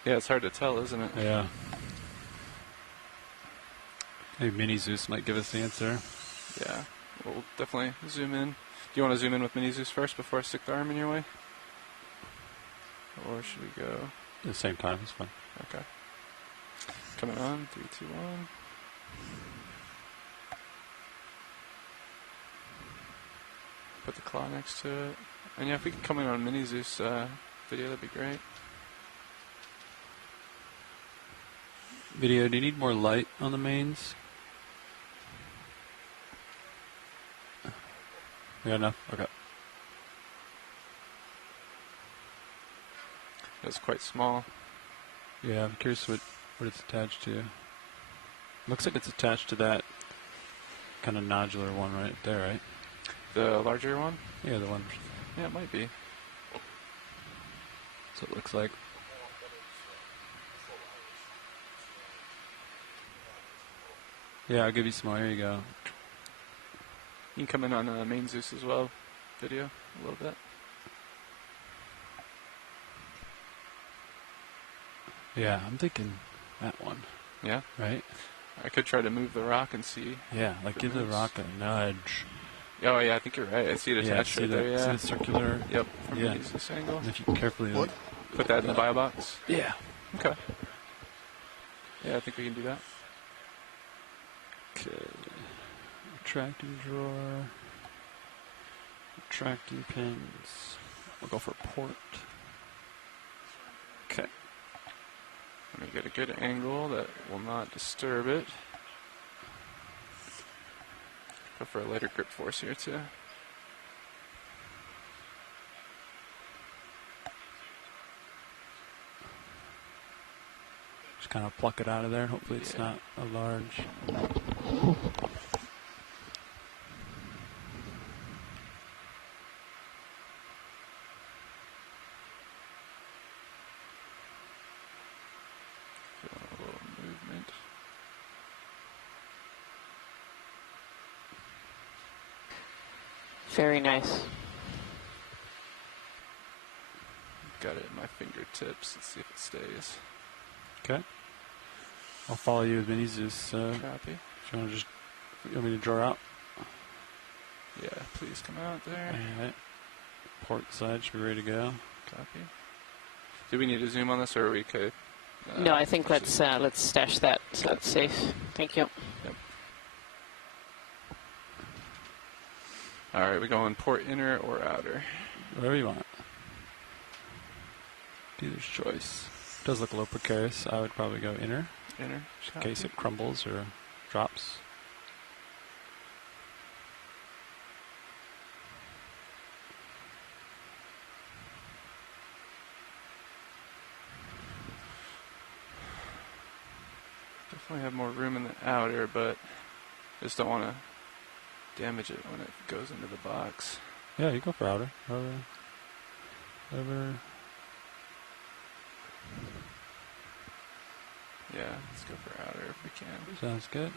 Yeah, it's hard to tell, isn't it? Yeah. Maybe Mini Zeus might give us the answer. Yeah, we'll definitely zoom in. Do you want to zoom in with Mini Zeus first before I stick the arm in your way? Or should we go? At the same time, it's fine. Okay. Coming on, 3, 2, 1. Put the claw next to it. And yeah, if we could come in on Mini Zeus video, that'd be great. Video, do you need more light on the mains? We got enough? Okay. It's quite small. Yeah, I'm curious what it's attached to. Looks like it's attached to that kind of nodular one right there, right? The larger one? Yeah, the one. Yeah, it might be. That's what it looks like. Yeah, I'll give you some more. Here you go. You can come in on main Zeus as well, video, a little bit. Yeah, I'm thinking that one. Yeah? Right? I could try to move the rock and see. Yeah, like give the rock a nudge. Oh, yeah, I think you're right. I see it attached right there, yeah. See the circular? Yep, from this angle. And if you can carefully... Put that in the bio box? Yeah. Okay. Yeah, I think we can do that. Okay. Retracting drawer. Retracting pins. We'll go for port. Okay. Let me get a good angle that will not disturb it. Go for a lighter grip force here too. Just kind of pluck it out of there. Hopefully it's not a large... Very nice. Got it in my fingertips. Let's see if it stays. Okay. I'll follow you with Mini Zeus. Copy. If you want to just... You want me to draw out? Yeah, please come out there. Alright. Port side should be ready to go. Copy. Do we need to zoom on this, or are we okay? No, I think let's stash that so that's safe. Thank you. Yep. Alright, we going port inner or outer? Whatever you want. Dealer's choice. Does look a little precarious. I would probably go inner. Inner. Just in case it crumbles or drops. definitely have more room in the outer, but I just don't want to damage it when it goes into the box. Yeah, you go for outer. Whatever. Yeah, let's go for outer if we can. Sounds good.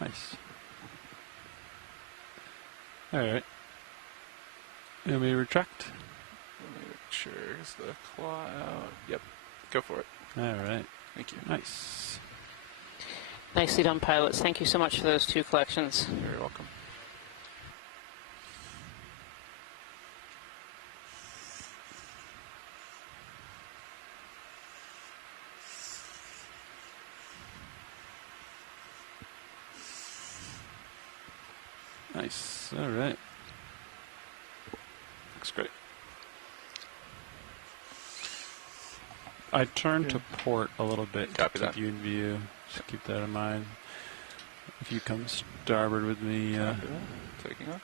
Nice. Alright. You want me to retract? Let me make sure. Is the claw out? Yep. Go for it. Alright. Thank you. Nice. Nicely done, pilots. Thank you so much for those 2 collections. You're very welcome. Nice. All right. Looks great. I turned to port a little bit to keep you in view. Just keep that in mind. If you come starboard with me. Taking off.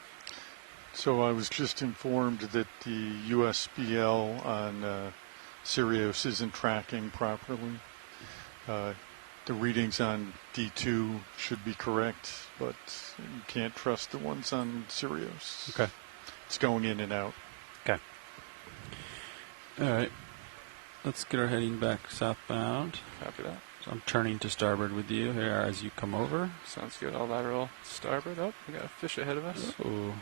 So I was just informed that the USBL on Sirius isn't tracking properly. The readings on D2 should be correct, but you can't trust the ones on Sirius. Okay. It's going in and out. Okay. All right. Let's get our heading back southbound. Copy that. So I'm turning to starboard with you here as you come over. Sounds good. I'll lateral starboard. Oh, we got a fish ahead of us. Ooh.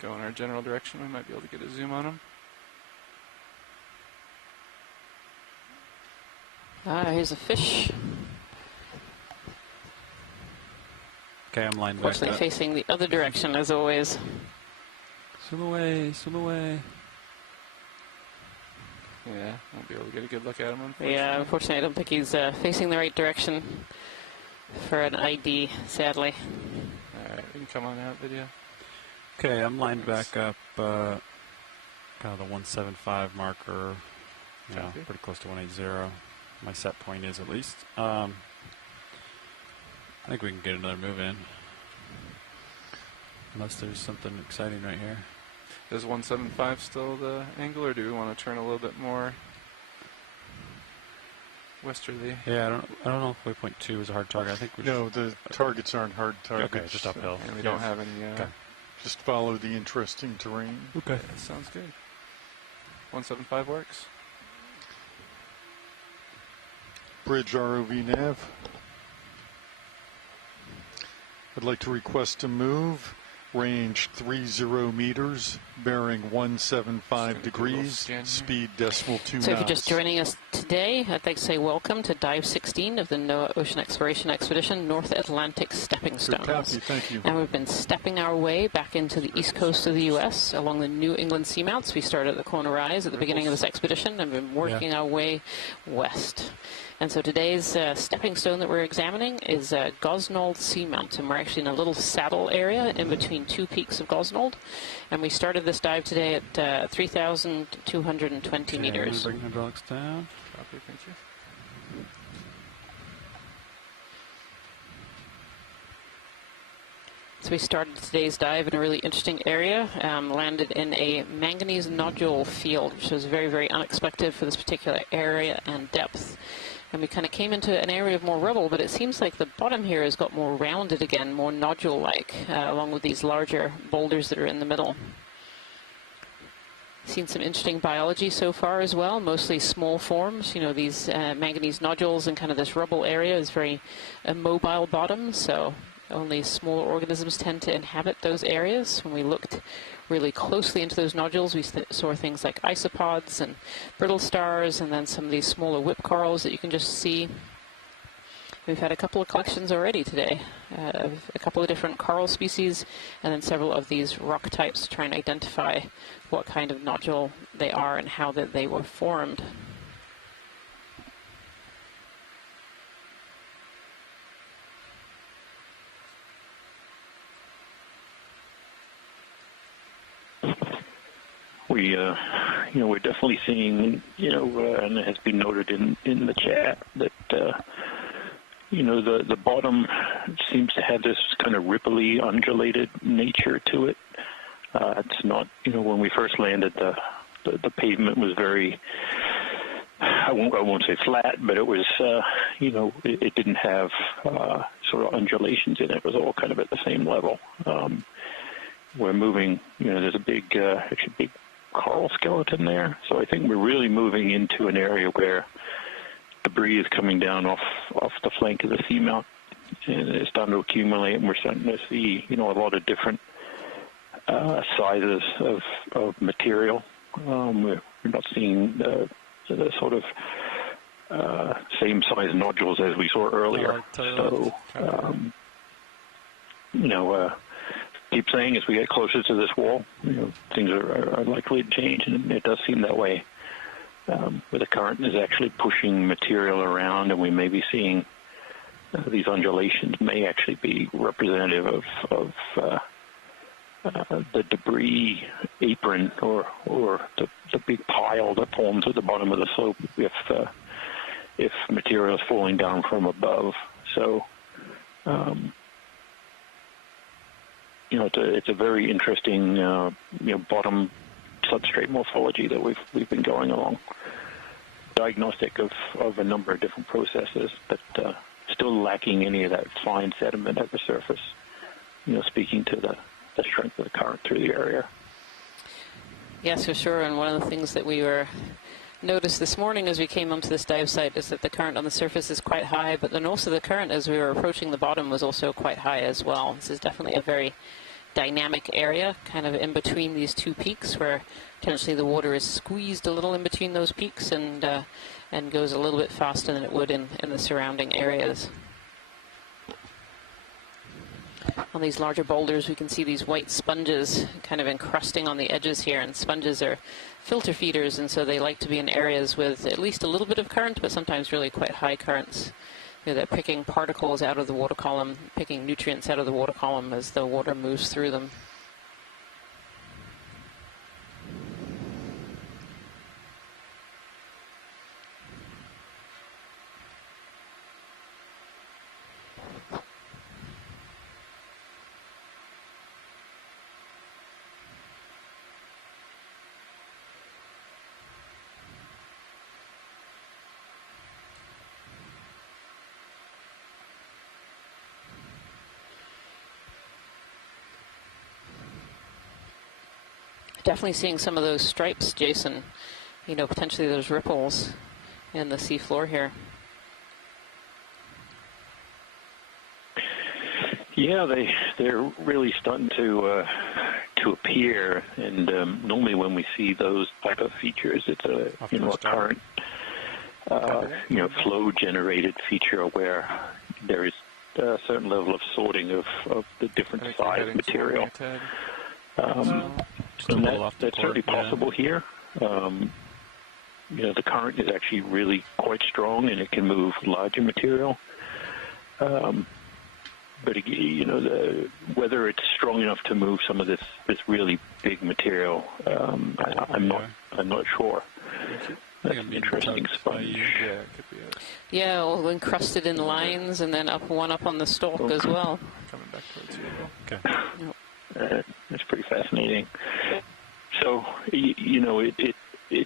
Go in our general direction. We might be able to get a zoom on him. Here's a fish. Okay, I'm lined back up. Fortunately facing the other direction as always. Swim away, swim away. Yeah, won't be able to get a good look at him, unfortunately. Yeah, unfortunately I don't think he's facing the right direction for an ID, sadly. Alright, we can come on out, video. Okay, I'm lined back up, kind of the 175 marker, pretty close to 180. My set point is at least. I think we can get another move in. Unless there's something exciting right here. Is 175 still the angle, or do we want to turn a little bit more westerly? Yeah, I don't know if waypoint 2 is a hard target. I think we No, the targets aren't hard targets. Okay, just uphill. And we don't have any... Just follow the interesting terrain. Okay. Yeah, sounds good. 175 works. Bridge ROV nav. I'd like to request a move. Range 30 meters, bearing 175 degrees, speed decimal 2 knots. So if you're just joining us today, I'd like to say welcome to Dive 16 of the NOAA Ocean Exploration Expedition North Atlantic Stepping Stones. Good copy, thank you. And we've been stepping our way back into the east coast of the U.S. along the New England Seamounts. We started at the Kona Rise at the beginning of this expedition and been working our way west. And so today's stepping stone that we're examining is Gosnold Seamount, and we're actually in a little saddle area in between 2 peaks of Gosnold. And we started this dive today at 3,220 meters. Bring hydraulics down. Copy, thank you. So we started today's dive in a really interesting area, landed in a manganese nodule field, which was very, very unexpected for this particular area and depth. And we kind of came into an area of more rubble, but it seems like the bottom here has got more rounded again, more nodule-like, along with these larger boulders that are in the middle. Seen some interesting biology so far as well, mostly small forms. You know, these manganese nodules and kind of this rubble area is very mobile bottom, so only smaller organisms tend to inhabit those areas. When we looked really closely into those nodules, we saw things like isopods and brittle stars, and then some of these smaller whip corals that you can just see. We've had a couple of collections already today of a couple of different coral species, and then several of these rock types, trying to identify what kind of nodule they are and how that they were formed. we're definitely seeing, and it has been noted in the chat that, the bottom seems to have this kind of ripply, undulated nature to it. It's not, when we first landed, the pavement was very, I won't say flat, but it was, it didn't have sort of undulations in it. It was all kind of at the same level. We're moving, there's a big coral skeleton there. So I think we're really moving into an area where debris is coming down off the flank of the seamount, and it's starting to accumulate, and we're starting to see, a lot of different sizes of material. We're not seeing the sort of same size nodules as we saw earlier. So, keep saying as we get closer to this wall, things are likely to change, and it does seem that way. Where the current is actually pushing material around, and we may be seeing these undulations may actually be representative of the debris apron or the big pile that forms at the bottom of the slope if material is falling down from above. So, it's a very interesting bottom substrate morphology that we've been going along. Diagnostic of a number of different processes, but still lacking any of that fine sediment at the surface. Speaking to the strength of the current through the area. Yes, for sure. And one of the things that we noticed this morning as we came onto this dive site is that the current on the surface is quite high, but then also the current as we were approaching the bottom was also quite high as well. This is definitely a very dynamic area, kind of in between these two peaks, where potentially the water is squeezed a little in between those peaks and goes a little bit faster than it would in the surrounding areas. On these larger boulders, we can see these white sponges kind of encrusting on the edges here, and sponges are filter feeders, and so they like to be in areas with at least a little bit of current, but sometimes really quite high currents. They're picking particles out of the water column, picking nutrients out of the water column as the water moves through them. Definitely seeing some of those stripes, Jason, potentially those ripples in the seafloor here. Yeah, they're really starting to appear, and normally when we see those type of features, it's a current flow generated feature where there is a certain level of sorting of the different size material. And that's certainly possible here. The current is actually really quite strong, and it can move larger material. But whether it's strong enough to move some of this really big material, I'm not sure. That's an interesting sponge. Yeah, all encrusted in lines, and then one up on the stalk as well. Coming back towards you. Okay. Yep. That's pretty fascinating. So, it's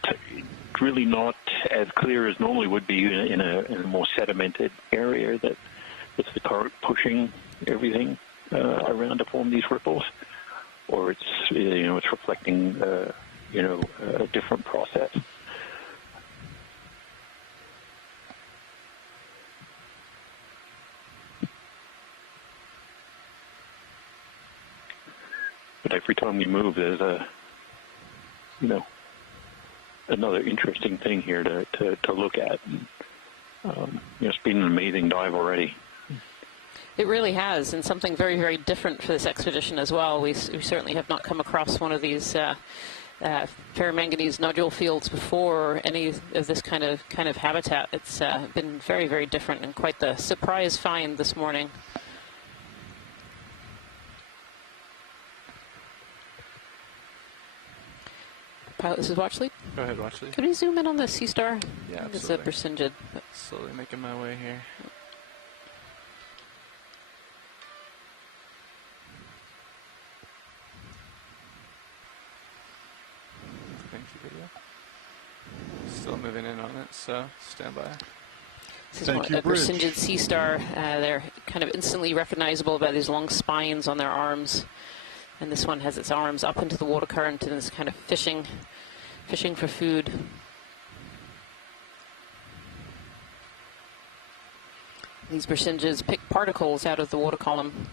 really not as clear as normally would be in a more sedimented area that it's the current pushing everything around to form these ripples, or it's reflecting a different process. But every time we move, there's another interesting thing here to look at. It's been an amazing dive already. It really has, and something very, very different for this expedition as well. We certainly have not come across one of these ferromanganese nodule fields before, or any of this kind of habitat. It's been very, very different, and quite the surprise find this morning. Pilot, this is Watchlead. Go ahead, Watchlead. Could we zoom in on the Sea Star? Yeah, It's a Brisingid. Slowly making my way here. Thank you, video. Still moving in on it, so stand by. This is a Brisingid Sea Star. They're kind of instantly recognizable by these long spines on their arms. And this one has its arms up into the water current and is kind of fishing for food. These Brisingids pick particles out of the water column.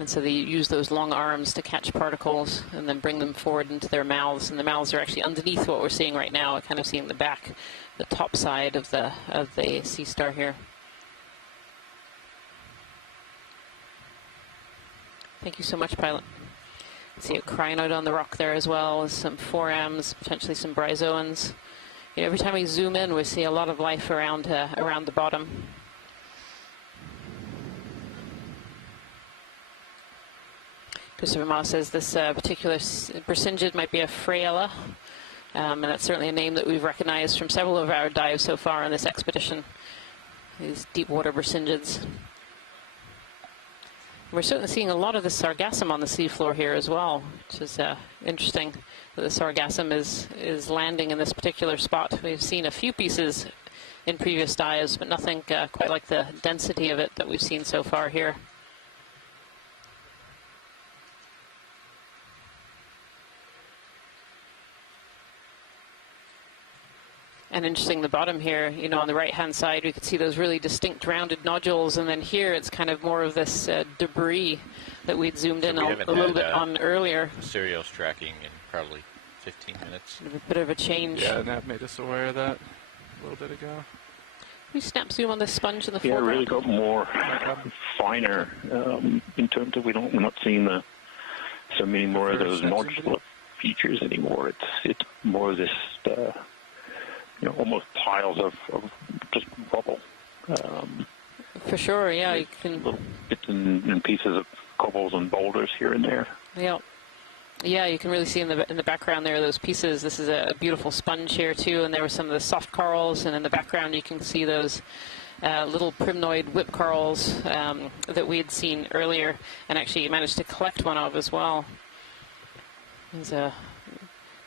And so they use those long arms to catch particles and then bring them forward into their mouths. And the mouths are actually underneath what we're seeing right now. We're kind of seeing the back, the top side of the Sea Star here. Thank you so much, Pilot. See a crinoid on the rock there as well, some forams, potentially some bryozoans. You know, every time we zoom in, we see a lot of life around the bottom. Christopher Moss says this particular Brisingid might be a Fraiella, and that's certainly a name that we've recognized from several of our dives so far on this expedition, these deep water Brisingids. We're certainly seeing a lot of the sargassum on the seafloor here as well, which is interesting that the sargassum is landing in this particular spot. We've seen a few pieces in previous dives, but nothing quite like the density of it that we've seen so far here. And interesting, the bottom here, you know, on the right-hand side, we could see those really distinct rounded nodules, and then here it's kind of more of this debris that we'd zoomed in a little bit on earlier. Serials tracking in probably 15 minutes. A bit of a change. Yeah, Nav made us aware of that a little bit ago. We snap zoom on this sponge in the foreground. foreground. Yeah, it really got more finer in terms of we're not seeing so many more of those nodular features anymore. It's more of this. You know, almost piles of just rubble. For sure, yeah. You can little bits and pieces of cobbles and boulders here and there. Yeah, yeah. You can really see in the background there those pieces. This is a beautiful sponge here too, and there were some of the soft corals, and in the background you can see those little primnoid whip corals that we had seen earlier, and actually managed to collect one of as well. There's a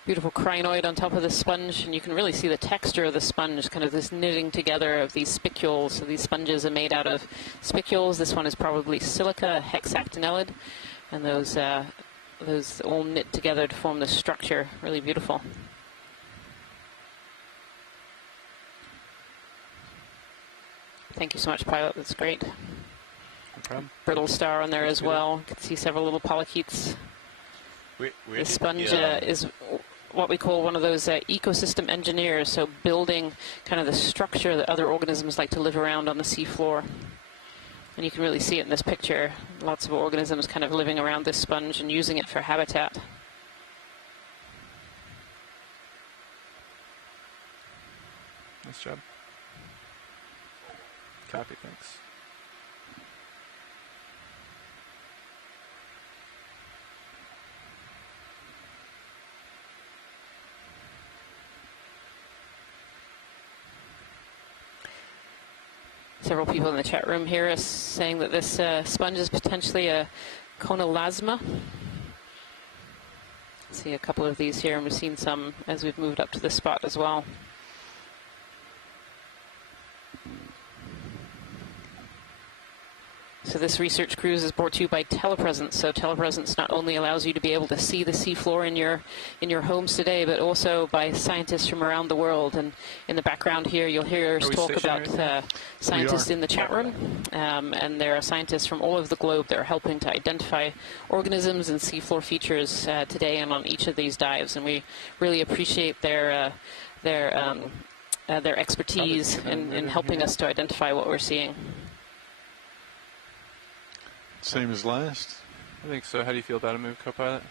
beautiful crinoid on top of the sponge, and you can really see the texture of the sponge, kind of this knitting together of these spicules. So these sponges are made out of spicules. This one is probably silica hexactinellid, and those all knit together to form this structure. Really beautiful. Thank you so much, Pilot. That's great. No problem. Brittle star on there as well. You can see several little polychaetes. The sponge is what we call one of those ecosystem engineers, so building kind of the structure that other organisms like to live around on the seafloor. And you can really see it in this picture. Lots of organisms kind of living around this sponge and using it for habitat. Nice job. Copy, thanks. Several people in the chat room here are saying that this sponge is potentially a conolasma. See a couple of these here, and we've seen some as we've moved up to this spot as well. So this research cruise is brought to you by telepresence. So telepresence not only allows you to be able to see the seafloor in your homes today, but also by scientists from around the world. And in the background here, you'll hear us talk about scientists in the chat room. And there are scientists from all over the globe that are helping to identify organisms and seafloor features today and on each of these dives. And we really appreciate their expertise in helping us to identify what we're seeing. Same as last? I think so. How do you feel about a move, co-pilot?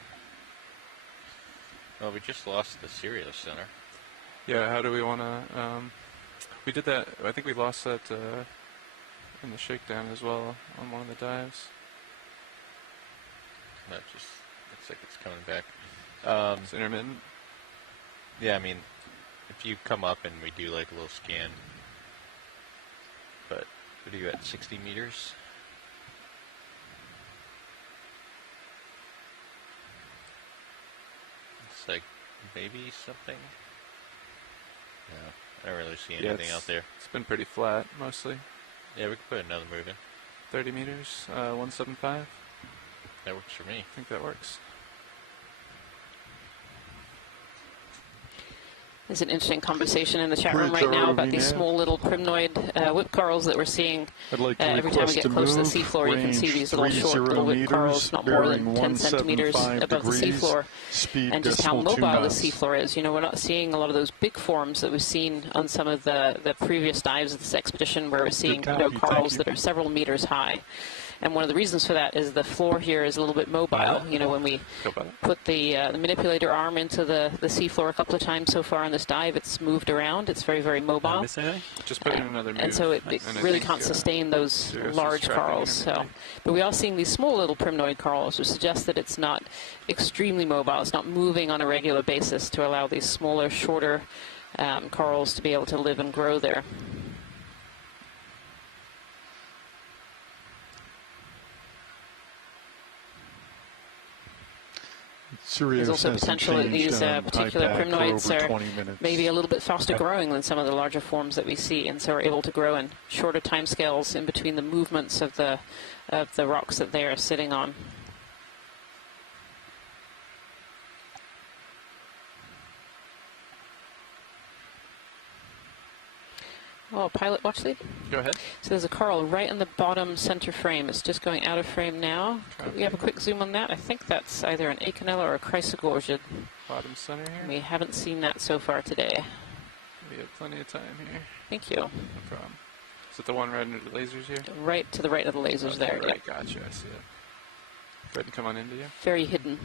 Well, we just lost the Sirius Center. Yeah, how do we want to... we did that... I think we lost that in the shakedown as well on one of the dives. That just looks like it's coming back. It's intermittent. Yeah, I mean, if you come up and we do like a little scan, but what are you at, 60 meters? It's like maybe something. No, I don't really see anything out there. It's been pretty flat, mostly. Yeah, we could put another move in. 30 meters, 175. That works for me. I think that works. There's an interesting conversation in the chat room right now about these small little primnoid whip corals that we're seeing. Every time we get close to the seafloor, you can see these little short little whip corals, not more than 10 centimeters above the seafloor, and just how mobile the seafloor is. You know, we're not seeing a lot of those big forms that we've seen on some of the previous dives of this expedition, where we're seeing corals that are several meters high. And one of the reasons for that is the floor here is a little bit mobile. You know, when we put the manipulator arm into the seafloor a couple of times so far on this dive, it's moved around. It's very, very mobile. Just put in another move. And so it really can't sustain those large corals. So, but we are seeing these small little primnoid corals, which suggests that it's not extremely mobile. It's not moving on a regular basis to allow these smaller, shorter corals to be able to live and grow there. There's also potential that these particular primnoids are maybe a little bit faster growing than some of the larger forms that we see, and so are able to grow in shorter timescales in between the movements of the rocks that they are sitting on. Oh, pilot watch lead? Go ahead. So there's a coral right in the bottom center frame. It's just going out of frame now. Could we have a quick zoom on that? I think that's either an Okeanos or a Chrysogorgid. Bottom center here? We haven't seen that so far today. We have plenty of time here. Thank you. No problem. Is it the one right under the lasers here? Right to the right of the lasers there. Right, yeah. Gotcha, I see it. Go ahead and come on into you. Very hidden.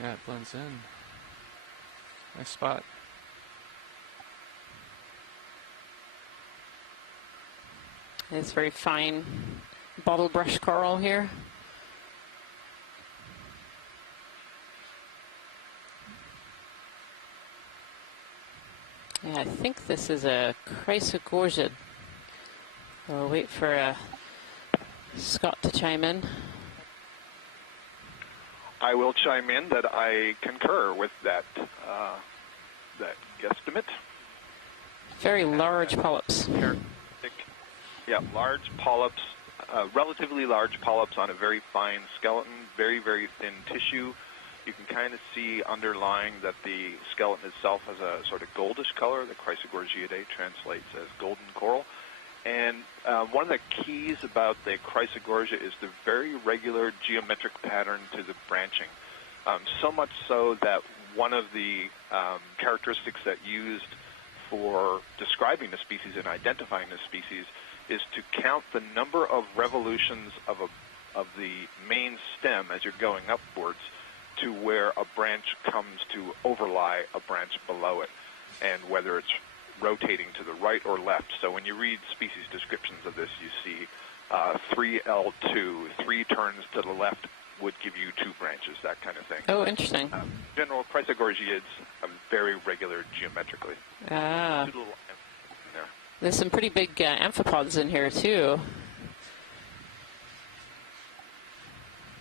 Yeah, it blends in. Nice spot. It's very fine bottle brush coral here. Yeah, I think this is a Chrysogorgid. We'll wait for Scott to chime in. I will chime in that I concur with that that guesstimate. Very large polyps. Yeah, large polyps, relatively large polyps on a very fine skeleton, very, very thin tissue. You can kind of see underlying that the skeleton itself has a sort of goldish color. The Chrysogorgiidae translates as golden coral. And one of the keys about the Chrysogorgia is the very regular geometric pattern to the branching. So much so that one of the characteristics that used for describing the species and identifying the species is to count the number of revolutions of the main stem as you're going upwards to where a branch comes to overlie a branch below it, and whether it's rotating to the right or left. So when you read species descriptions of this, you see 3L2, 3 turns to the left would give you 2 branches, that kind of thing. Oh, interesting. General Chrysogorgiids are very regular geometrically. Ah. There. There's some pretty big amphipods in here, too.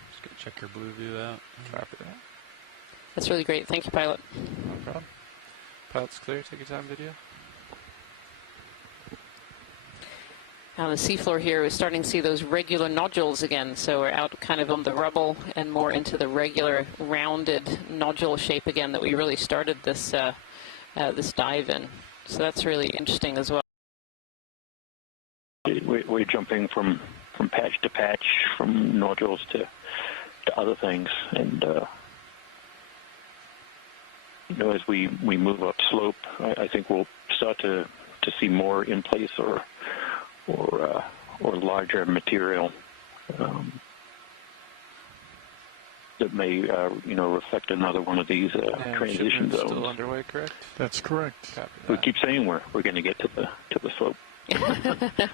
Just going to check your blue view out. Copy that. That's really great. Thank you, pilot. No problem. Pilot's clear. Take your time, video. On the seafloor here, we're starting to see those regular nodules again. So we're out kind of on the rubble and more into the regular rounded nodule shape again that we really started this this dive in. So that's really interesting as well. We're jumping from patch to patch, from nodules to other things, and you know, as we move up slope, I think we'll start to see more in place or larger material that may you know, reflect another one of these transition zones. Still underway, correct? That's correct. We keep saying we're going to get to the slope.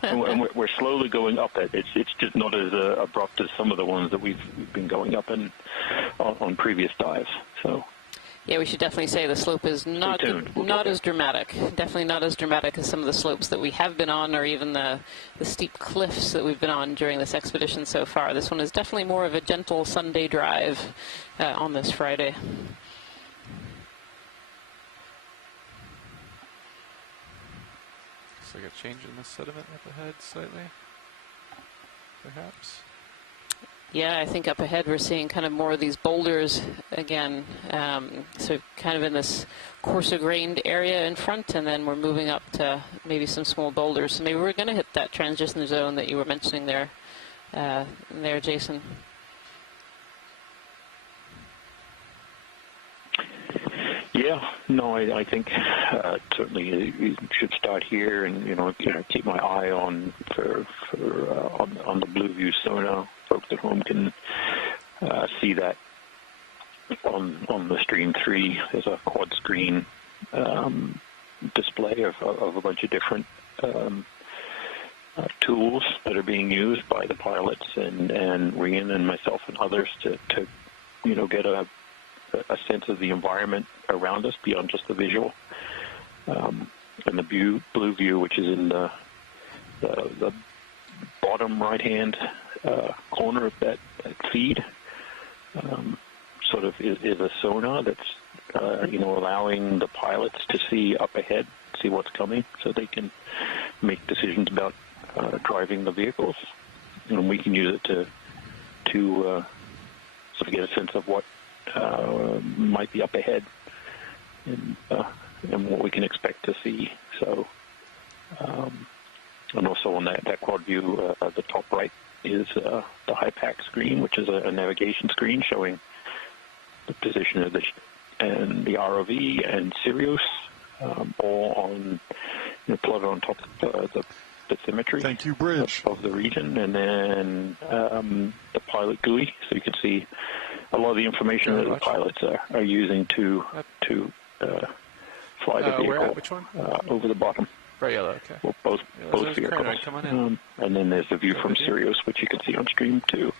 and we're slowly going up it. It's just not as abrupt as some of the ones that we've been going up on previous dives. So Yeah, we should definitely say the slope is not as dramatic. Definitely not as dramatic as some of the slopes that we have been on, or even the steep cliffs that we've been on during this expedition so far. This one is definitely more of a gentle Sunday drive on this Friday. Looks like a change in the sediment up ahead slightly, perhaps. Yeah, I think up ahead we're seeing kind of more of these boulders again. So kind of in this coarser-grained area in front, and then we're moving up to maybe some small boulders. So maybe we're going to hit that transition zone that you were mentioning there, Jason. Yeah, no, I think certainly you should start here, and keep my eye on on the Blue View sonar. Folks at home can see that on the Stream 3. There's a quad screen display of a bunch of different tools that are being used by the pilots and Rian and myself and others to get a sense of the environment around us beyond just the visual. And the Blue View, which is in the bottom right-hand corner of that feed, sort of is a sonar that's allowing the pilots to see up ahead, see what's coming, so they can make decisions about driving the vehicles, and we can use it to sort of get a sense of what might be up ahead and what we can expect to see. So, and also on that quad view, the top right is the high-pack screen, which is a navigation screen showing the position of the ROV and Sirius, all on plotted on top of the symmetry. Thank you, Bridge. Of the region, and then the pilot GUI, so you can see a lot of the information that the pilots are using to fly the vehicle. Which one? Over the bottom. Bright yellow, okay. Well, both vehicles. Come on in. And then there's the view from Sirius, which you can see on Stream 2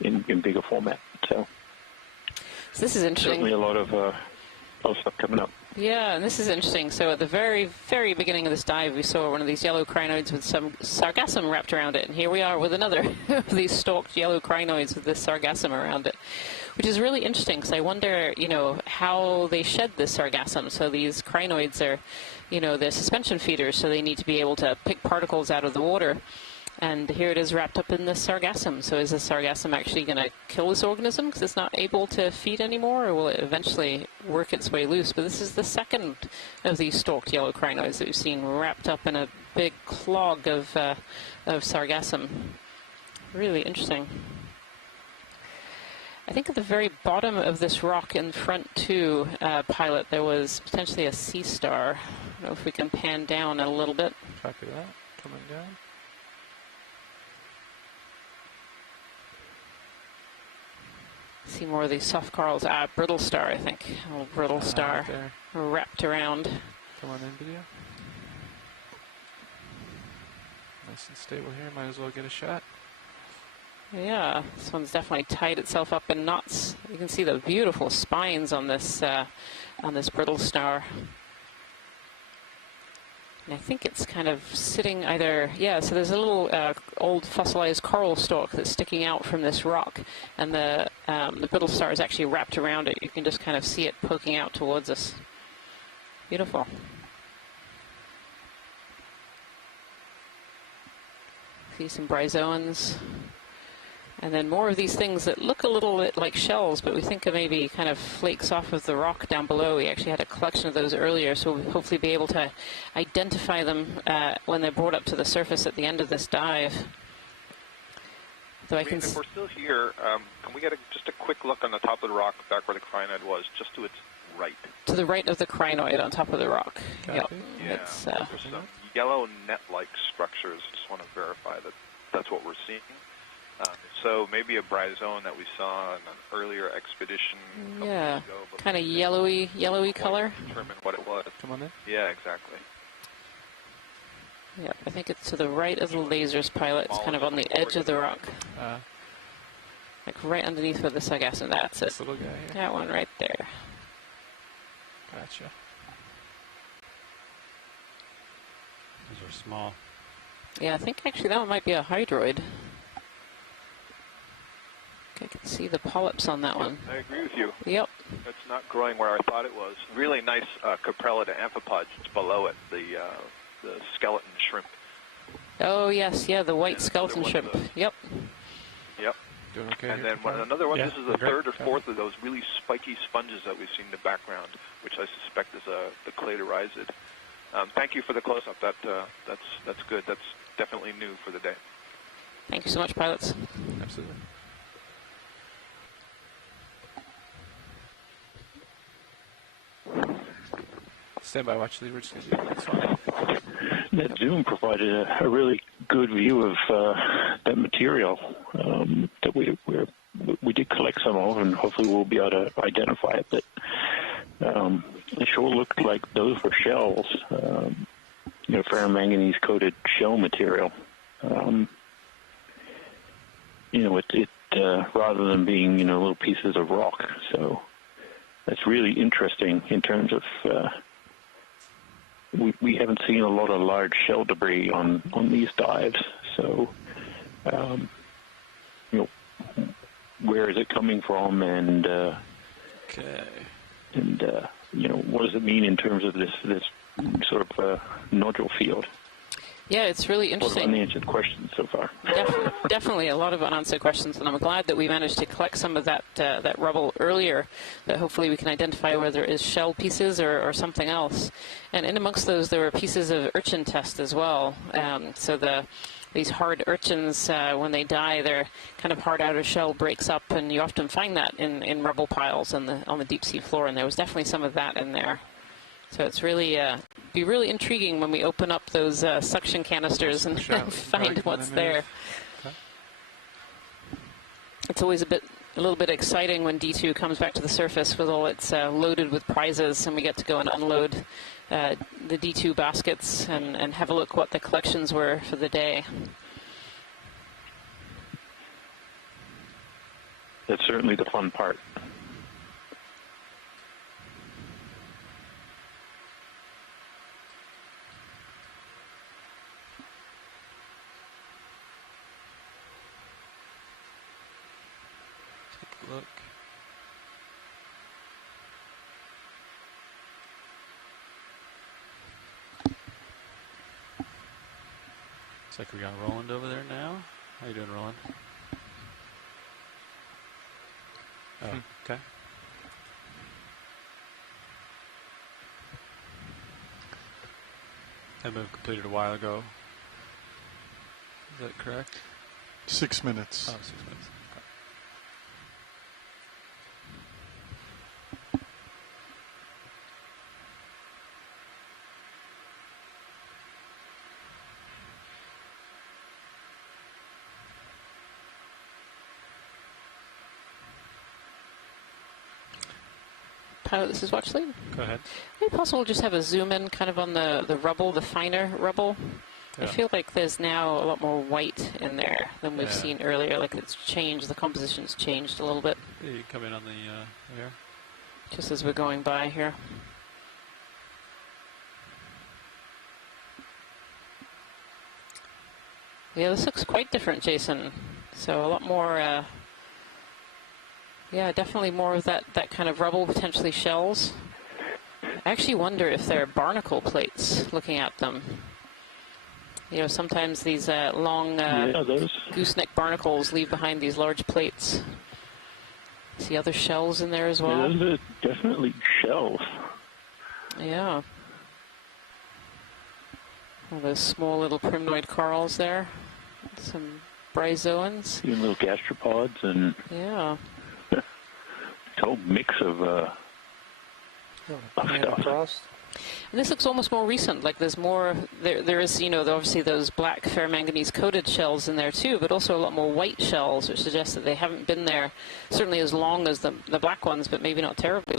in bigger format. So this is interesting. Certainly a lot of stuff coming up. Yeah, and this is interesting. So at the very, very beginning of this dive, we saw one of these yellow crinoids with some sargassum wrapped around it. And here we are with another of these stalked yellow crinoids with this sargassum around it, which is really interesting because I wonder, how they shed this sargassum. So these crinoids are, they're suspension feeders, so they need to be able to pick particles out of the water. And here it is wrapped up in this sargassum. So is the sargassum actually going to kill this organism because it's not able to feed anymore, or will it eventually work its way loose? But this is the second of these stalked yellow crinoids that we've seen wrapped up in a big clog of sargassum. Really interesting. I think at the very bottom of this rock in front too, pilot, there was potentially a sea star. I don't know if we can pan down a little bit. Copy that. Coming down. See more of these soft corals. Brittle star, I think. A little brittle star wrapped around. Come on in, video. Nice and stable here. Might as well get a shot. Yeah, this one's definitely tied itself up in knots. You can see the beautiful spines on this brittle star. And I think it's kind of sitting either, so there's a little old fossilized coral stalk that's sticking out from this rock, and the brittle star is actually wrapped around it. You can just kind of see it poking out towards us. Beautiful. See some bryozoans. And then more of these things that look a little bit like shells, but we think are maybe kind of flakes off of the rock down below. We actually had a collection of those earlier, so we'll hopefully be able to identify them when they're brought up to the surface at the end of this dive. So if we're still here, can we get just a quick look on the top of the rock back where the crinoid was, just to its right? To the right of the crinoid on top of the rock. Yep. Yeah, there's some yellow net-like structures. Just want to verify that that's what we're seeing. So maybe a bryozoan that we saw in an earlier expedition a couple years ago. Kind of yellowy color. Determine what it was. Come on in. Yeah, exactly. Yeah, I think it's to the right of the lasers, pilot. It's kind of on the edge of the rock. Like right underneath where the sargassum. That's it. This little guy here. That one right there. Gotcha. Those are small. Yeah, I think actually that one might be a hydroid. I can see the polyps on that one. I agree with you. Yep. It's not growing where I thought it was. Really nice caprella to amphipods below it, the skeleton shrimp. Oh, yes, yeah, the white skeleton shrimp. Yep. Yep. Doing okay. And then another one, yeah, this is the third or fourth of those really spiky sponges that we've seen in the background, which I suspect is the cladorizid. Thank you for the close-up. That's good. That's definitely new for the day. Thank you so much, pilots. Absolutely. Stand by, watch the original. That zoom provided a really good view of that material that we did collect some of, and hopefully we'll be able to identify it. But it sure looked like those were shells, ferromanganese coated shell material. It rather than being little pieces of rock. So that's really interesting in terms of. We haven't seen a lot of large shell debris on these dives, so where is it coming from, and what does it mean in terms of this sort of nodule field? Yeah, it's really interesting. A lot of unanswered questions so far. Definitely a lot of unanswered questions, and I'm glad that we managed to collect some of that rubble earlier, that hopefully we can identify whether it is shell pieces or something else. And in amongst those, there were pieces of urchin test as well. So these hard urchins, when they die, their kind of hard outer shell breaks up, and you often find that in rubble piles on the deep sea floor, and there was definitely some of that in there. So it's really be really intriguing when we open up those suction canisters and find what's there. Okay. It's always a little bit exciting when D2 comes back to the surface with all its loaded with prizes, and we get to go and unload the D2 baskets and have a look what the collections were for the day. That's certainly the fun part. Look. Looks like we got Roland over there now. How you doing, Roland? Oh, okay. That move completed a while ago. Is that correct? 6 minutes. Oh, 6 minutes. Pilot, this is Watchley. Go ahead. Maybe possible to just have a zoom in kind of on the rubble, the finer rubble. Yeah. I feel like there's now a lot more white in there than we've seen earlier. Like it's changed, the composition's changed a little bit. Yeah, you come in on the air. Just as we're going by here. Yeah, this looks quite different, Jason. So a lot more, yeah, definitely more of that kind of rubble, potentially shells. I actually wonder if they're barnacle plates, looking at them. You know, sometimes these long gooseneck barnacles leave behind these large plates. See other shells in there as well? Yeah, those are definitely shells. Yeah. All those small little primnoid corals there. Some bryozoans. Even little gastropods and... Yeah. It's a whole mix of stuff. And this looks almost more recent, like there's more, there is, you know, obviously those black ferromanganese coated shells in there too, but also a lot more white shells, which suggests that they haven't been there certainly as long as the black ones, but maybe not terribly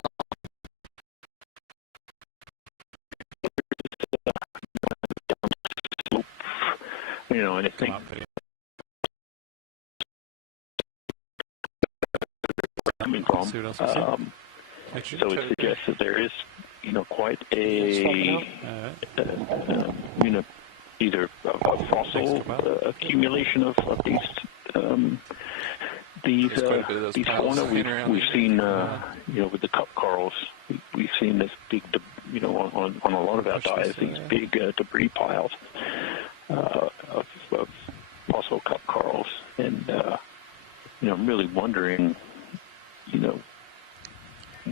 long. You know, and I think coming from, so it suggests that there is quite a, either a fossil accumulation of these fauna. We've seen, with the cup corals, we've seen this big, on a lot of our dives, these big debris piles of fossil cup corals, and I'm really wondering,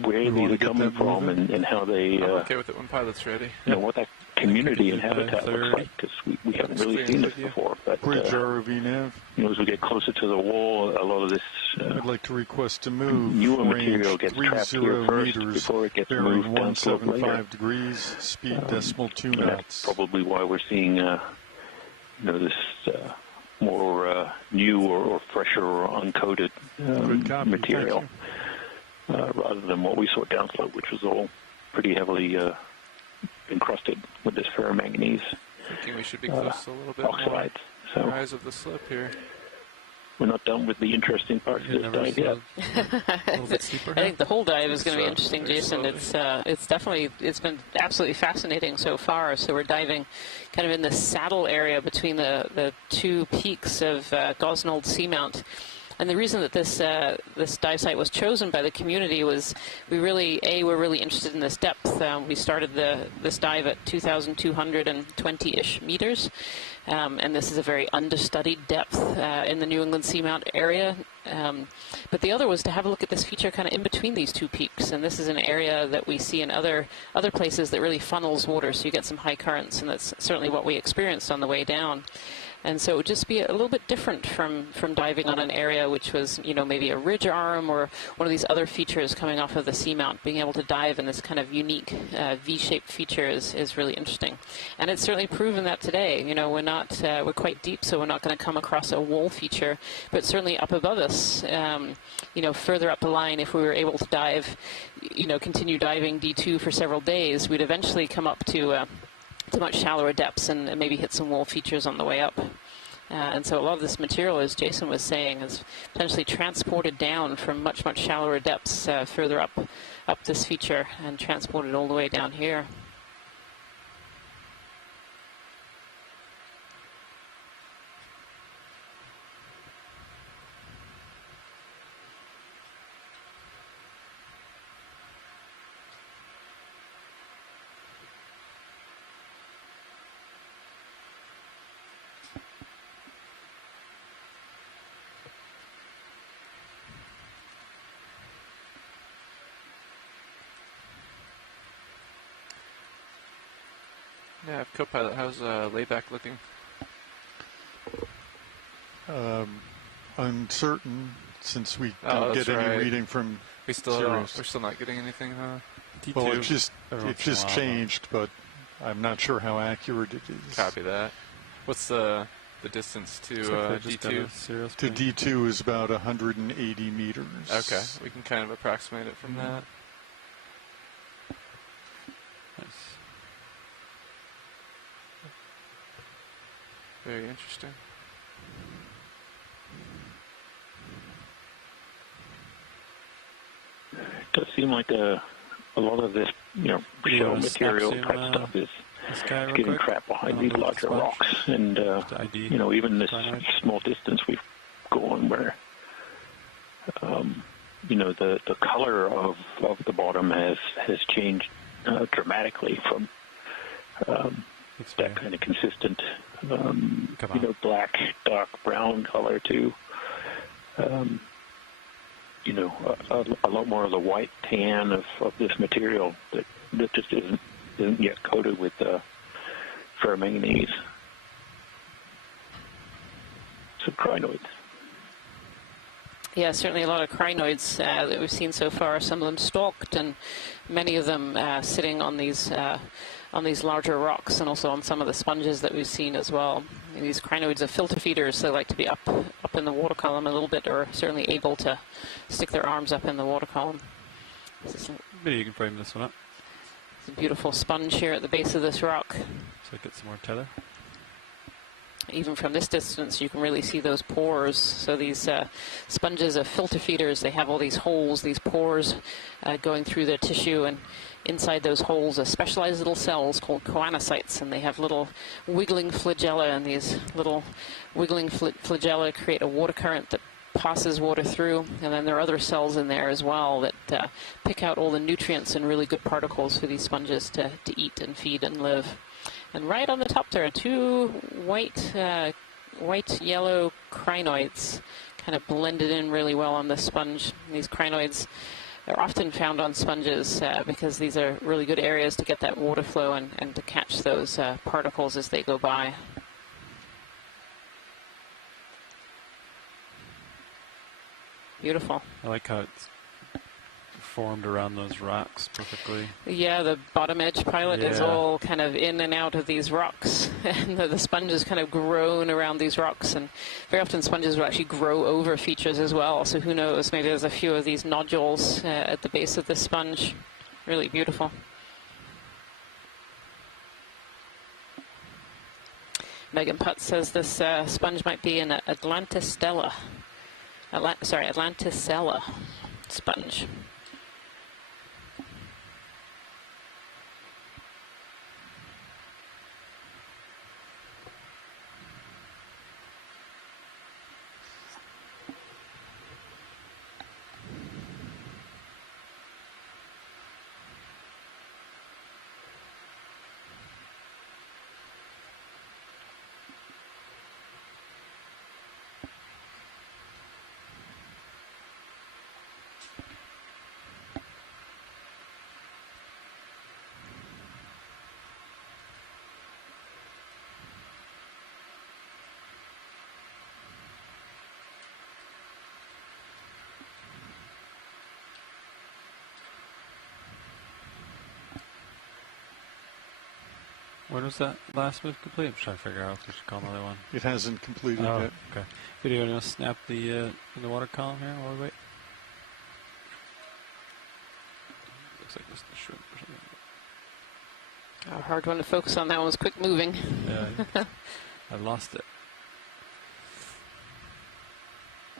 where these are coming from and how they. I'm okay with it when pilot's ready. What that community and habitat looks like, because we haven't really seen this before. But Bridge ROV nav. As we get closer to the wall, a lot of this. I'd like to request to move. Newer material gets trapped here first before it gets moved down slope later. 175 degrees, speed decimal 2 knots. That's probably why we're seeing, this more new or fresher or uncoated material. Rather than what we saw downslope, which was all pretty heavily encrusted with this ferromanganese. Thinking we should be close a little bit oxides. More the rise of the slope here. We're not done with the interesting parts of this dive yet. I think the whole dive is going to be interesting, Jason. It's been absolutely fascinating so far. So we're diving kind of in the saddle area between the two peaks of Gosnold Seamount. And the reason that this dive site was chosen by the community was we're really interested in this depth. We started this dive at 2,220-ish meters, and this is a very understudied depth in the New England Seamount area. But the other was to have a look at this feature kind of in between these two peaks, and this is an area that we see in other places that really funnels water, so you get some high currents, and that's certainly what we experienced on the way down. And so it would just be a little bit different from diving on an area which was, maybe a ridge arm or one of these other features coming off of the seamount. Being able to dive in this kind of unique V-shaped feature is really interesting. And it's certainly proven that today. We're quite deep, so we're not going to come across a wall feature, but certainly up above us, further up the line, if we were able to dive, continue diving D2 for several days, we'd eventually come up to much shallower depths and maybe hit some wall features on the way up. And so a lot of this material, as Jason was saying, is potentially transported down from much, much shallower depths further up this feature and transported all the way down here. Yeah, co-pilot, how's layback looking? Uncertain, since we don't get any reading from Sirius. We're still not getting anything, huh? Well, it just changed, but I'm not sure how accurate it is. Copy that. What's the distance to D2? To D2 is about 180 meters. Okay, we can kind of approximate it from that. Very interesting. It does seem like a lot of this, shell material type stuff is getting trapped behind these larger rocks, and even this small distance we've gone where, the color of the bottom has changed dramatically from that kind of consistent, black, dark brown color to, a lot more of the white tan of this material that just isn't yet coated with ferromanganese. Some crinoids. Yeah, certainly a lot of crinoids that we've seen so far. Some of them stalked, and many of them sitting on these larger rocks, and also on some of the sponges that we've seen as well. And these crinoids are filter feeders, so they like to be up in the water column a little bit, or certainly able to stick their arms up in the water column. Maybe you can frame this one up. It's a beautiful sponge here at the base of this rock. So get some more tether. Even from this distance, you can really see those pores. So these sponges are filter feeders. They have all these holes, these pores going through the tissue, and inside those holes are specialized little cells called choanocytes, and they have little wiggling flagella, and these little wiggling flagella create a water current that passes water through, and then there are other cells in there as well that pick out all the nutrients and really good particles for these sponges to eat and feed and live. And right on the top there are two white-yellow crinoids kind of blended in really well on the sponge. These crinoids are often found on sponges because these are really good areas to get that water flow and to catch those particles as they go by. Beautiful. I like how it's formed around those rocks perfectly. Yeah, the bottom edge pilot is all kind of in and out of these rocks, and the sponge is kind of grown around these rocks, and very often sponges will actually grow over features as well, so who knows, maybe there's a few of these nodules at the base of the sponge. Really beautiful. Megan Putz says this sponge might be an Atlanticella sponge. When was that last move complete? I'm trying to figure out if we should call another one. It hasn't completed yet. Okay. Video, now snap the in the water column here while we wait. Looks like this is the shrimp or something. A hard one to focus on. That one was quick moving. Yeah, I lost it.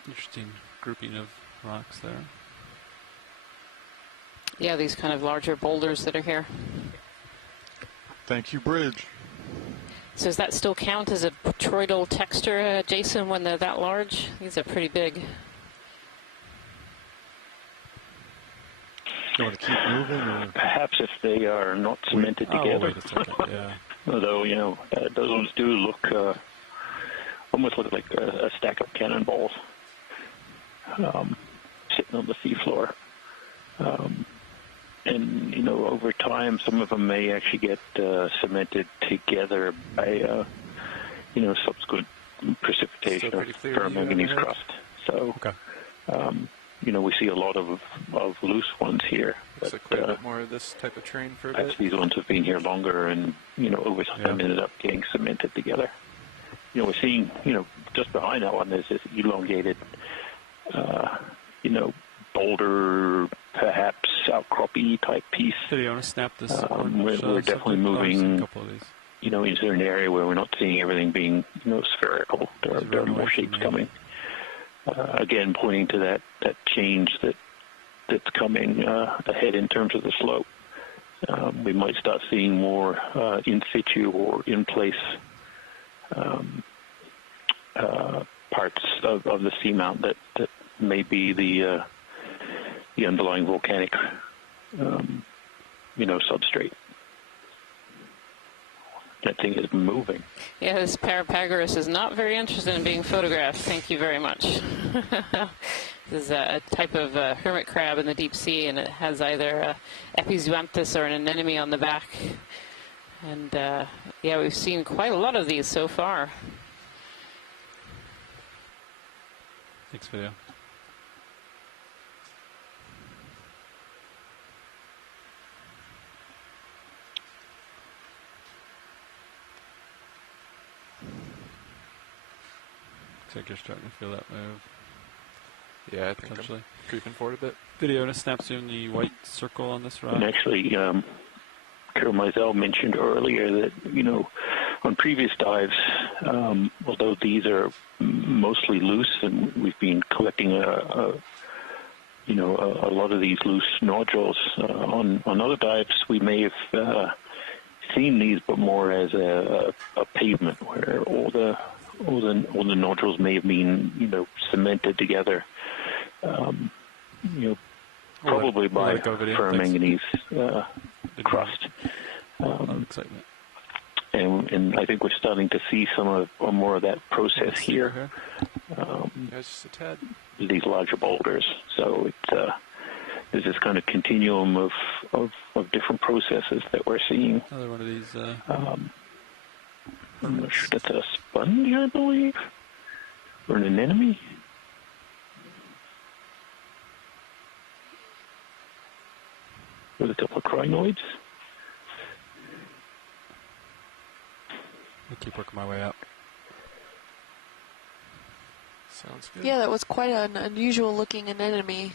Interesting grouping of rocks there. Yeah, these kind of larger boulders that are here. Thank you, Bridge. So does that still count as a botryoidal texture, Jason, when they're that large? These are pretty big. You want to keep moving? Or? Perhaps if they are not cemented together. Wait a second, yeah. Although, you know, those ones do look, almost look like a stack of cannonballs sitting on the seafloor. And, you know, over time, some of them may actually get cemented together by, you know, subsequent precipitation of ferromanganese crust. So, you know, we see a lot of loose ones here. Looks like quite a bit more of this type of terrain for a bit. These ones have been here longer and, you know, over time ended up getting cemented together. You know, we're seeing, you know, just behind that one is this elongated, you know, boulder, perhaps outcroppy type piece. Do you want to snap this? We're definitely moving, you know, into an area where we're not seeing everything being, you know, spherical. There are more shapes coming. Again, pointing to that change that's coming ahead in terms of the slope. We might start seeing more in situ or in place parts of the seamount that may be the underlying volcanic, you know, substrate. That thing is moving. Yeah, this Parapagoras is not very interested in being photographed. Thank you very much. This is a type of hermit crab in the deep sea, and it has either a epizoanthus or an anemone on the back. And yeah, we've seen quite a lot of these so far. Thanks, video. Looks like you're starting to feel that move. Yeah, I think I'm creeping forward a bit. Video, and it snaps in the white circle on this rock. And actually, Carol Mizell mentioned earlier that, you know, on previous dives, although these are mostly loose and we've been collecting a a lot of these loose nodules. On other dives, we may have seen these, but more as a pavement where all the nodules may have been cemented together. Probably by ferromanganese crust. Excitement. And I think we're starting to see more of that process here. Just a tad. These larger boulders. So there's this kind of continuum of different processes that we're seeing. Another one of these. I'm not sure that's a sponge, I believe, or an anemone. With a couple of crinoids. I'll keep working my way up. Sounds good. Yeah, that was quite an unusual looking anemone.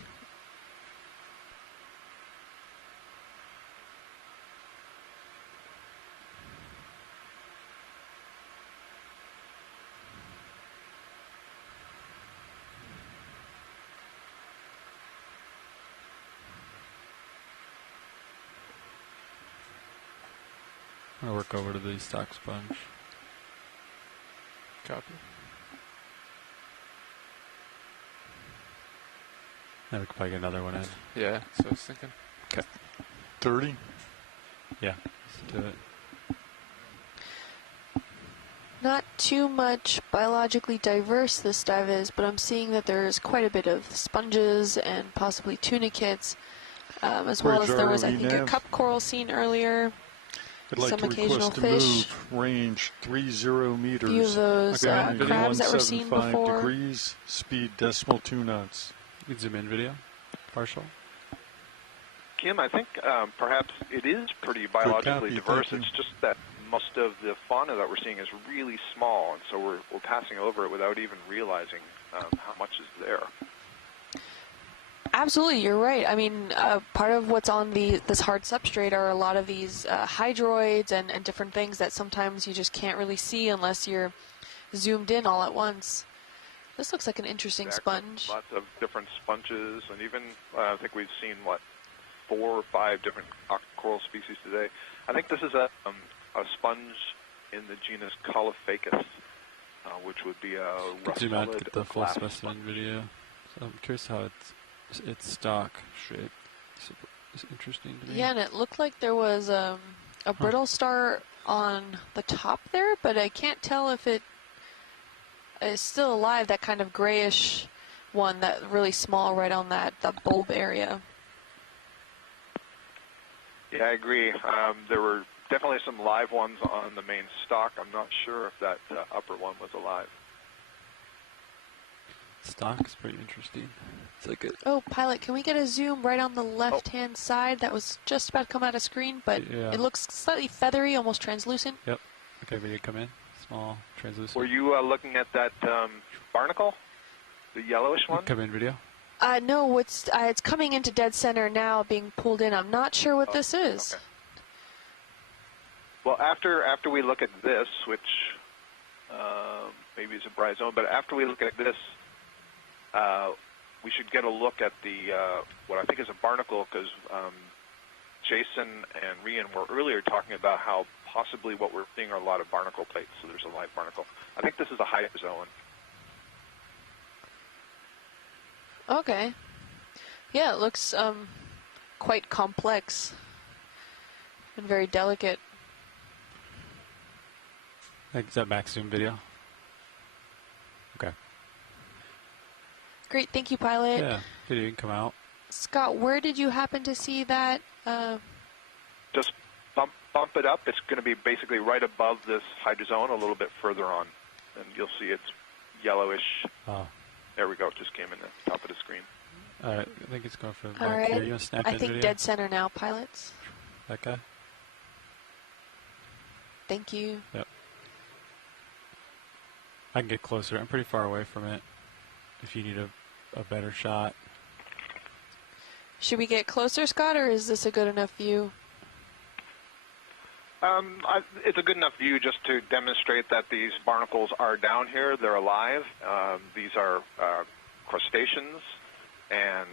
I'm going to work over to the stock sponge. Copy. Then we could probably get another one in. Yeah, so I was thinking. Okay. 30? Yeah, let's do it. Not too much biologically diverse this dive is, but I'm seeing that there's quite a bit of sponges and possibly tunicates, as well as there was, I think, a cup coral seen earlier. I'd like some to occasional request fish. to move range 30 meters. A few of those crabs that were seen 175 before. degrees, speed decimal 2 knots. You can zoom in video, partial. Kim, I think perhaps it is pretty biologically diverse. It's just that most of the fauna that we're seeing is really small, and so we're passing over it without even realizing how much is there. Absolutely, you're right. I mean, part of what's on this hard substrate are a lot of these hydroids and different things that sometimes you just can't really see unless you're zoomed in all at once. This looks like an interesting sponge. Lots of different sponges, and even I think we've seen, 4 or 5 different coral species today. I think this is a sponge in the genus Caulophacus, which would be a Zoom out rustelid the full glass specimen video. So I'm curious how its stock shape. It's interesting to me. Yeah, and it looked like there was a brittle star on the top there, but I can't tell if it is still alive, that kind of grayish one, that really small right on that bulb area. Yeah, I agree. There were definitely some live ones on the main stalk. I'm not sure if that upper one was alive. Stock is pretty interesting. It's like Oh, pilot, can we get a zoom right on the left-hand side? That was just about to come out of screen, but it looks slightly feathery, almost translucent. Yep. Okay, video come in. Small, translucent. Were you looking at that barnacle, the yellowish one? Come in video. No, it's coming into dead center now, being pulled in. I'm not sure what this is. Okay. Well, after we look at this, which maybe is a bryozoan, but after we look at this, we should get a look at the what I think is a barnacle, because Jason and Rian were earlier talking about how possibly what we're seeing are a lot of barnacle plates, so there's a live barnacle. I think this is a hyozoan. Okay. Yeah, it looks quite complex and very delicate. Is that max zoom video? Okay. Great, thank you, pilot. Yeah, video can come out. Scott, where did you happen to see that? Just bump it up. It's going to be basically right above this hydrozoan, a little bit further on, and you'll see it's yellowish. Oh. There we go. It just came in the top of the screen. All right, I think it's going for All right. here. You want to snap I in think video? dead center now, pilots. That guy? Thank you. Yep. I can get closer. I'm pretty far away from it if you need a better shot. Should we get closer, Scott, or is this a good enough view? It's a good enough view just to demonstrate that these barnacles are down here. They're alive. These are crustaceans, and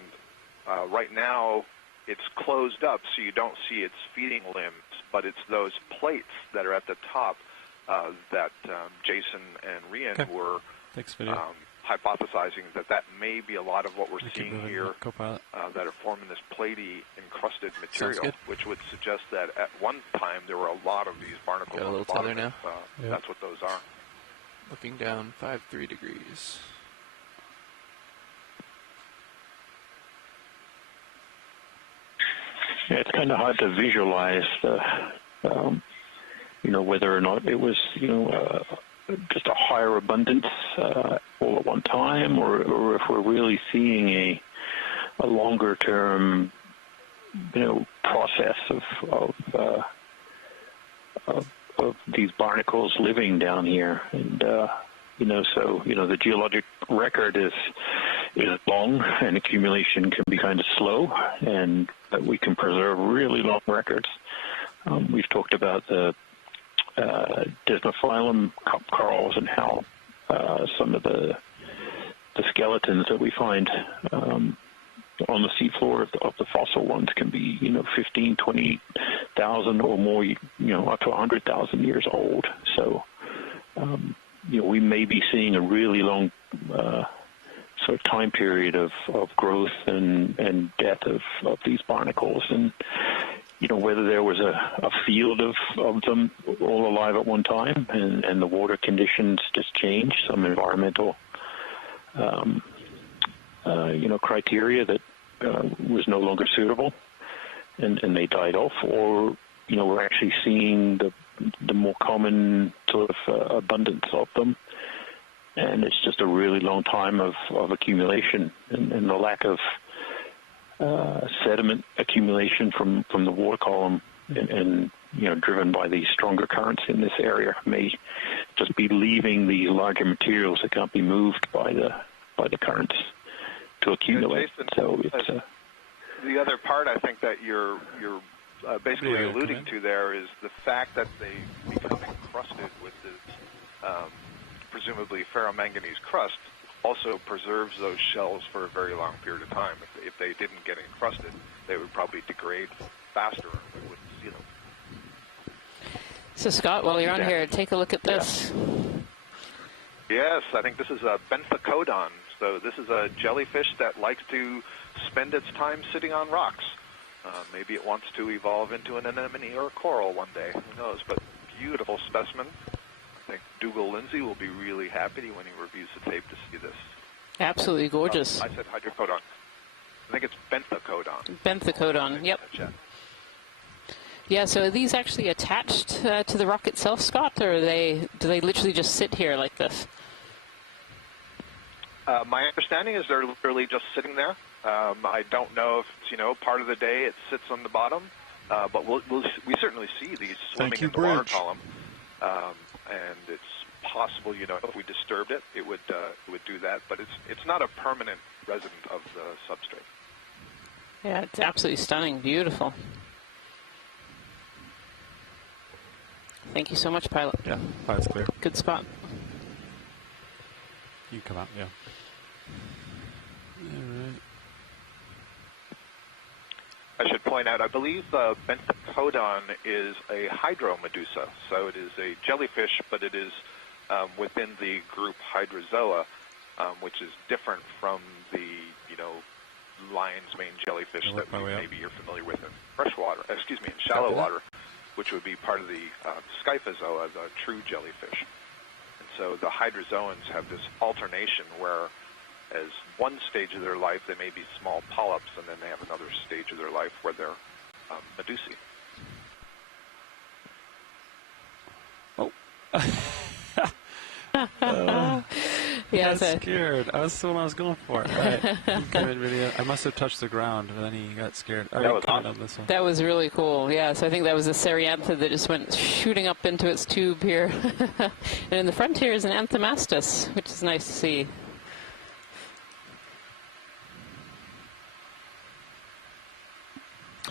right now, it's closed up, so you don't see its feeding limbs, but it's those plates that are at the top that Jason and Rian were hypothesizing that may be a lot of what we're seeing here that are forming this platey encrusted material, which would suggest that at one time there were a lot of these barnacles. Got a little tether now. That's what those are. Looking down 5'3" degrees. Yeah, it's kind of hard to visualize whether or not it was, just a higher abundance all at one time, or if we're really seeing a longer term, process of these barnacles living down here, and the geologic record is long, and accumulation can be kind of slow, and we can preserve really long records. We've talked about the Desmophyllum cup corals and how some of the skeletons that we find on the seafloor of the fossil ones can be 15, 20,000 or more, up to 100,000 years old. So we may be seeing a really long sort of time period of growth and death of these barnacles, and whether there was a field of them all alive at one time, and the water conditions just changed, some environmental criteria that was no longer suitable, and they died off, or we're actually seeing the more common sort of abundance of them, and it's just a really long time of accumulation, and the lack of sediment accumulation from the water column, and driven by these stronger currents in this area, may just be leaving these larger materials that can't be moved by the currents to accumulate. Jason, so it's the other part I think that you're basically alluding to there is the fact that they become encrusted with this presumably ferromanganese crust also preserves those shells for a very long period of time. If they didn't get encrusted, they would probably degrade faster, and we wouldn't see them. So Scott, while you're on here, take a look at this. Yes, I think this is a benthicodon. So this is a jellyfish that likes to spend its time sitting on rocks. Maybe it wants to evolve into an anemone or a coral one day. Who knows? But beautiful specimen. I think Dougal Lindsay will be really happy when he reviews the tape to see this. Absolutely gorgeous. I said hydrocodon. I think it's benthicodon. Benthicodon, yep. Yeah, so are these actually attached to the rock itself, Scott, or do they literally just sit here like this? My understanding is they're literally just sitting there. I don't know if it's, part of the day it sits on the bottom, but we certainly see these swimming in the water column. And it's possible, if we disturbed it, it would do that. But it's not a permanent resident of the substrate. Yeah, it's absolutely stunning, beautiful. Thank you so much, pilot. Yeah, pilot's clear. Good spot. You come out, yeah. All right. I should point out, I believe benthicodon is a hydromedusa, so it is a jellyfish, but it is within the group Hydrozoa, which is different from the, lion's mane jellyfish that maybe you're familiar with in in shallow water, which would be part of the Scyphozoa, the true jellyfish. And so the hydrozoans have this alternation where as one stage of their life, they may be small polyps, and then they have another stage of their life where they're medusae. Yeah, I got scared. I was the one I was going for. Right. Video. I must have touched the ground, but then he got scared. That was really cool. Yeah, so I think that was a Cereantha that just went shooting up into its tube here. And in the front here is an Anthomastus, which is nice to see.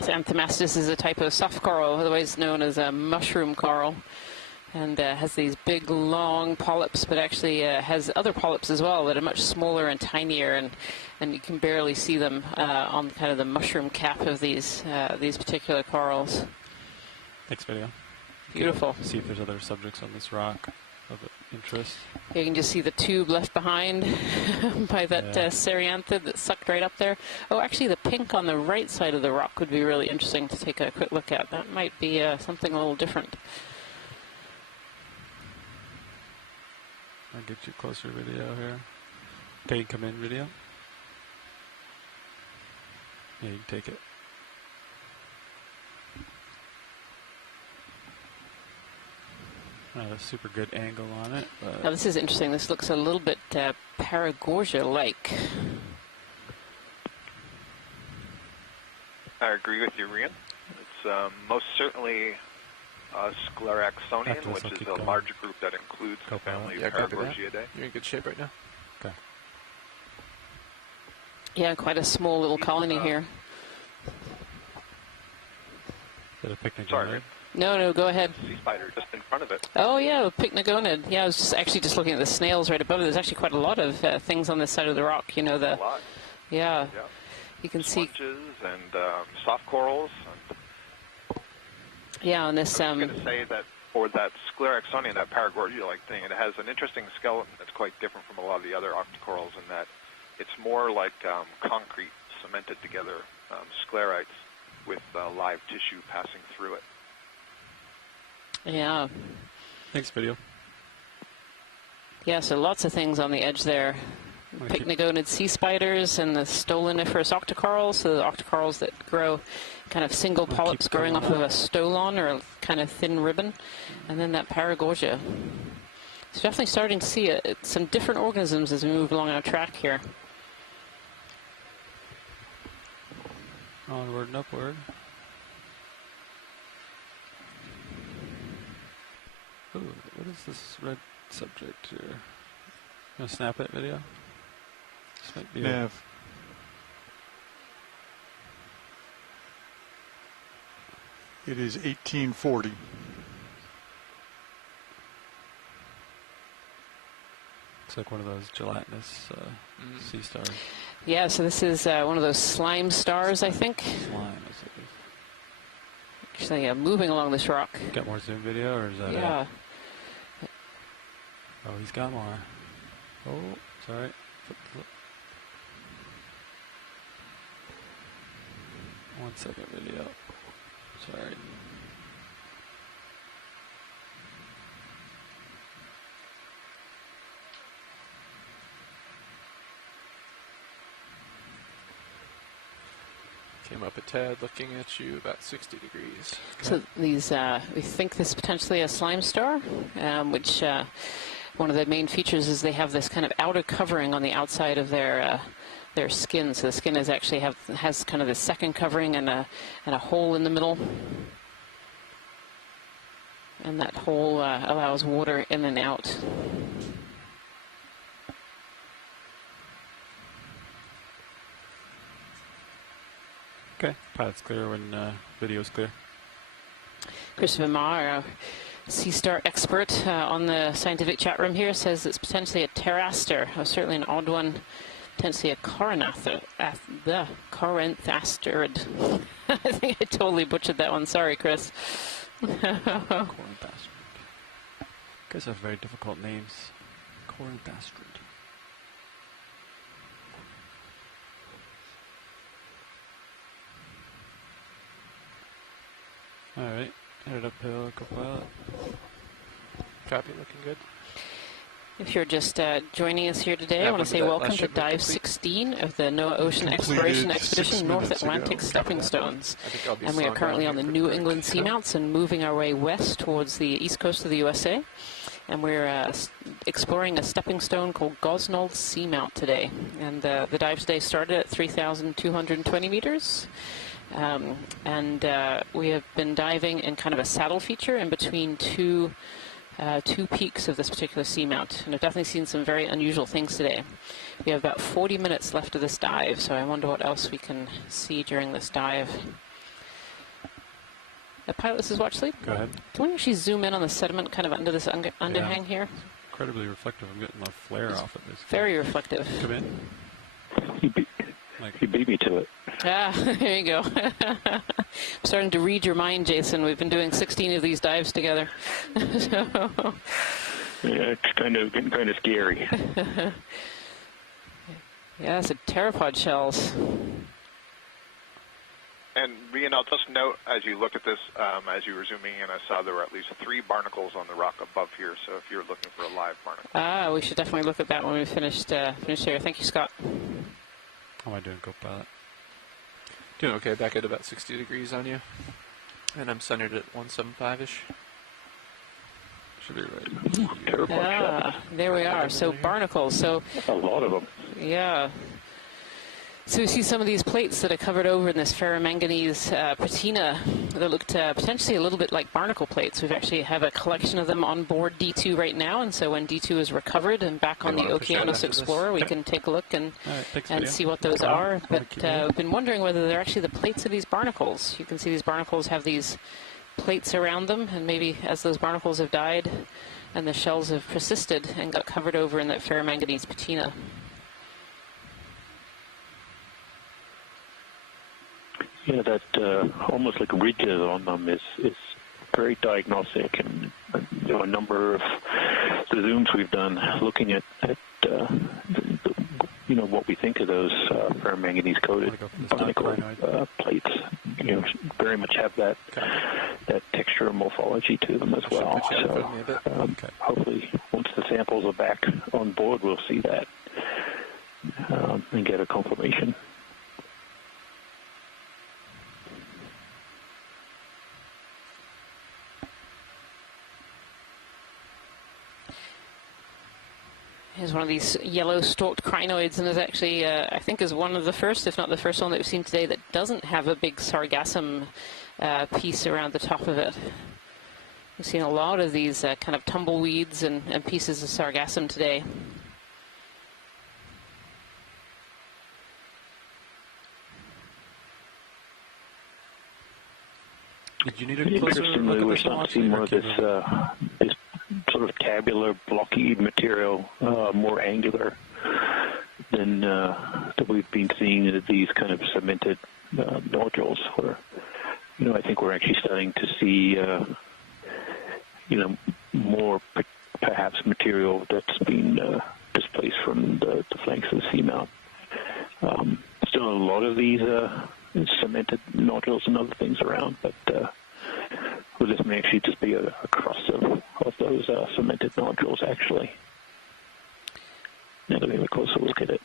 So Anthomastus is a type of soft coral, otherwise known as a mushroom coral. and has these big, long polyps, but actually has other polyps as well that are much smaller and tinier, and you can barely see them on kind of the mushroom cap of these particular corals. Thanks, video. Beautiful. See if there's other subjects on this rock of interest. You can just see the tube left behind by that Cereanthid that sucked right up there. Oh, actually, the pink on the right side of the rock would be really interesting to take a quick look at. That might be something a little different. I'll get you closer video here. Okay, come in video. Yeah, you can take it. Not a super good angle on it. But now this is interesting. This looks a little bit Paragorgia-like. I agree with you, Rian. It's most certainly Scleraxonian, which is a large group that includes the family of Paragorgiidae. You're in good shape right now. Okay. Yeah, quite a small little colony here. Is it a picnic? Sorry. No, go ahead. Sea spider just in front of it. Oh, yeah, pycnogonid. Yeah, I was actually just looking at the snails right above it. There's actually quite a lot of things on this side of the rock. You know, A lot. Yeah. You can see. Sponges and soft corals. And yeah, on this. I was going to say that for that Scleraxonian, that Paragorgia-like thing, it has an interesting skeleton that's quite different from a lot of the other octocorals in that it's more like concrete cemented together sclerites with live tissue passing through it. Yeah. Thanks, video. Yeah, so lots of things on the edge there. Pycnogonid sea spiders and the stoloniferous octocorals, so the octocorals that grow kind of single polyps growing off of a stolon or a kind of thin ribbon. And then that Paragorgia. So definitely starting to see some different organisms as we move along our track here. Onward and upward. Ooh, what is this red subject here? Gonna snap it video? This might be Nav. It is 1840. Looks like one of those gelatinous sea stars. Yeah, so this is one of those slime stars, I think. Slime, Actually, moving along this rock. Got more zoom video, or is that yeah. Oh, he's got more. Oh, sorry. Flip. 1 second video. Sorry. Came up a tad, looking at you about 60 degrees. So these, we think this is potentially a slime star, which one of the main features is they have this kind of outer covering on the outside of their skin. So the skin is actually has kind of this second covering and a hole in the middle, and that hole allows water in and out. Okay, pilot's clear when video's clear. Christopher Marr, our sea star expert on the scientific chat room here, says it's potentially a pteraster, certainly an odd one, potentially a corinth-asterid. I think I totally butchered that one. Sorry, Chris. Corinth-asterid. Guys have very difficult names. Corinth-asterid. All right, headed uphill, co-pilot. Copy, looking good. If you're just joining us here today, I want to say welcome to Dive 16 of the NOAA Ocean Exploration Expedition North Atlantic Stepping Stones. And we are currently on the New England Seamounts and moving our way west towards the east coast of the USA. And we're exploring a stepping stone called Gosnold Seamount today. And the dive today started at 3,220 meters. And we have been diving in kind of a saddle feature in between two peaks of this particular seamount, and I've definitely seen some very unusual things today. We have about 40 minutes left of this dive, so I wonder what else we can see during this dive. Pilot, this is Watch Sleep. Go ahead. Can we actually zoom in on the sediment kind of under this underhang here? Incredibly reflective. I'm getting a flare off of this. Very reflective. Come in. You beat me to it. Ah, there you go. I'm starting to read your mind, Jason. We've been doing 16 of these dives together. So. Yeah, it's getting kind of scary. Yeah, it's a pteropod shells. And Ian, I'll just note, as you look at this, as you were zooming in, I saw there were at least 3 barnacles on the rock above here, so if you're looking for a live barnacle. Ah, we should definitely look at that when we finished here. Thank you, Scott. How am I doing, co-pilot? Doing okay, back at about 60 degrees on you. And I'm centered at 175-ish. Should be right. Yeah, there we are. So barnacles. So a lot of them. Yeah. So we see some of these plates that are covered over in this ferromanganese patina that looked potentially a little bit like barnacle plates. We actually have a collection of them on board D2 right now, and so when D2 is recovered and back on the Okeanos Explorer, we can take a look and see what those are. But we've been wondering whether they're actually the plates of these barnacles. You can see these barnacles have these plates around them, and maybe as those barnacles have died and the shells have persisted and got covered over in that ferromanganese patina. Yeah, that almost like ridges on them is very diagnostic, and a number of the zooms we've done looking at what we think of those ferromanganese coated barnacle plates, very much have that texture and morphology to them as well. So hopefully, once the samples are back on board, we'll see that and get a confirmation. Here's one of these yellow stalked crinoids, and is actually, I think, is one of the first, if not the first one that we've seen today that doesn't have a big sargassum piece around the top of it. We've seen a lot of these kind of tumbleweeds and pieces of sargassum today. Did you need a closer Interestingly, look we're at starting to see more of this sort of tabular, blocky material, more angular than that we've been seeing these kind of cemented nodules. Where, I think we're actually starting to see, more perhaps material that's been displaced from the flanks of the seamount. Still a lot of these cemented nodules and other things around, but well, this may actually just be a cross of those cemented nodules, actually. Now that we have a closer look at it.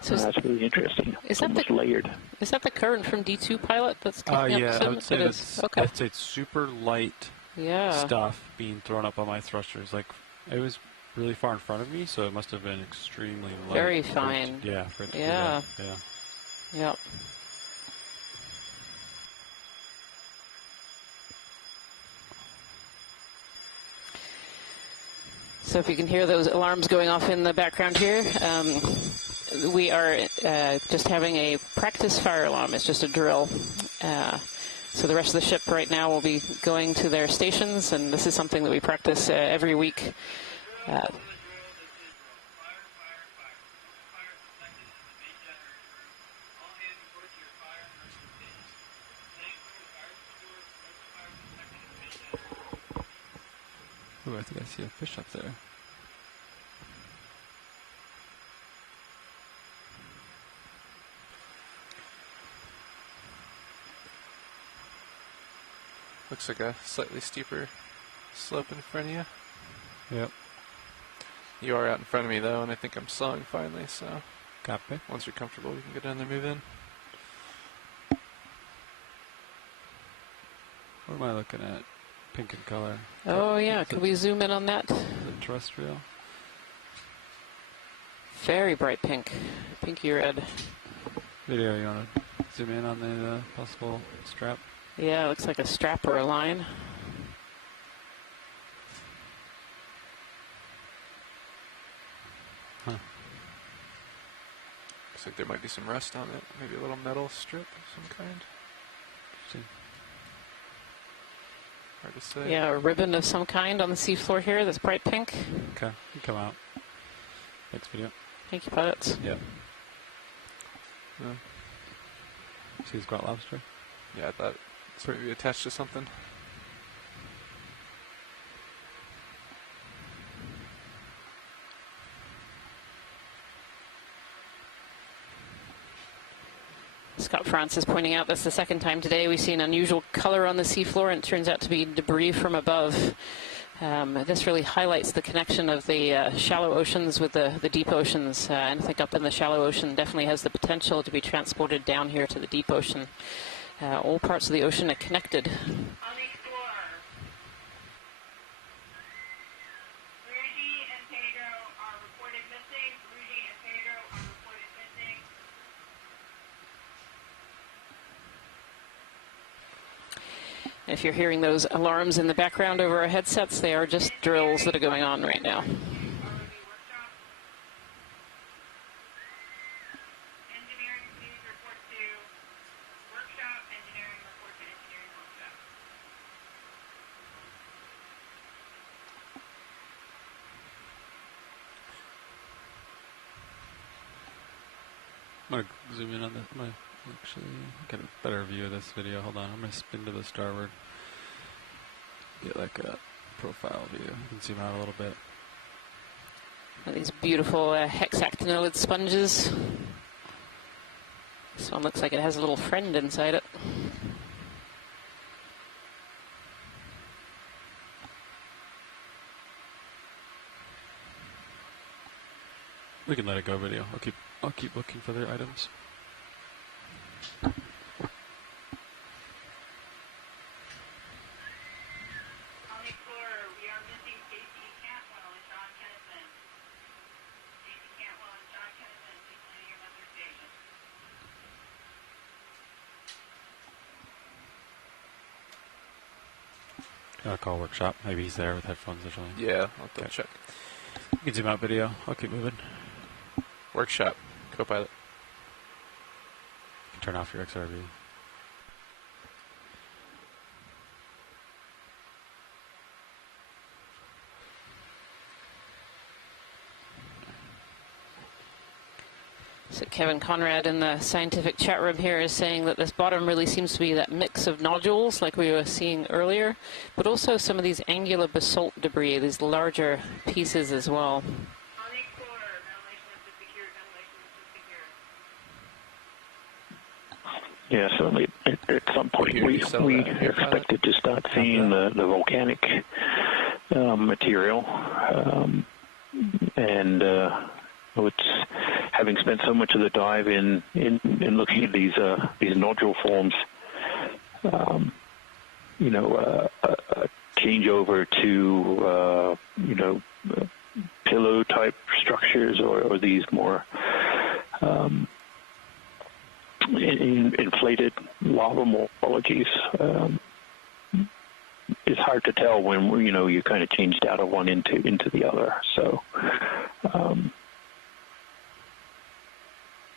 So that's really interesting. Is that layered? Is that the current from D2 pilot that's coming up? Yeah, I would say I'd say it's super light Yeah. stuff being thrown up on my thrusters. Like, it was really far in front of me, so it must have been extremely light. Very fine. Yeah. Yeah. Yeah. Yep. So if you can hear those alarms going off in the background here, we are just having a practice fire alarm. It's just a drill. So the rest of the ship right now will be going to their stations, and this is something that we practice every week. Ooh, I think I see a fish up there. Looks like a slightly steeper slope in front of you. Yep. You are out in front of me though, and I think I'm slowing finally, so copy. Once you're comfortable, we can go down there, move in. What am I looking at? Pink in color. Oh yeah, could we zoom in on that? The terrestrial. Very bright pink, pinky red. Video, you want to zoom in on the possible strap? Yeah, it looks like a strap or a line. Huh. Looks like there might be some rust on it. Maybe a little metal strip of some kind. Interesting. Hard to say. Yeah, a ribbon of some kind on the seafloor here that's bright pink. Okay, you come out. Next video. Thank you, pilots. Yeah. See the squat lobster? Yeah, I thought it's maybe attached to something. Scott Francis pointing out that's the second time today we've seen unusual color on the seafloor, and it turns out to be debris from above. This really highlights the connection of the shallow oceans with the deep oceans. Anything up in the shallow ocean definitely has the potential to be transported down here to the deep ocean. All parts of the ocean are connected. If you're hearing those alarms in the background over our headsets, they are just drills that are going on right now. I'm going to zoom in on this. Actually get a better view of this video. Hold on, I'm going to spin to the starboard. Get like a profile view. You can zoom out a little bit. These beautiful hexactinellid sponges. This one looks like it has a little friend inside it. We can let it go video. I'll keep looking for their items. Call workshop. Maybe he's there with headphones or something. Yeah, I'll double check. You can zoom out video. I'll keep moving. Workshop. Co-pilot. You can turn off your XRV. So Kevin Conrad in the scientific chat room here is saying that this bottom really seems to be that mix of nodules like we were seeing earlier, but also some of these angular basalt debris, these larger pieces as well. Yeah, certainly at some point we expected to start seeing the volcanic material, and it's having spent so much of the dive in looking at these nodule forms, you know, a changeover to pillow type structures or these more inflated lava morphologies. It's hard to tell when you kind of changed out of one into the other. So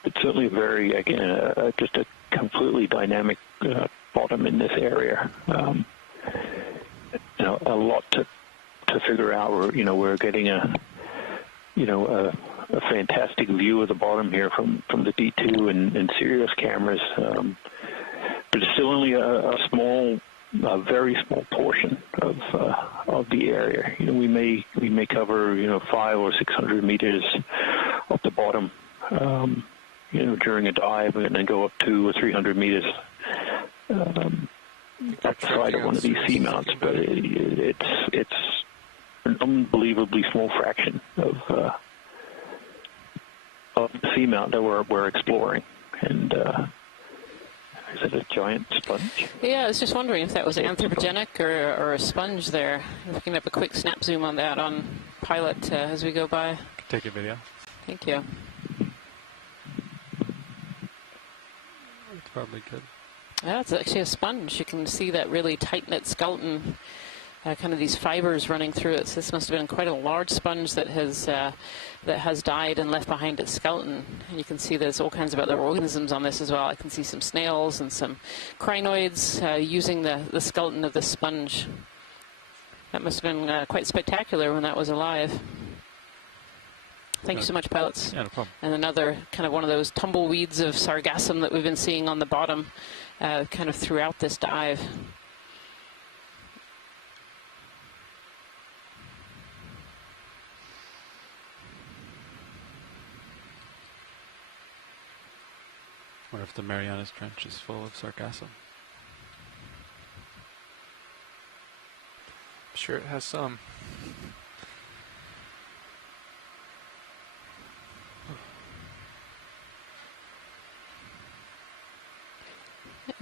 it's certainly very, again, just a completely dynamic bottom in this area. A lot to figure out. We're getting a fantastic view of the bottom here from the D2 and Sirius cameras, but it's still only a very small portion of the area. We may cover 500 or 600 meters of the bottom, during a dive, and then go up 200 or 300 meters outside of one of these seamounts. But it's an unbelievably small fraction of the seamount that we're exploring. And is it a giant sponge? Yeah, I was just wondering if that was anthropogenic or a sponge there. If we can have a quick snap zoom on that on pilot as we go by. Take a video. Thank you. It's probably good. Yeah, it's actually a sponge. You can see that really tight-knit skeleton, kind of these fibers running through it. So this must have been quite a large sponge that has died and left behind its skeleton. And you can see there's all kinds of other organisms on this as well. I can see some snails and some crinoids using the skeleton of the sponge. That must have been quite spectacular when that was alive. Thank you so much, pilots. Yeah, no problem. And another kind of one of those tumbleweeds of sargassum that we've been seeing on the bottom kind of throughout this dive. I wonder if the Marianas Trench is full of sargassum. I'm sure it has some.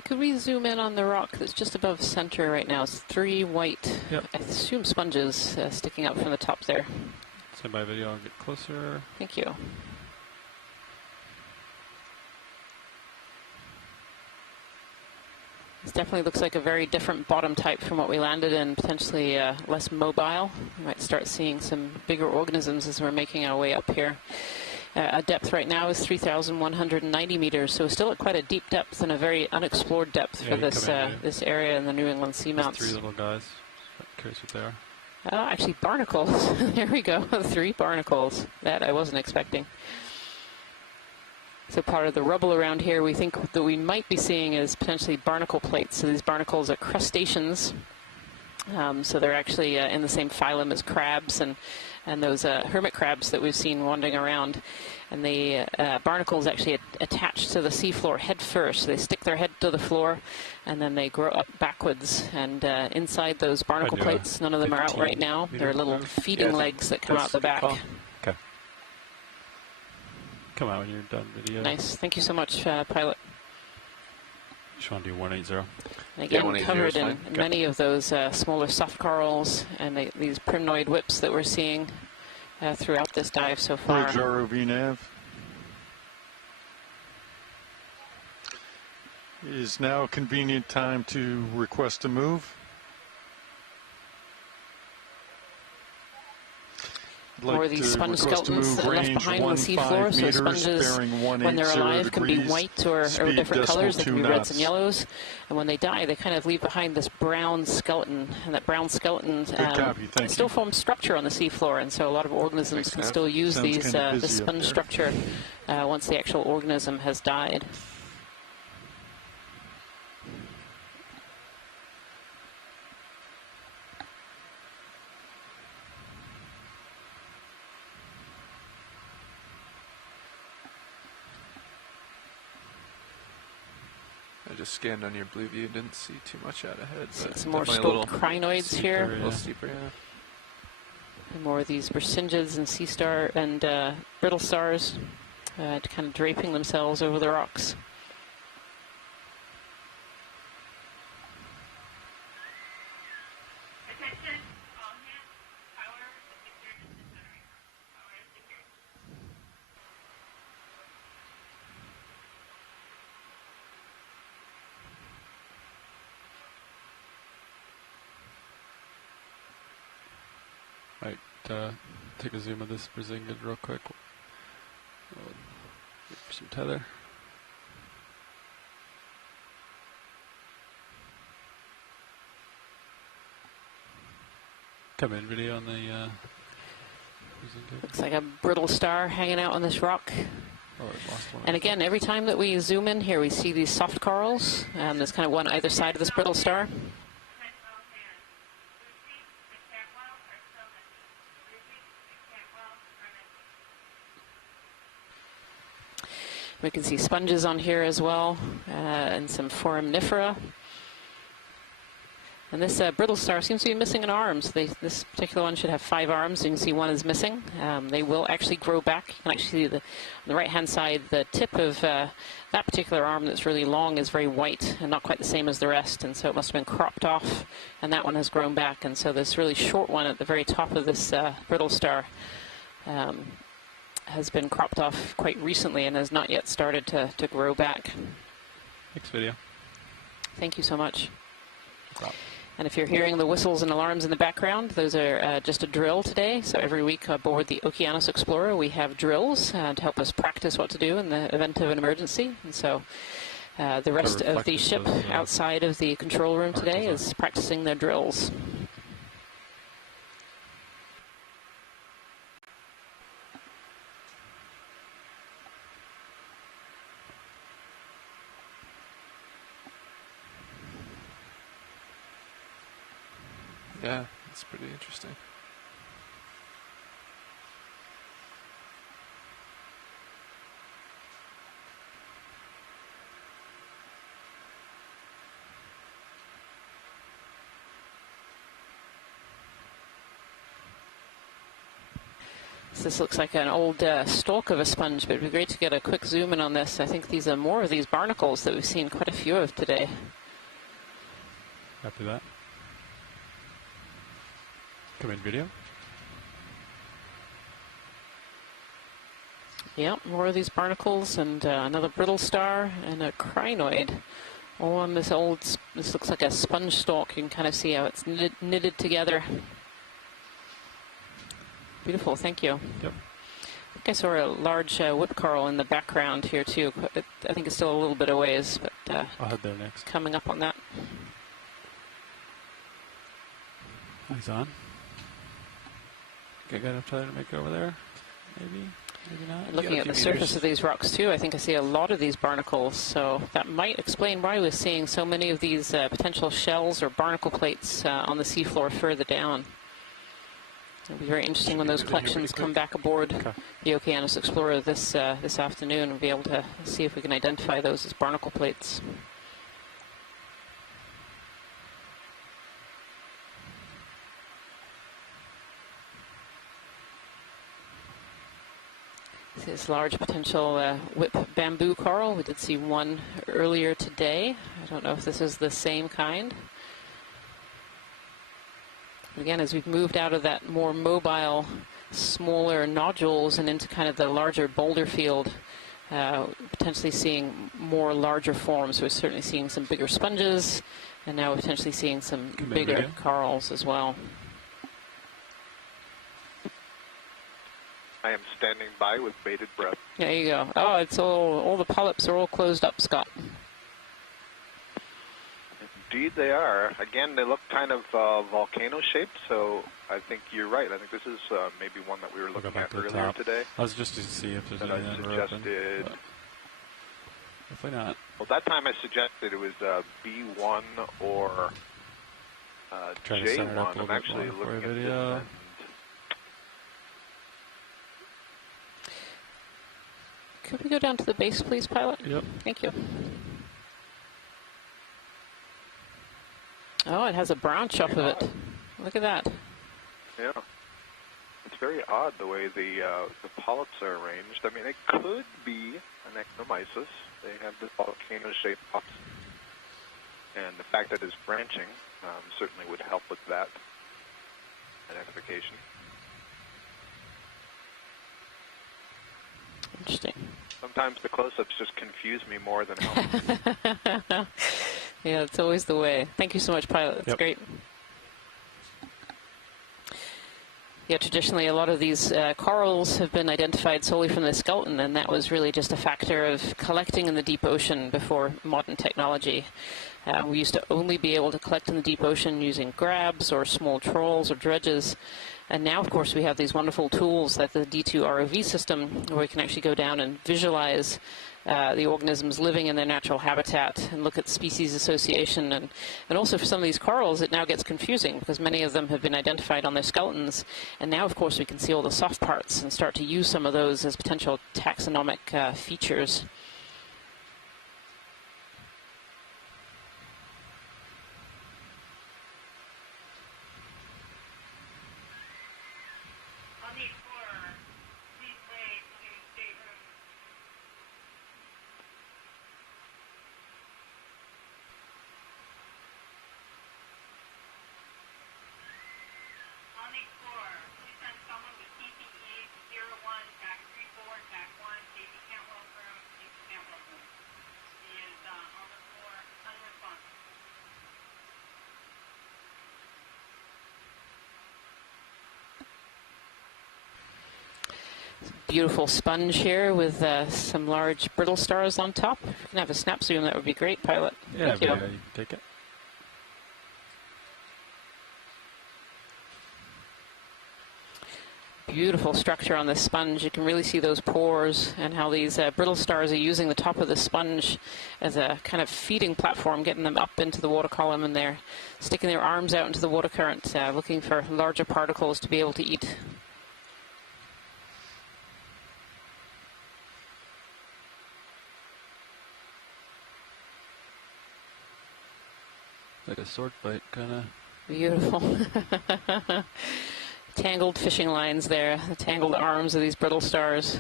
Could we zoom in on the rock that's just above center right now? It's 3 white, I assume sponges sticking up from the top there. Send by video, I'll get closer. Thank you. This definitely looks like a very different bottom type from what we landed in, potentially less mobile. We might start seeing some bigger organisms as we're making our way up here. Our depth right now is 3,190 meters, so still at quite a deep depth and a very unexplored depth for this this area in the New England Seamounts. 3 little guys. Curious what they are. Actually, barnacles. There we go. 3 barnacles. That I wasn't expecting. So part of the rubble around here we think that we might be seeing is potentially barnacle plates. So these barnacles are crustaceans. So they're actually in the same phylum as crabs and those hermit crabs that we've seen wandering around. And the barnacles actually attach to the seafloor head first. They stick their head to the floor and then they grow up backwards. And inside those barnacle plates, none of them are out right now. They're little feeding legs that come out the back. Okay. Come out when you're done video. Nice. Thank you so much, pilot. Just want to do 180. And again, covered in many of those smaller soft corals and these primnoid whips that we're seeing throughout this dive so far. Bridge ROV nav. It is now a convenient time to request a move. Or these sponge skeletons that are left behind on the seafloor. So sponges, when they're alive, can be white or different colors. They can be reds and yellows. And when they die, they kind of leave behind this brown skeleton. And that brown skeleton still forms structure on the seafloor. And so a lot of organisms can still use these this sponge structure once the actual organism has died. I just scanned on your blue view, didn't see too much out ahead. Some more scoped crinoids here. A little steeper, yeah. And more of these Bersingids and sea star and brittle stars kind of draping themselves over the rocks. Might take a zoom of this Berzingid real quick. Wait for some tether. Come in video on the Berzingid. Looks like a brittle star hanging out on this rock. Oh, I lost one. And again, every time that we zoom in here, we see these soft corals. There's kind of one either side of this brittle star. We can see sponges on here as well, and some foraminifera. And this brittle star seems to be missing an arm. So this particular one should have 5 arms. You can see one is missing. They will actually grow back. You can actually see on the right-hand side, the tip of that particular arm that's really long is very white and not quite the same as the rest. And so it must have been cropped off, and that one has grown back. And so this really short one at the very top of this brittle star has been cropped off quite recently and has not yet started to grow back. Next video. Thank you so much. No problem. And if you're hearing the whistles and alarms in the background, those are just a drill today. So every week aboard the Okeanos Explorer, we have drills to help us practice what to do in the event of an emergency. And so the rest of the ship outside of the control room today is practicing their drills. Yeah, it's pretty interesting. So this looks like an old stalk of a sponge, but it'd be great to get a quick zoom in on this. I think these are more of these barnacles that we've seen quite a few of today. After that. Come in video. Yep, more of these barnacles and another brittle star and a crinoid. All on this this looks like a sponge stalk. You can kind of see how it's knitted together. Beautiful, thank you. Yep. I think I saw a large whip coral in the background here too. I think it's still a little bit a ways, but I'll head there next. Coming up on that. Eyes on. Okay, got enough time to make it over there. Maybe, maybe not. Looking at the surface of these rocks too, I think I see a lot of these barnacles, so that might explain why we're seeing so many of these potential shells or barnacle plates on the seafloor further down. It'll be very interesting when those collections come back aboard the Okeanos Explorer this afternoon. We'll be able to see if we can identify those as barnacle plates. See this large potential whip bamboo coral. We did see one earlier today. I don't know if this is the same kind. Again, as we've moved out of that more mobile, smaller nodules and into kind of the larger boulder field, potentially seeing more larger forms. We're certainly seeing some bigger sponges, and now we're potentially seeing some bigger corals as well. I am standing by with bated breath. There you go. Oh, it's all the polyps are all closed up, Scott. Indeed they are. Again, they look kind of volcano-shaped, so I think you're right. I think this is maybe one that we were looking at earlier today. I was just to see if there's any that were open. Definitely not. Well, that time I suggested it was B1 or J1. I'm actually looking at video. this. Could we go down to the base, please, pilot? Yep. Thank you. Oh, it has a branch off of it. Look at that. Yeah. It's very odd the way the polyps are arranged. I mean, it could be an ectomyces. They have this volcano-shaped polyps. And the fact that it's branching certainly would help with that identification. Interesting. Sometimes the close-ups just confuse me more than help. Yeah, it's always the way. Thank you so much, pilot. That's great. Yeah, traditionally a lot of these corals have been identified solely from the skeleton, and that was really just a factor of collecting in the deep ocean before modern technology. We used to only be able to collect in the deep ocean using grabs or small trawls or dredges. And now, of course, we have these wonderful tools like the D2 ROV system, where we can actually go down and visualize the organisms living in their natural habitat and look at species association. And also for some of these corals, it now gets confusing because many of them have been identified on their skeletons. And now, of course, we can see all the soft parts and start to use some of those as potential taxonomic features. Beautiful sponge here with some large brittle stars on top. If you can have a snap zoom, that would be great, pilot. Yeah, Thank you. You can take it. beautiful structure on this sponge. You can really see those pores and how these brittle stars are using the top of the sponge as a kind of feeding platform, getting them up into the water column, and they're sticking their arms out into the water current, looking for larger particles to be able to eat. Like a sword fight, kind of. Beautiful. Tangled fishing lines there, the tangled arms of these brittle stars.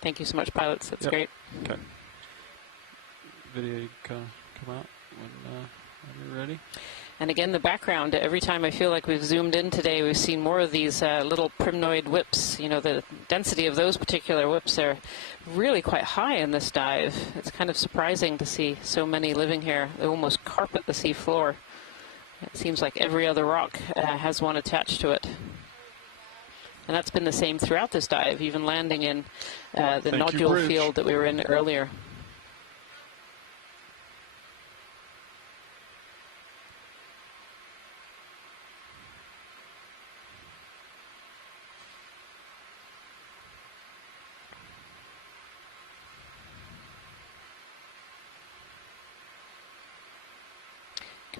Thank you so much, pilots. That's great. Okay. Video come out when you're ready. And again, the background, every time I feel like we've zoomed in today, we've seen more of these little primnoid whips. You know, the density of those particular whips are really quite high in this dive. It's kind of surprising to see so many living here. They almost carpet the sea floor. It seems like every other rock has one attached to it. And that's been the same throughout this dive, even landing in the nodule field that we were in earlier.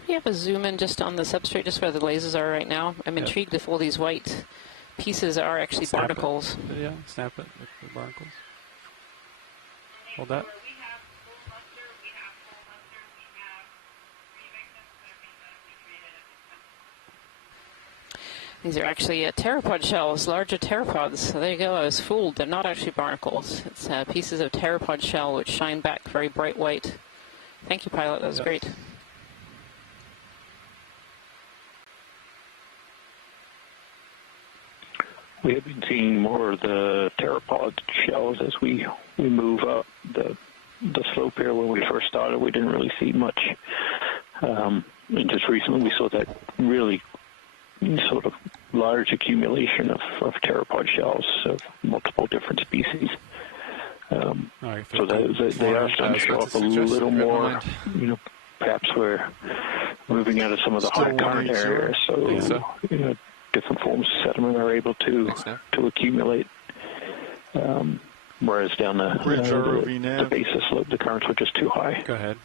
We have a zoom in just on the substrate, just where the lasers are right now. I'm intrigued if all these white pieces are actually barnacles. Yeah, snap it with the barnacles. Hold that. These are actually pteropod shells, larger pteropods. So there you go, I was fooled. They're not actually barnacles. It's pieces of pteropod shell which shine back very bright white. Thank you, pilot. That was great. We have been seeing more of the pteropod shells as we move up the slope here. When we first started, we didn't really see much. And just recently we saw that really sort of large accumulation of pteropod shells of multiple different species. So they are starting to show up a little more, you know, perhaps we're moving out of some of the high current areas, so you know, different forms of sediment are able to accumulate. Whereas down the base of the slope, the currents were just too high. Go ahead.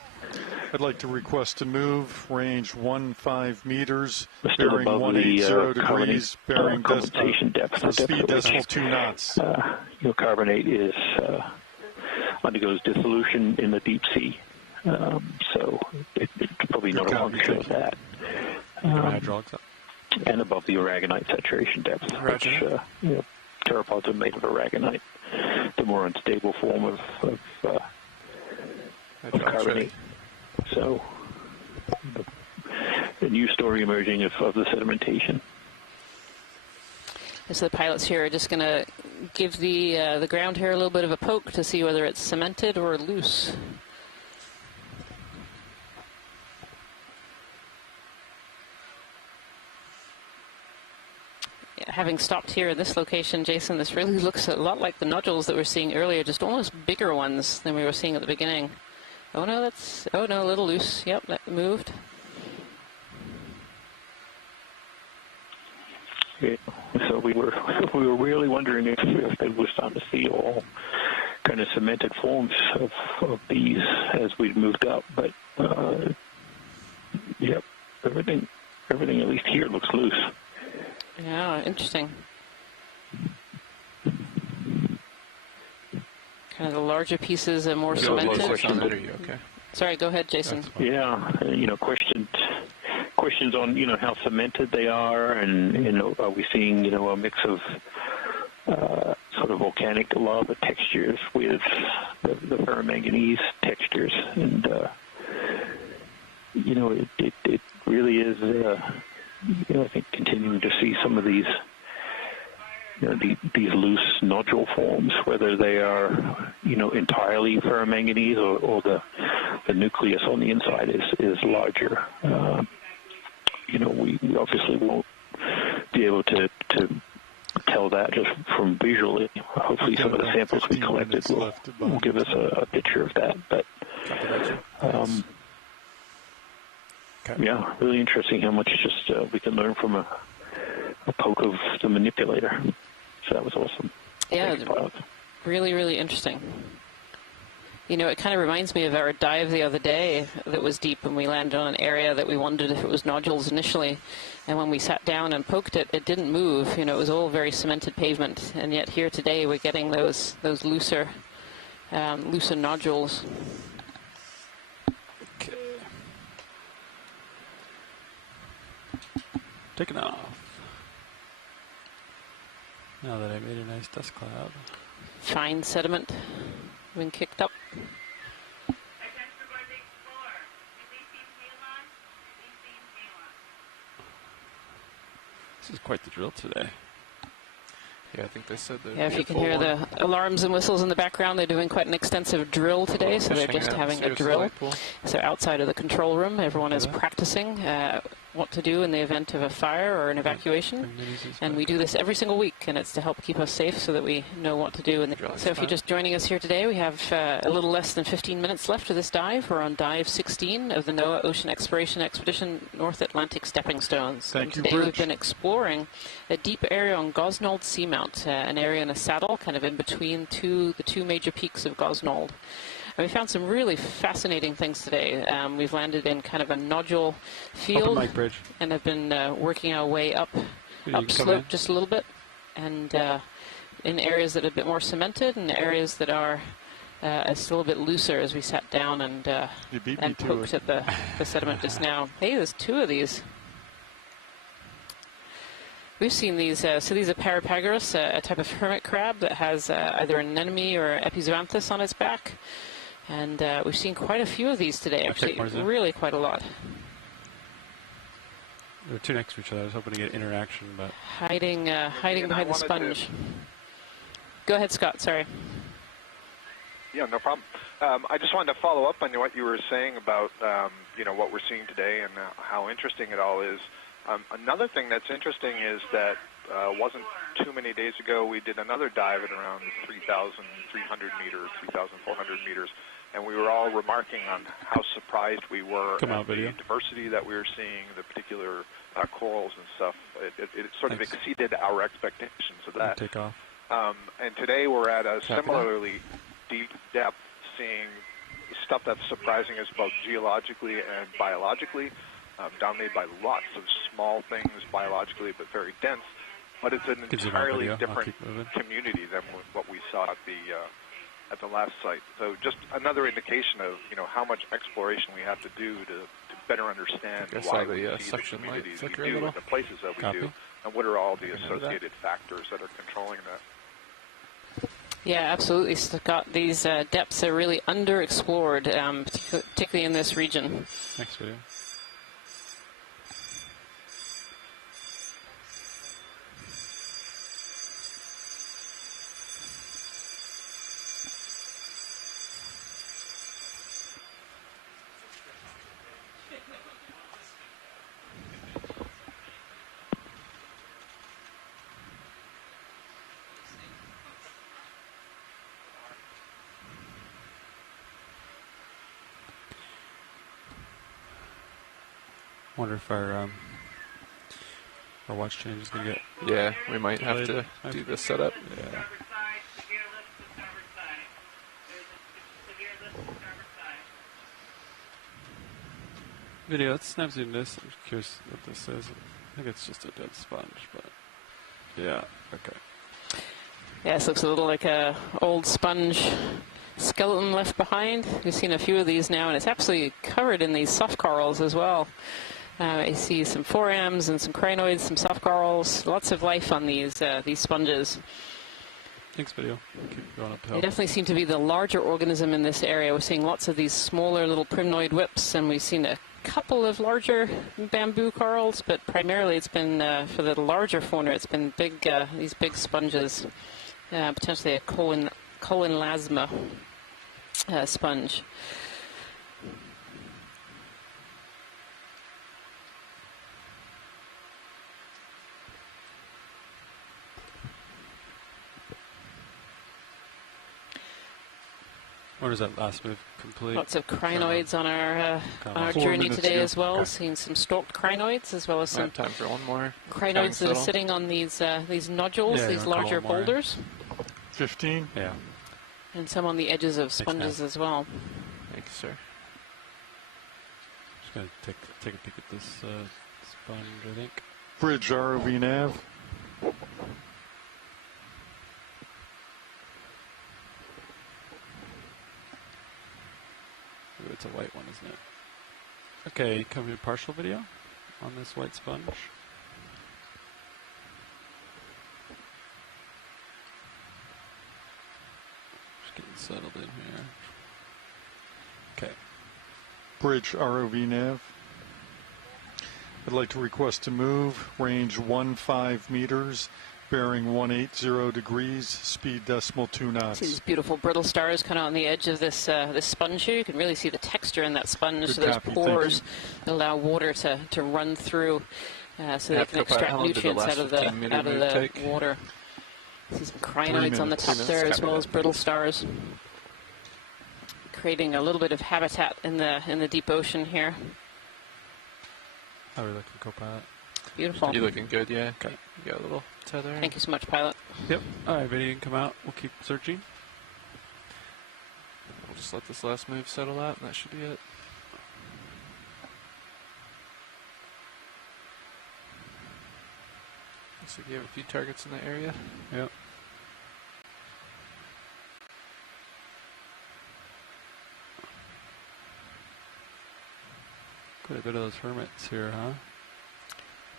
I'd like to request a move, range 15 meters, still bearing above 180 degrees, bearing condensation depth. speed decimal 2 knots. You know, carbonate is undergoes dissolution in the deep sea, so it's probably not a function of that. And above the aragonite saturation depth, which you know, pteropods are made of aragonite, the more unstable form of carbonate. So the new story emerging of the sedimentation. So the pilots here are just going to give the ground here a little bit of a poke to see whether it's cemented or loose. Having stopped here at this location, Jason, this really looks a lot like the nodules that we were seeing earlier, just almost bigger ones than we were seeing at the beginning. Oh no, a little loose. Yep, that moved. Yeah, so we were really wondering if they were starting to see all kind of cemented forms of these as we moved up, but yep, everything at least here looks loose. Yeah, interesting. Kind of the larger pieces are more cemented. Okay. Sorry, go ahead, Jason. Yeah, you know, questions on, you know, how cemented they are, and, you know, are we seeing, you know, a mix of sort of volcanic lava textures with the ferromanganese textures, and you know, it really is. You know, I think continuing to see some of these, you know, these loose nodule forms, whether they are, you know, entirely ferromanganese or the nucleus on the inside is larger. You know, we obviously won't be able to tell that just from visually. Hopefully some of the samples we collected will give us a picture of that. But Yeah, really interesting how much just we can learn from a poke of the manipulator. So that was awesome. Yeah, really, really interesting. You know, it kind of reminds me of our dive the other day that was deep, and we landed on an area that we wondered if it was nodules initially. And when we sat down and poked it, it didn't move. You know, it was all very cemented pavement. And yet here today we're getting those looser nodules. Okay. Taking off. Now that I made a nice dust cloud. Fine sediment been kicked up. This is quite the drill today. Yeah, I think they said that. Yeah, if you can hear the alarms and whistles in the background, they're doing quite an extensive drill today, so they're just having a drill. So outside of the control room, everyone is practicing what to do in the event of a fire or an evacuation. And we do this every single week, and it's to help keep us safe so that we know what to do. So if you're just joining us here today, we have a little less than 15 minutes left of this dive. We're on dive 16 of the NOAA Ocean Exploration Expedition North Atlantic Stepping Stones. Thank you, today Bridge. we've been exploring a deep area on Gosnold Seamount, an area in a saddle, kind of in between the two major peaks of Gosnold. And we found some really fascinating things today. We've landed in kind of a nodule field and have been working our way up slope just a little bit, and in areas that are a bit more cemented and areas that are still a bit looser as we sat down and poked at the sediment just now. Hey, there's two of these. We've seen these, so these are Parapagoras, a type of hermit crab that has either an anemone or epizoanthus on its back. And we've seen quite a few of these today, actually, really quite a lot. They're two next to each other. I was hoping to get interaction, but... Hiding behind the sponge. Go ahead, Scott, sorry. Yeah, no problem. I just wanted to follow up on what you were saying about, you know, what we're seeing today and how interesting it all is. Another thing that's interesting is that wasn't too many days ago we did another dive at around 3,300 meters, 3,400 meters, and we were all remarking on how surprised we were at the diversity that we were seeing, the particular corals and stuff. It sort of exceeded our expectations of that. Take off. And today we're at a similarly deep depth, seeing stuff that's surprising us both geologically and biologically. Dominated by lots of small things biologically, but very dense. But it's an entirely different community than what we saw at the last site. So just another indication of how much exploration we have to do to better understand why we see the communities we do and the places that we do, and what are all the associated factors that are controlling that. Yeah, absolutely, Scott. These depths are really underexplored, particularly in this region. Next video. Wonder if our watch change is going to get... Yeah, we might have to do the setup. Yeah. Video, let's snap zoom this. I'm curious what this is. I think it's just a dead sponge, but... Yeah, okay. Yeah, this looks a little like a old sponge skeleton left behind. We've seen a few of these now, and it's absolutely covered in these soft corals as well. I see some forams and some crinoids, some soft corals, lots of life on these sponges. Thanks, video. Keep going uphill. They definitely seem to be the larger organism in this area. We're seeing lots of these smaller little primnoid whips, and we've seen a couple of larger bamboo corals, but primarily it's been, for the larger fauna, it's been big, these big sponges, potentially a coenlasma sponge. Where does that last move complete? Lots of crinoids on our journey today as well. Okay. Seeing some stalked crinoids as well as some time for one more. Crinoids that are sitting on these nodules, these larger boulders. 15? Yeah. And some on the edges of sponges as well. Thank you, sir. Just going to take a peek at this sponge, I think. Bridge ROV nav. Ooh, it's a white one, isn't it? Okay, can we do partial video on this white sponge? Just getting settled in here. Okay. Bridge ROV nav. I'd like to request to move, range 15 meters, bearing 180 degrees, speed decimal 2 knots. See these beautiful brittle stars kind of on the edge of this this sponge here. You can really see the texture in that sponge. Good so those copy, pores allow water to run through, so they can extract nutrients out of the water. See some crinoids on the top there as well as brittle stars, creating a little bit of habitat in the deep ocean here. How are we looking, co-pilot? Beautiful. You're looking good, yeah. Okay. You got a little tether. Thank you so much, pilot. Yep. All right, video can come out. We'll keep searching. We'll just let this last move settle out, and that should be it. Looks like you have a few targets in the area. Yep. Quite a bit of those hermits here, huh?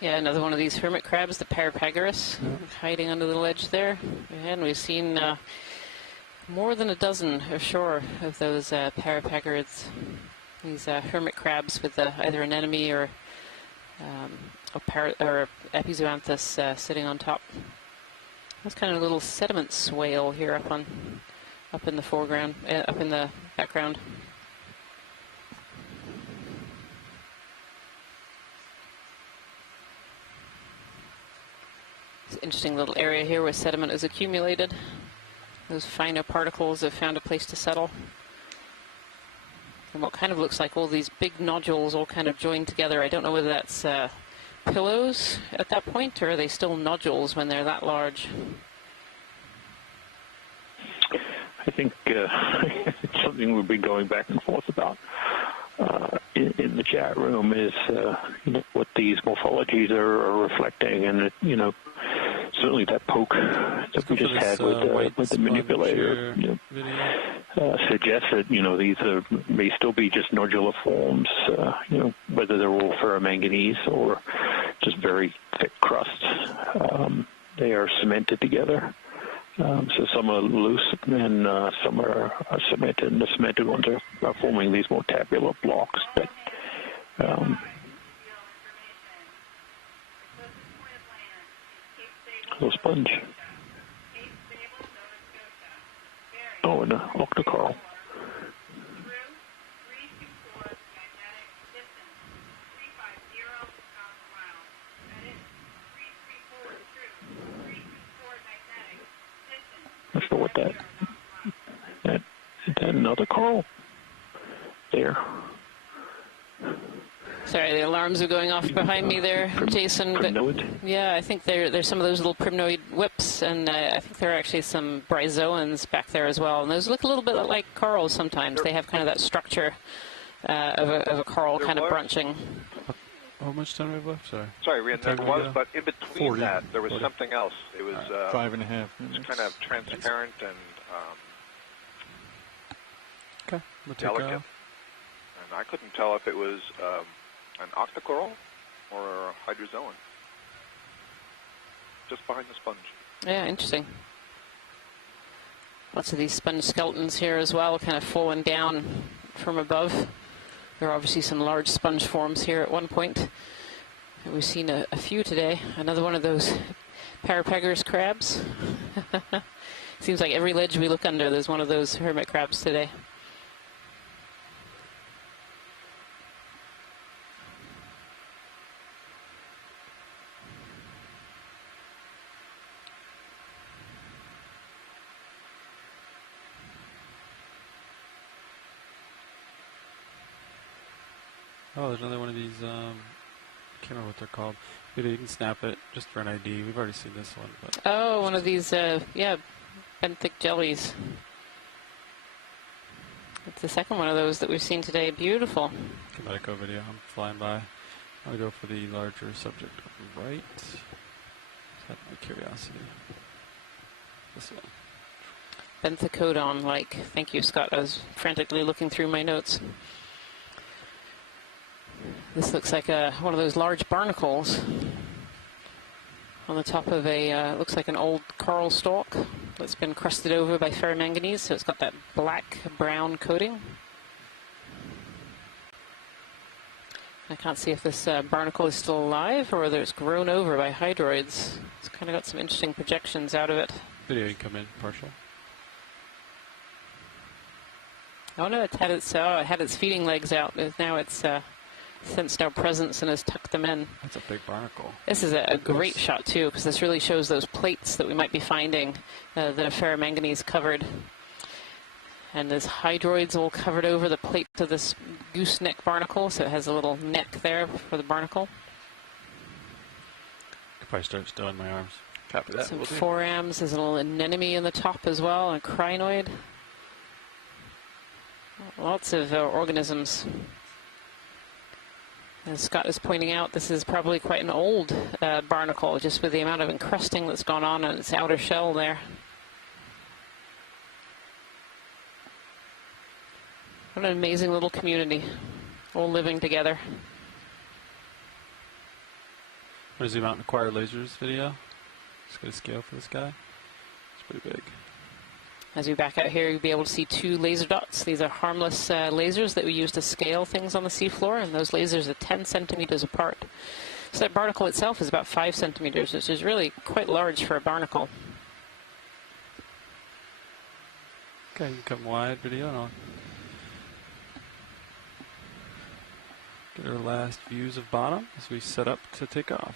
Yeah, another one of these hermit crabs, the Parapagoras, hiding under the ledge there. And we've seen more than a dozen ashore of those Parapagorids, these hermit crabs with either an enemy or a Epizoanthus sitting on top. That's kind of a little sediment swale here up in the foreground, up in the background. Interesting little area here where sediment is accumulated. Those finer particles have found a place to settle. And what kind of looks like all these big nodules all kind of joined together. I don't know whether that's pillows at that point, or are they still nodules when they're that large? I think it's something we've been going back and forth about in the chat room is what these morphologies are reflecting, and certainly that poke that we just had with the manipulator suggests that these may still be just nodular forms, whether they're all ferromanganese or just very thick crusts. They are cemented together. So some are loose and some are cemented, and the cemented ones are forming these more tabular blocks. But little sponge. Oh, and an octocoral. Not sure what that is that another coral? There. Sorry, the alarms are going off behind me there, Jason. But yeah, I think there's some of those little primnoid whips, and I think there are actually some bryozoans back there as well. And those look a little bit like corals sometimes. They have kind of that structure of a coral kind of branching. How much time do we have left? Sorry, Rian, there was, but in between 40, that, there was something else. It was 5.5 minutes. It's kind of transparent and delicate. And I couldn't tell if it was an octocoral or a hydrozoan. Just behind the sponge. Yeah, interesting. Lots of these sponge skeletons here as well, kind of falling down from above. There are obviously some large sponge forms here at one point. We've seen a few today. Another one of those Parapagoras crabs. Seems like every ledge we look under, there's one of those hermit crabs today. Oh, there's another one of these, I can't remember what they're called. You can snap it just for an ID. We've already seen this one. But oh, one of these, yeah, benthic jellies. It's the second one of those that we've seen today. Beautiful. Medico video. I'm flying by. I'm going to go for the larger subject right. That's my curiosity. This one. Benthicodon-like. Thank you, Scott. I was frantically looking through my notes. This looks like one of those large barnacles on the top of a, looks like an old coral stalk that's been crusted over by ferromanganese, so it's got that black-brown coating. I can't see if this barnacle is still alive or whether it's grown over by hydroids. It's kind of got some interesting projections out of it. Video can come in, partial. Oh no, it had its feeding legs out. Now it's sensed our presence and has tucked them in. That's a big barnacle. This is a great shot too, because this really shows those plates that we might be finding that are ferromanganese covered. And there's hydroids all covered over the plate of this gooseneck barnacle, so it has a little neck there for the barnacle. Could probably start stowing my arms. Copy that. Some forams. There's a little anemone in the top as well, and a crinoid. Lots of organisms. As Scott is pointing out, this is probably quite an old barnacle, just with the amount of encrusting that's gone on its outer shell there. What an amazing little community, all living together. I'm going to zoom out and acquire lasers video. Just get a scale for this guy. It's pretty big. As we back out here, you'll be able to see two laser dots. These are harmless lasers that we use to scale things on the seafloor, and those lasers are 10 centimeters apart. So that barnacle itself is about 5 centimeters, which is really quite large for a barnacle. Okay, you can come wide video, and I'll get our last views of bottom as we set up to take off.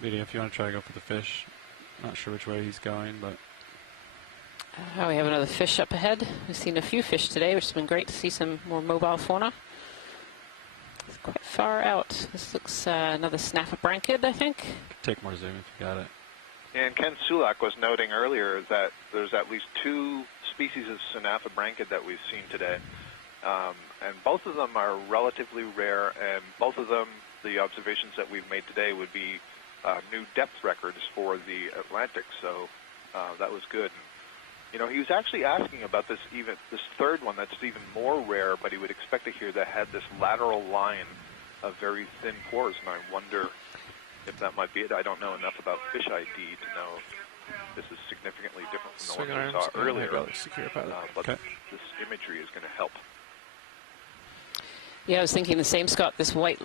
Video, if you want to try to go for the fish. Not sure which way he's going, but... We have another fish up ahead. We've seen a few fish today, which has been great to see some more mobile fauna. It's quite far out. This looks another snaffibranchid, I think. Take more zoom if you got it. And Ken Sulak was noting earlier that there's at least 2 species of snaffibranchid that we've seen today. And both of them are relatively rare, and both of them, the observations that we've made today would be new depth records for the Atlantic, so that was good. You know, he was actually asking about this third one that's even more rare, but he would expect to hear that had this lateral line of very thin pores, and I wonder if that might be it. I don't know enough about fish ID to know if this is significantly different from the one we saw earlier, but this imagery is going to help. Yeah, I was thinking the same, Scott. This white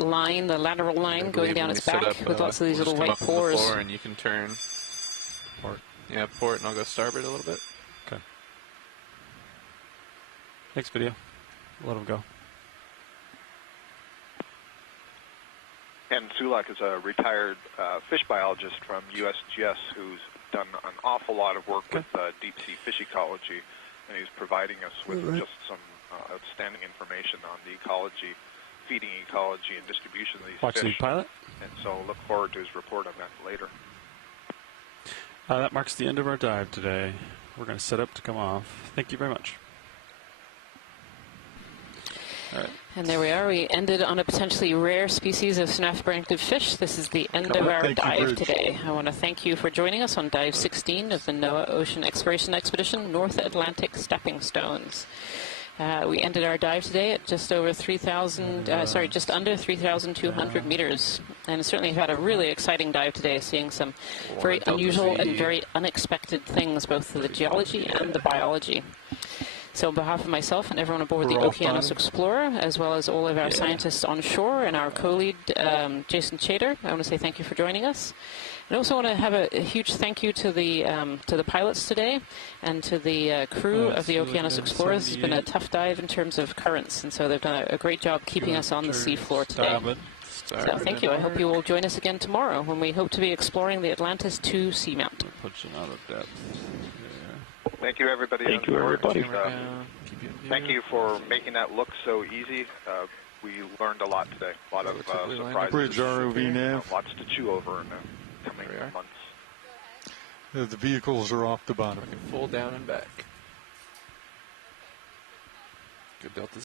line, the lateral line going down its back with lots of these little white pores. And you can turn port. Yeah, port, and I'll go starboard a little bit. Okay. Next video. Let him go. And Sulak is a retired fish biologist from USGS who's done an awful lot of work with deep-sea fish ecology, and he's providing us with just some outstanding information on the ecology, feeding ecology, and distribution of these Watch fish. the pilot. And so look forward to his report on that later. That marks the end of our dive today. We're going to set up to come off. Thank you very much. All right. And there we are. We ended on a potentially rare species of snaffibranchid fish. This is the end of our dive today. I want to thank you for joining us on Dive 16 of the NOAA Ocean Exploration Expedition, North Atlantic Stepping Stones. We ended our dive today at just over 3,000, just under 3,200 meters. And certainly had a really exciting dive today, seeing some very unusual and very unexpected things, both for the geology and the biology. So on behalf of myself and everyone aboard the Okeanos Explorer, as well as all of our scientists on shore and our co-lead, Jason Chater, I want to say thank you for joining us. I also want to have a huge thank you to the pilots today and to the crew of the Okeanos Explorers. It's been a tough dive in terms of currents, and so they've done a great job keeping us on the seafloor today. So thank you. I hope you will join us again tomorrow when we hope to be exploring the Atlantis II Seamount. Pushing out of depth. Yeah. Thank you, everybody. Thank you, everybody. Thank you for making that look so easy. We learned a lot today. A lot of surprises. Bridge ROV nav. Lots to chew over in the coming months. The vehicles are off the bottom. Full down and back. Good delta